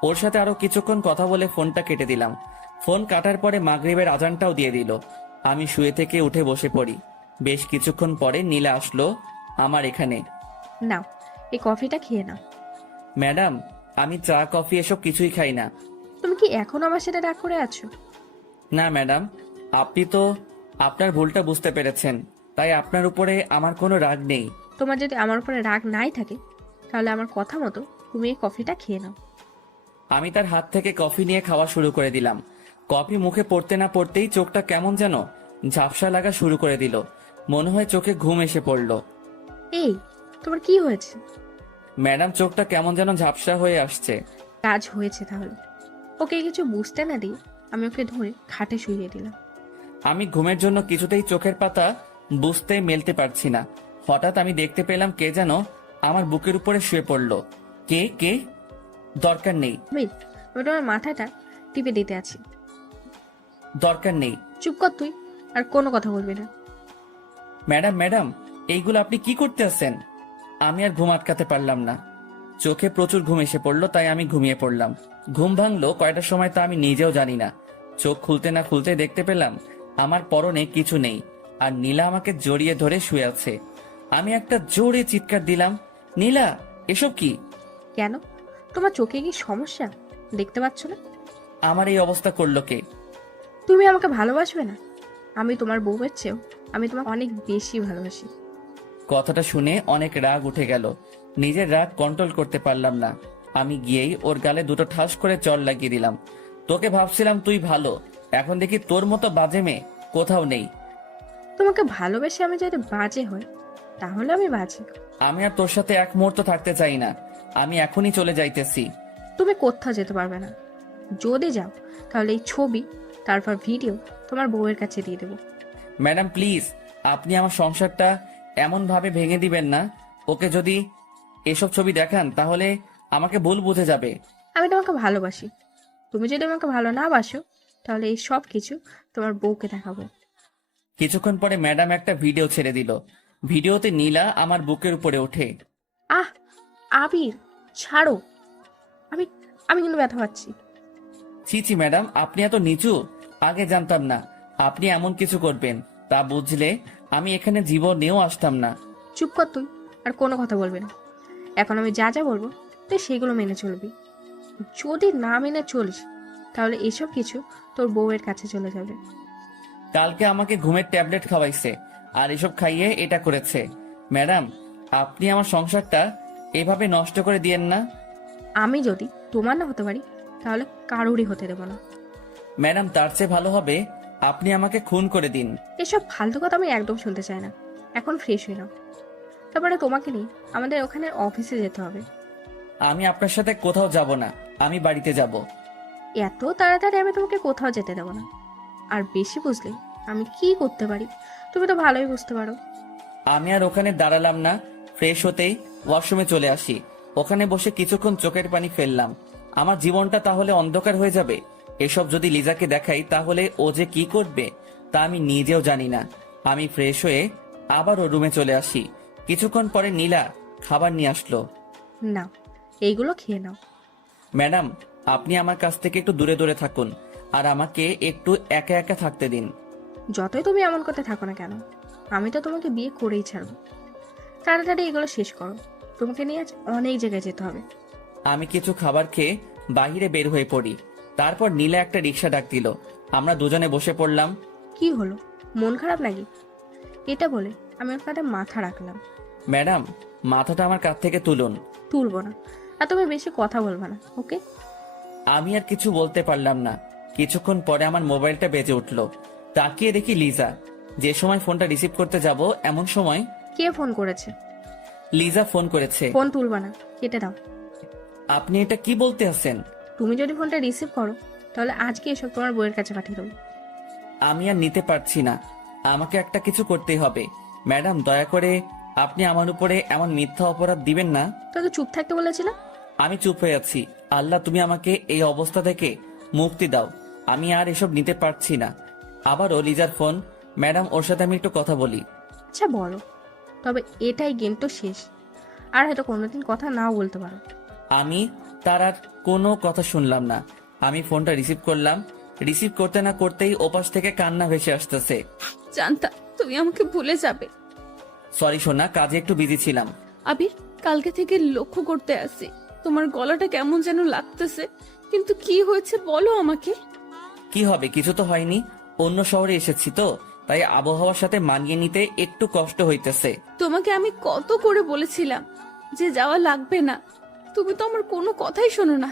ওর সাথে আরো কিছুক্ষণ কথা বলে ফোনটা কেটে দিলাম। ফোন কাটার পরে মাগরিবের আজানটাও দিয়ে দিল। আমি শুয়ে থেকে উঠে বসে পড়ি। বেশ কিছুক্ষণ পরে নীলা আসলো আমার এখানে। নাও, এই কফিটা খেয়ে নাও। ম্যাডাম, আমি চা কফি এসব কিছুই খাই না। তুমি কি এখনো আমার সাথে রাগ করে আছো? না ম্যাডাম, আপনি তো আপনার ভুলটা বুঝতে পেরেছেন, তাই আপনার উপরে আমার কোনো রাগ নেই। তোমার যদি আমার উপরে রাগ নাই থাকে, তাহলে আমার কথা মতো তুমি এই কফিটা খেয়ে নাও। আমি তার হাত থেকে কফি নিয়ে খাওয়া শুরু করে দিলাম। কফি মুখে পড়তে না পড়তেই চোখটা কেমন যেন ঝাপসা লাগা শুরু করে দিল। মনে হয় চোখে ঘুম এসে পড়ল। এই, তোমার কি হয়েছে? ম্যাডাম চোখটা কেমন যেন ঝাপসা হয়ে আসছে। কাজ হয়েছে তাহলে। ওকে কিছু বুঝতে না দিয়ে আমি ওকে ধরে খাটে শুইয়ে দিলাম। আমি ঘুমের জন্য কিছুতেই চোখের পাতা বুঝতে মেলতে পারছি না। হঠাৎ আমি দেখতে পেলাম কে যেন আমার বুকের উপরে শুয়ে পড়লো। কে কে? দরকার নেই, আবির, আমি তোমার মাথাটা টিপে দিতে আছি। দরকার নেই। চুপ কর তুই, আর কোনো কথা বলবি না। ম্যাডাম ম্যাডাম, এইগুলো আপনি কি করতে আছেন? আমি আর ঘুম আটকাতে পারলাম না। চোখে প্রচুর ঘুম এসে পড়লো, তাই আমি ঘুমিয়ে পড়লাম। ঘুম ভাঙলো কয়টার সময় তা আমি নিজেও জানি না। চোখ খুলতে না খুলতে দেখতে পেলাম আমার পরনে কিছু নেই, আর নীলা আমাকে জড়িয়ে ধরে শুয়ে আছে। আমি একটা জোরে চিৎকার দিলাম, নীলা এসব কি? কেন, তোমার চোখে কি সমস্যা? দেখতে পাচ্ছ না? আমার এই অবস্থা করলো কে? তুমি আমাকে ভালোবাসবে না? আমি তোমার বউয়ের চেয়েও আমি তোমাকে অনেক বেশি ভালোবাসি। কথাটা শুনে অনেক রাগ উঠে গেল। নিজের রাগ কন্ট্রোল করতে পারলাম না। আমি গিয়েই ওর গালে দুটো ঠাস করে চড় লাগিয়ে দিলাম। তোকে ভাবছিলাম তুই ভালো, এখন দেখি তোর মতো বাজে মেয়ে কোথাও নেই। তোমাকে ভালোবেসে আমি যদি বাজে হই, তাহলে আমি বাজে। আমি আর তোর সাথে এক মুহূর্ত থাকতে চাই না। আমি এখনই চলে যাইতেছি। তুমি কোথাও যেতে পারবে না। যদি যাও তাহলে এই ছবি, তারপর ভিডিও তোমার বউয়ের কাছে দিয়ে দেবো। ম্যাডাম প্লিজ, আপনি আমার সংসারটা এমন ভাবে ভেঙে দিবেন না। ওকে যদি এসব ছবি দেখান তাহলে আমাকে ভুল বুঝে যাবে। আমি তোমাকে ভালোবাসি। তুমি যদি আমাকে ভালো না বাসো, তাহলে এই সব কিছু তোমার বউকে দেখাবো। কিছুক্ষণ পরে ম্যাডাম একটা ভিডিও ছেড়ে দিল। ভিডিওতে নীলা আমার বুকের উপরে ওঠে। আহ, আবির, ছাড়ো। আমি আমি কিন্তু ব্যথা পাচ্ছি। ছি ছি ম্যাডাম, আপনি এত নিচু? আগে জানতাম না আপনি এমন কিছু করবেন। তা বুঝলে আমি এখানে জীবনেও আসতাম না। চুপ কর তুই, আর কোনো কথা বলবি না। এখন আমি যা যা বলবো তুই সেগুলো মেনে চলবি। যদি না মেনে চলিস, তাহলে এসব কিছু তোর বউয়ের কাছে চলে যাবে। কালকে আমাকে ঘুমের ট্যাবলেট খাওয়াইছে, আর এসব খাইয়ে এটা করেছে। ম্যাডাম, আপনি আমার সংসারটা এভাবে নষ্ট করে দিয়েন না। আমি যদি তোমার না হতে পারি, তাহলে কারোরই হতে দেবো না। ম্যাডাম, তার চেয়ে ভালো হবে আপনি আমাকে খুন করে দিন। এসব ফালতু কথা আমি একদম শুনতে চাই না। এখন ফ্রেশ হয়ে নাও, তারপরে তোমাকে নিয়ে আমাদের ওখানে অফিসে যেতে হবে। আমি আপনার সাথে কোথাও যাব না, আমি বাড়িতে যাব। এত তাড়াতাড়ি আমি তোমাকে কোথাও যেতে দেবো না। আর বেশি বুঝলে আমি কি করতে পারি তুমি তো ভালোই বুঝতে পারো। আমি আর ওখানে দাঁড়ালাম না। ফ্রেশ হতেই ওয়াশরুমে চলে আসি। ওখানে বসে কিছুক্ষণ চোখের পানি ফেললাম। আমার জীবনটা তাহলে অন্ধকার হয়ে যাবে। এসব যদি লিজাকে দেখাই তাহলে ও যে কি করবে তা আমি নিজেও জানি না। আমি ফ্রেশ হয়ে আবার ও রুমে চলে আসি। কিছুক্ষণ পরে নীলা খাবার নিয়ে আসলো। নাও, এইগুলো খেয়ে নাও। ম্যাডাম, আপনি আমার কাছ থেকে একটু দূরে দূরে থাকুন, আর আমাকে একটু একা একা থাকতে দিন। যতই তুমি এমন করতে থাকো না কেন, আমি তো তোমাকে বিয়ে করেই ছাড়বো। তাড়াতাড়ি এগুলো শেষ করো, তোমাকে নিয়ে আজ অনেক জায়গায় যেতে হবে। আমি কিছু খাবার খেয়ে বাইরে বের হয়ে পড়ি। তারপর নীলা একটা রিক্সা ডাক দিল। আমরা দুজনে বসে পড়লাম। কি হলো, মন খারাপ নাকি? এটা বলে আমি ওর কাঁধে মাথা রাখলাম। ম্যাডাম, মাথাটা আমার কাছ থেকে তুলুন। তুলবো না, আর তুমি বেশি কথা বলবে না, ওকে? আমি আর কিছু বলতে পারলাম না। কিছুক্ষণ পরে আমার মোবাইলটা বেজে উঠলো। তাকিয়ে দেখি লিজা। যে সময় ফোনটা রিসিভ করতে যাব এমন সময় কে ফোন করেছে? লিজা ফোন করেছে। ফোন তুলবা না, কেটে দাও। আপনি এটা কি বলতে আছেন? তুমি যদি ফোনটা রিসিভ করো, তাহলে আজকে এসব তোমার বউয়ের কাছে পাঠিয়ে দেবো। আমি আর নিতে পারছি না, আমাকে একটা কিছু করতেই হবে। ম্যাডাম, দয়া করে আপনি আমার উপরে এমন মিথ্যা অপরাধ দিবেন না। তোকে চুপ থাকতে বলেছিলাম। আমি চুপ হয়ে আছি। আল্লাহ, তুমি আমাকে এই অবস্থা থেকে মুক্তি দাও। আমি আর এসব নিতে পারছি না। আবারও লিজার ফোন। ম্যাডাম, ওর সাথে আমি একটু কথা বলি। আচ্ছা বলো, তবে এটাই গেম তো শেষ, আর হয়তো কোনোদিন কথা নাও বলতে পারো। আমি তার আর কোনো কথা শুনলাম না। আমি ফোনটা রিসিভ করলাম। রিসিভ করতে না করতেই ওপাশ থেকে কান্না ভেসে আসতেছে। জানতাম তুমি আমাকে ভুলে যাবে। সরি সোনা, কাজে একটু বিজি ছিলাম। আবির, কালকে থেকে লক্ষ্য করতে আসি তোমার গলাটা কেমন যেন লাগতেছে, কিন্তু কি হয়েছে বলো আমাকে। কি হবে, কিছু তো হয়নি। অন্য শহরে এসেছি তো, তাই আবহাওয়ার সাথে মানিয়ে নিতে একটু কষ্ট হইতেছে। তোমাকে আমি কত করে বলেছিলাম যে যাওয়া লাগবে না, তুমি তো আমার কোনো কথাই শোনো না।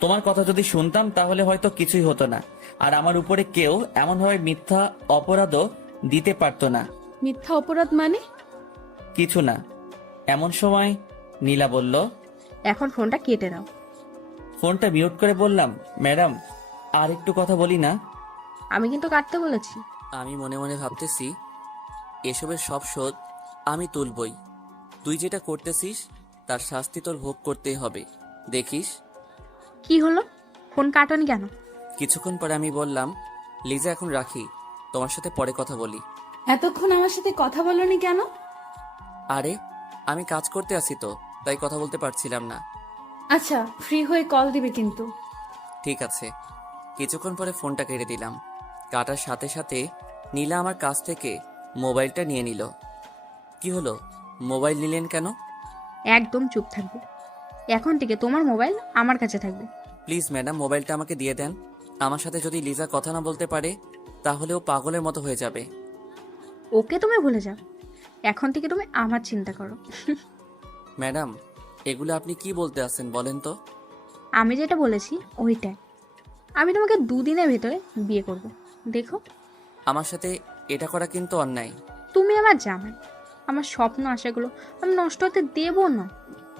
তোমার কথা যদি শুনতাম তাহলে হয়তো কিছুই হতো না, আর আমার উপরে কেউ এমনভাবে মিথ্যা অপরাধও দিতে পারতো না। মিথ্যা অপরাধ মানে? কিছু না। এমন সময় নীলা বলল। এখন ফোনটা কেটে দাও। ফোনটা মিউট করে বললাম, ম্যাডাম আর একটু কথা বলি না? আমি কিন্তু কাটতে বলেছি। আমি মনে মনে ভাবতেছি, এসবের সব শোধ আমি তুলবই। তুই যেটা করতেছিস তার শাস্তি তোর ভোগ করতেই হবে, দেখিস। কি হলো, ফোন কাটনি কেন? কিছুক্ষণ পরে আমি বললাম, লিজা এখন রাখি, তোমার সাথে পরে কথা বলি। এতক্ষণ আমার সাথে কথা বলনি কেন? আরে আমি কাজ করতে আছি তো, তাই কথা বলতে পারছিলাম না। আচ্ছা, ফ্রি হয়ে কল দিবে কিন্তু। ঠিক আছে। কিছুক্ষণ পরে ফোনটা কেটে দিলাম। কাটার সাথে সাথে নীলা আমার কাছ থেকে মোবাইলটা নিয়ে নিল। কি হলো, মোবাইল নিলেন কেন? একদম চুপ থাকবে। এখন থেকে তোমার মোবাইল আমার কাছে থাকবে। প্লিজ ম্যাডাম, মোবাইলটা আমাকে দিয়ে দেন। আমার সাথে যদি লিজা কথা না বলতে পারে তাহলে ও পাগলের মতো হয়ে যাবে। ওকে তুমি ভুলে যাও, এখন থেকে তুমি আমার চিন্তা করো। ম্যাডাম, এগুলো আপনি কি বলতে আছেন বলেন তো? আমি যেটা বলেছি ওইটাই। আমি তোমাকে 2 দিনের ভেতরে বিয়ে করব, দেখো। আমার সাথে এটা করা কিন্তু অন্যায়। তুমি আমার জামাই, আমার স্বপ্ন আশাগুলো আমি নষ্ট হতে দেবো না।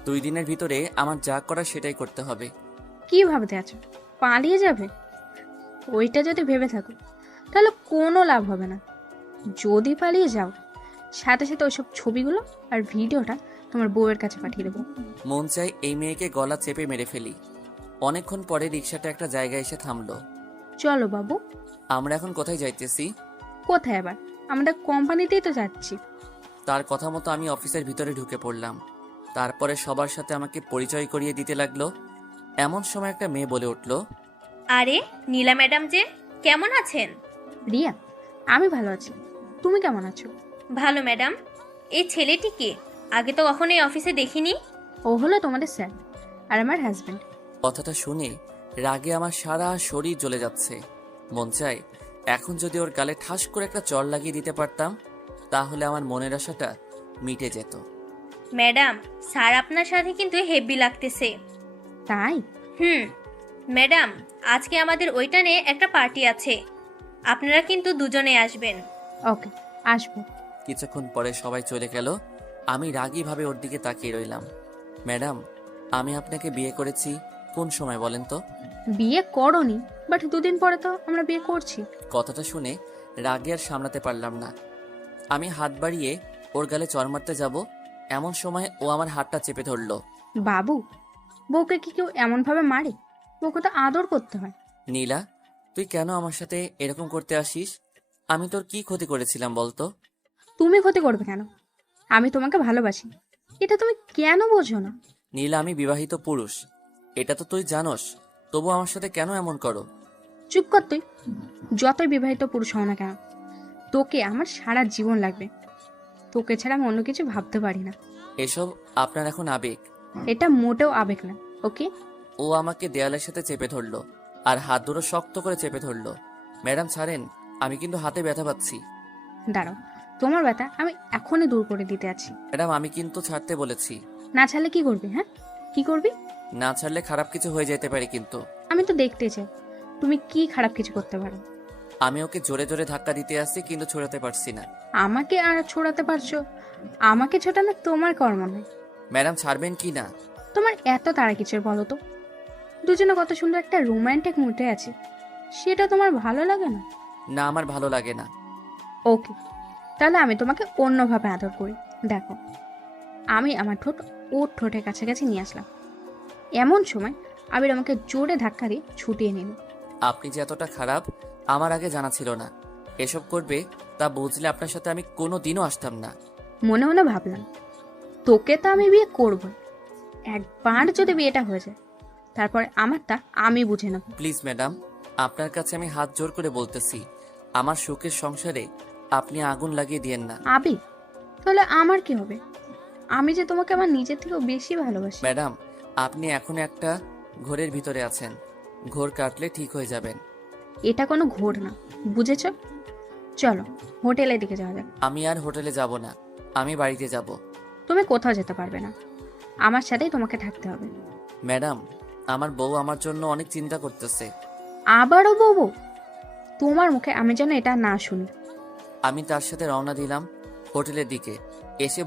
2 দিনের ভিতরে আমার যা করা সেটাই করতে হবে। কি ভাবতে আছো, পালিয়ে যাবে? ওইটা যদি ভেবে থাকো তাহলে কোনো লাভ হবে না। যদি পালিয়ে যাও, সাথে সাথে ওইসব ছবিগুলো আর ভিডিওটা তোমার বউয়ের কাছে পাঠিয়ে দেবো। মন চাই এই মেয়েকে গলা চেপে মেরে ফেলি। অনেকক্ষণ পরে রিক্সাটা একটা জায়গায় এসে থামলো। চলো বাবু। আমরা এখন কোথায় যাইতেছি? কোথায় আবার, আমাদের কোম্পানিতেই তো যাচ্ছি। তার কথা মতো আমি অফিসের ভিতরে ঢুকে পড়লাম। তারপরে সবার সাথে আমাকে পরিচয় করিয়ে দিতে লাগলো। এমন সময় একটা মেয়ে বলে উঠল, আরে নীলা ম্যাডাম যে, কেমন আছেন? রিয়া, আমি ভালো আছি, তুমি কেমন আছো? ভালো ম্যাডাম। এই ছেলেটিকে আগে তো কখনো এই অফিসে দেখিনি। ও হলো তোমাদের স্যার আর আমার হাজবেন্ড। কথাটা শুনে রাগে আমার সারা শরীর জ্বলে যাচ্ছে। মন চায় এখন যদি ওর গালে ঠাস করে একটা চড় লাগিয়ে দিতে পারতাম তাহলে আমার মনের আশাটা মিটে যেত। ম্যাডাম, স্যার আপনার সাথে কিন্তু হেভি লাগতেছে। তাই? ম্যাডাম, আজকে আমাদের ওইটানে একটা পার্টি আছে, আপনারা কিন্তু দুজনে আসবেন। ওকে, আসবো। কিছুক্ষণ পরে সবাই চলে গেল। আমি রাগীভাবে ওর দিকে তাকিয়ে রইলাম। ম্যাডাম, আমি আপনাকে বিয়ে করেছি কোন সময় বলেন তো? বিয়ে করনি, বাট 2 দিন পরে তো আমরা বিয়ে করছি। কথাটা শুনে রাগে আর সামলাতে পারলাম না। আমি হাত বাড়িয়ে ওর গালে চড় মারতে যাব, এমন সময় ও আমার হাতটা চেপে ধরলো। বাবু, বউকে কি কেউ এমন ভাবে মারে? বউকে তো আদর করতে হয়। নীলা, তুই কেন আমার সাথে এরকম করতে আসিস? আমি তোর কি ক্ষতি করেছিলাম বলতো? তুমি ক্ষতি করবে কেন? আমি তোমাকে ভালোবাসি, এটা তুমি কেন বোঝো না? নীলা, আমি বিবাহিত পুরুষ, এটা তো তুই জানোস, তবু আমার সাথে কেন এমন করো? চুপ কর তুই। যতই বিবাহিত পুরুষ হও না কেন, তোকে আমার সারা জীবন লাগবে। তোকে ছাড়া আমি অন্য কিছু ভাবতে পারি না। এসব আপনার এখন আবেগ। এটা মোটেও আবেগ না, ওকে? ও আমাকে দেয়ালের সাথে চেপে ধরলো আর হাত দুটো শক্ত করে চেপে ধরলো। ম্যাডাম ছাড়েন, আমি কিন্তু হাতে ব্যথা পাচ্ছি। দাঁড়াও, তোমার ব্যথা আমি এখনই দূর করে দিতে আছি। ম্যাডাম, আমি কিন্তু ছাড়তে বলেছি। না ছাড়লে কি করবি? হ্যাঁ, কি করবি? না ছাড়লে খারাপ কিছু হয়ে যেতে পারে কিন্তু। আমি তো দেখতে চাই তুমি কি খারাপ কিছু করতে পারো। আমি ওকে জোরে জোরে ধাক্কা দিতে আসছি কিন্তু ছড়াতে পারছি না। আমাকে আর ছোড়াতে পারছো? আমাকে ছোটানো তোমার কর্ম নয়। ম্যাডাম, ছাড়বেন কি না? তোমার এত তাড়া কিসের বলো তো? দুজনে কত সুন্দর একটা রোমান্টিক মুডে আছে, সেটা তোমার ভালো লাগে না? না, আমার ভালো লাগে না। ওকে, তাহলে আমি তোমাকে অন্যভাবে আদর করি। দেখো, আমি আমার ঠোঁট ওর ঠোঁটের কাছাকাছি নিয়ে আসলাম। এমন সময় আবির আমাকে জোরে ধাক্কা দিয়ে ছুটিয়ে নিল। আপনি যে এতটা খারাপ আমার আগে জানা ছিল না। এসব করবে তা বুঝলে আপনার সাথে আমি কোনো দিনও আসতাম না। মনে মনে ভাবলাম, তোকে তো আমি বিয়ে করব, একবার যদি বিয়েটা হয়ে যায় তারপরে আমারটা আমি বুঝে নেব। প্লিজ ম্যাডাম, আপনার কাছে আমি হাত জোর করে বলতেছি, আমার সুখের সংসারে আপনি আগুন লাগিয়ে দিয়েন না। আবির, তাহলে আমার কি হবে? আমি যে তোমাকে আমার নিজের থেকেও বেশি ভালোবাসি। ম্যাডাম, আপনি এখন একটা ঘোরের ভিতরে আছেন, ঘোর কাটলে ঠিক হয়ে যাবেন। এটা কোনো ঘোর না, বুঝেছো? চলো হোটেলের দিকে যাওয়া যাক। আমি আর হোটেলে যাব না, আমি বাড়িতে যাব। তুমি কোথাও যেতে পারবে না, আমার সাথেই তোমাকে থাকতে হবে। ম্যাডাম, আমার বউ আমার জন্য অনেক চিন্তা করতেছে। আবারও বউ? তোমার মুখে আমি যেন এটা না শুনি। আমি তার সাথে রওনা দিলাম হোটেলের দিকে। এসে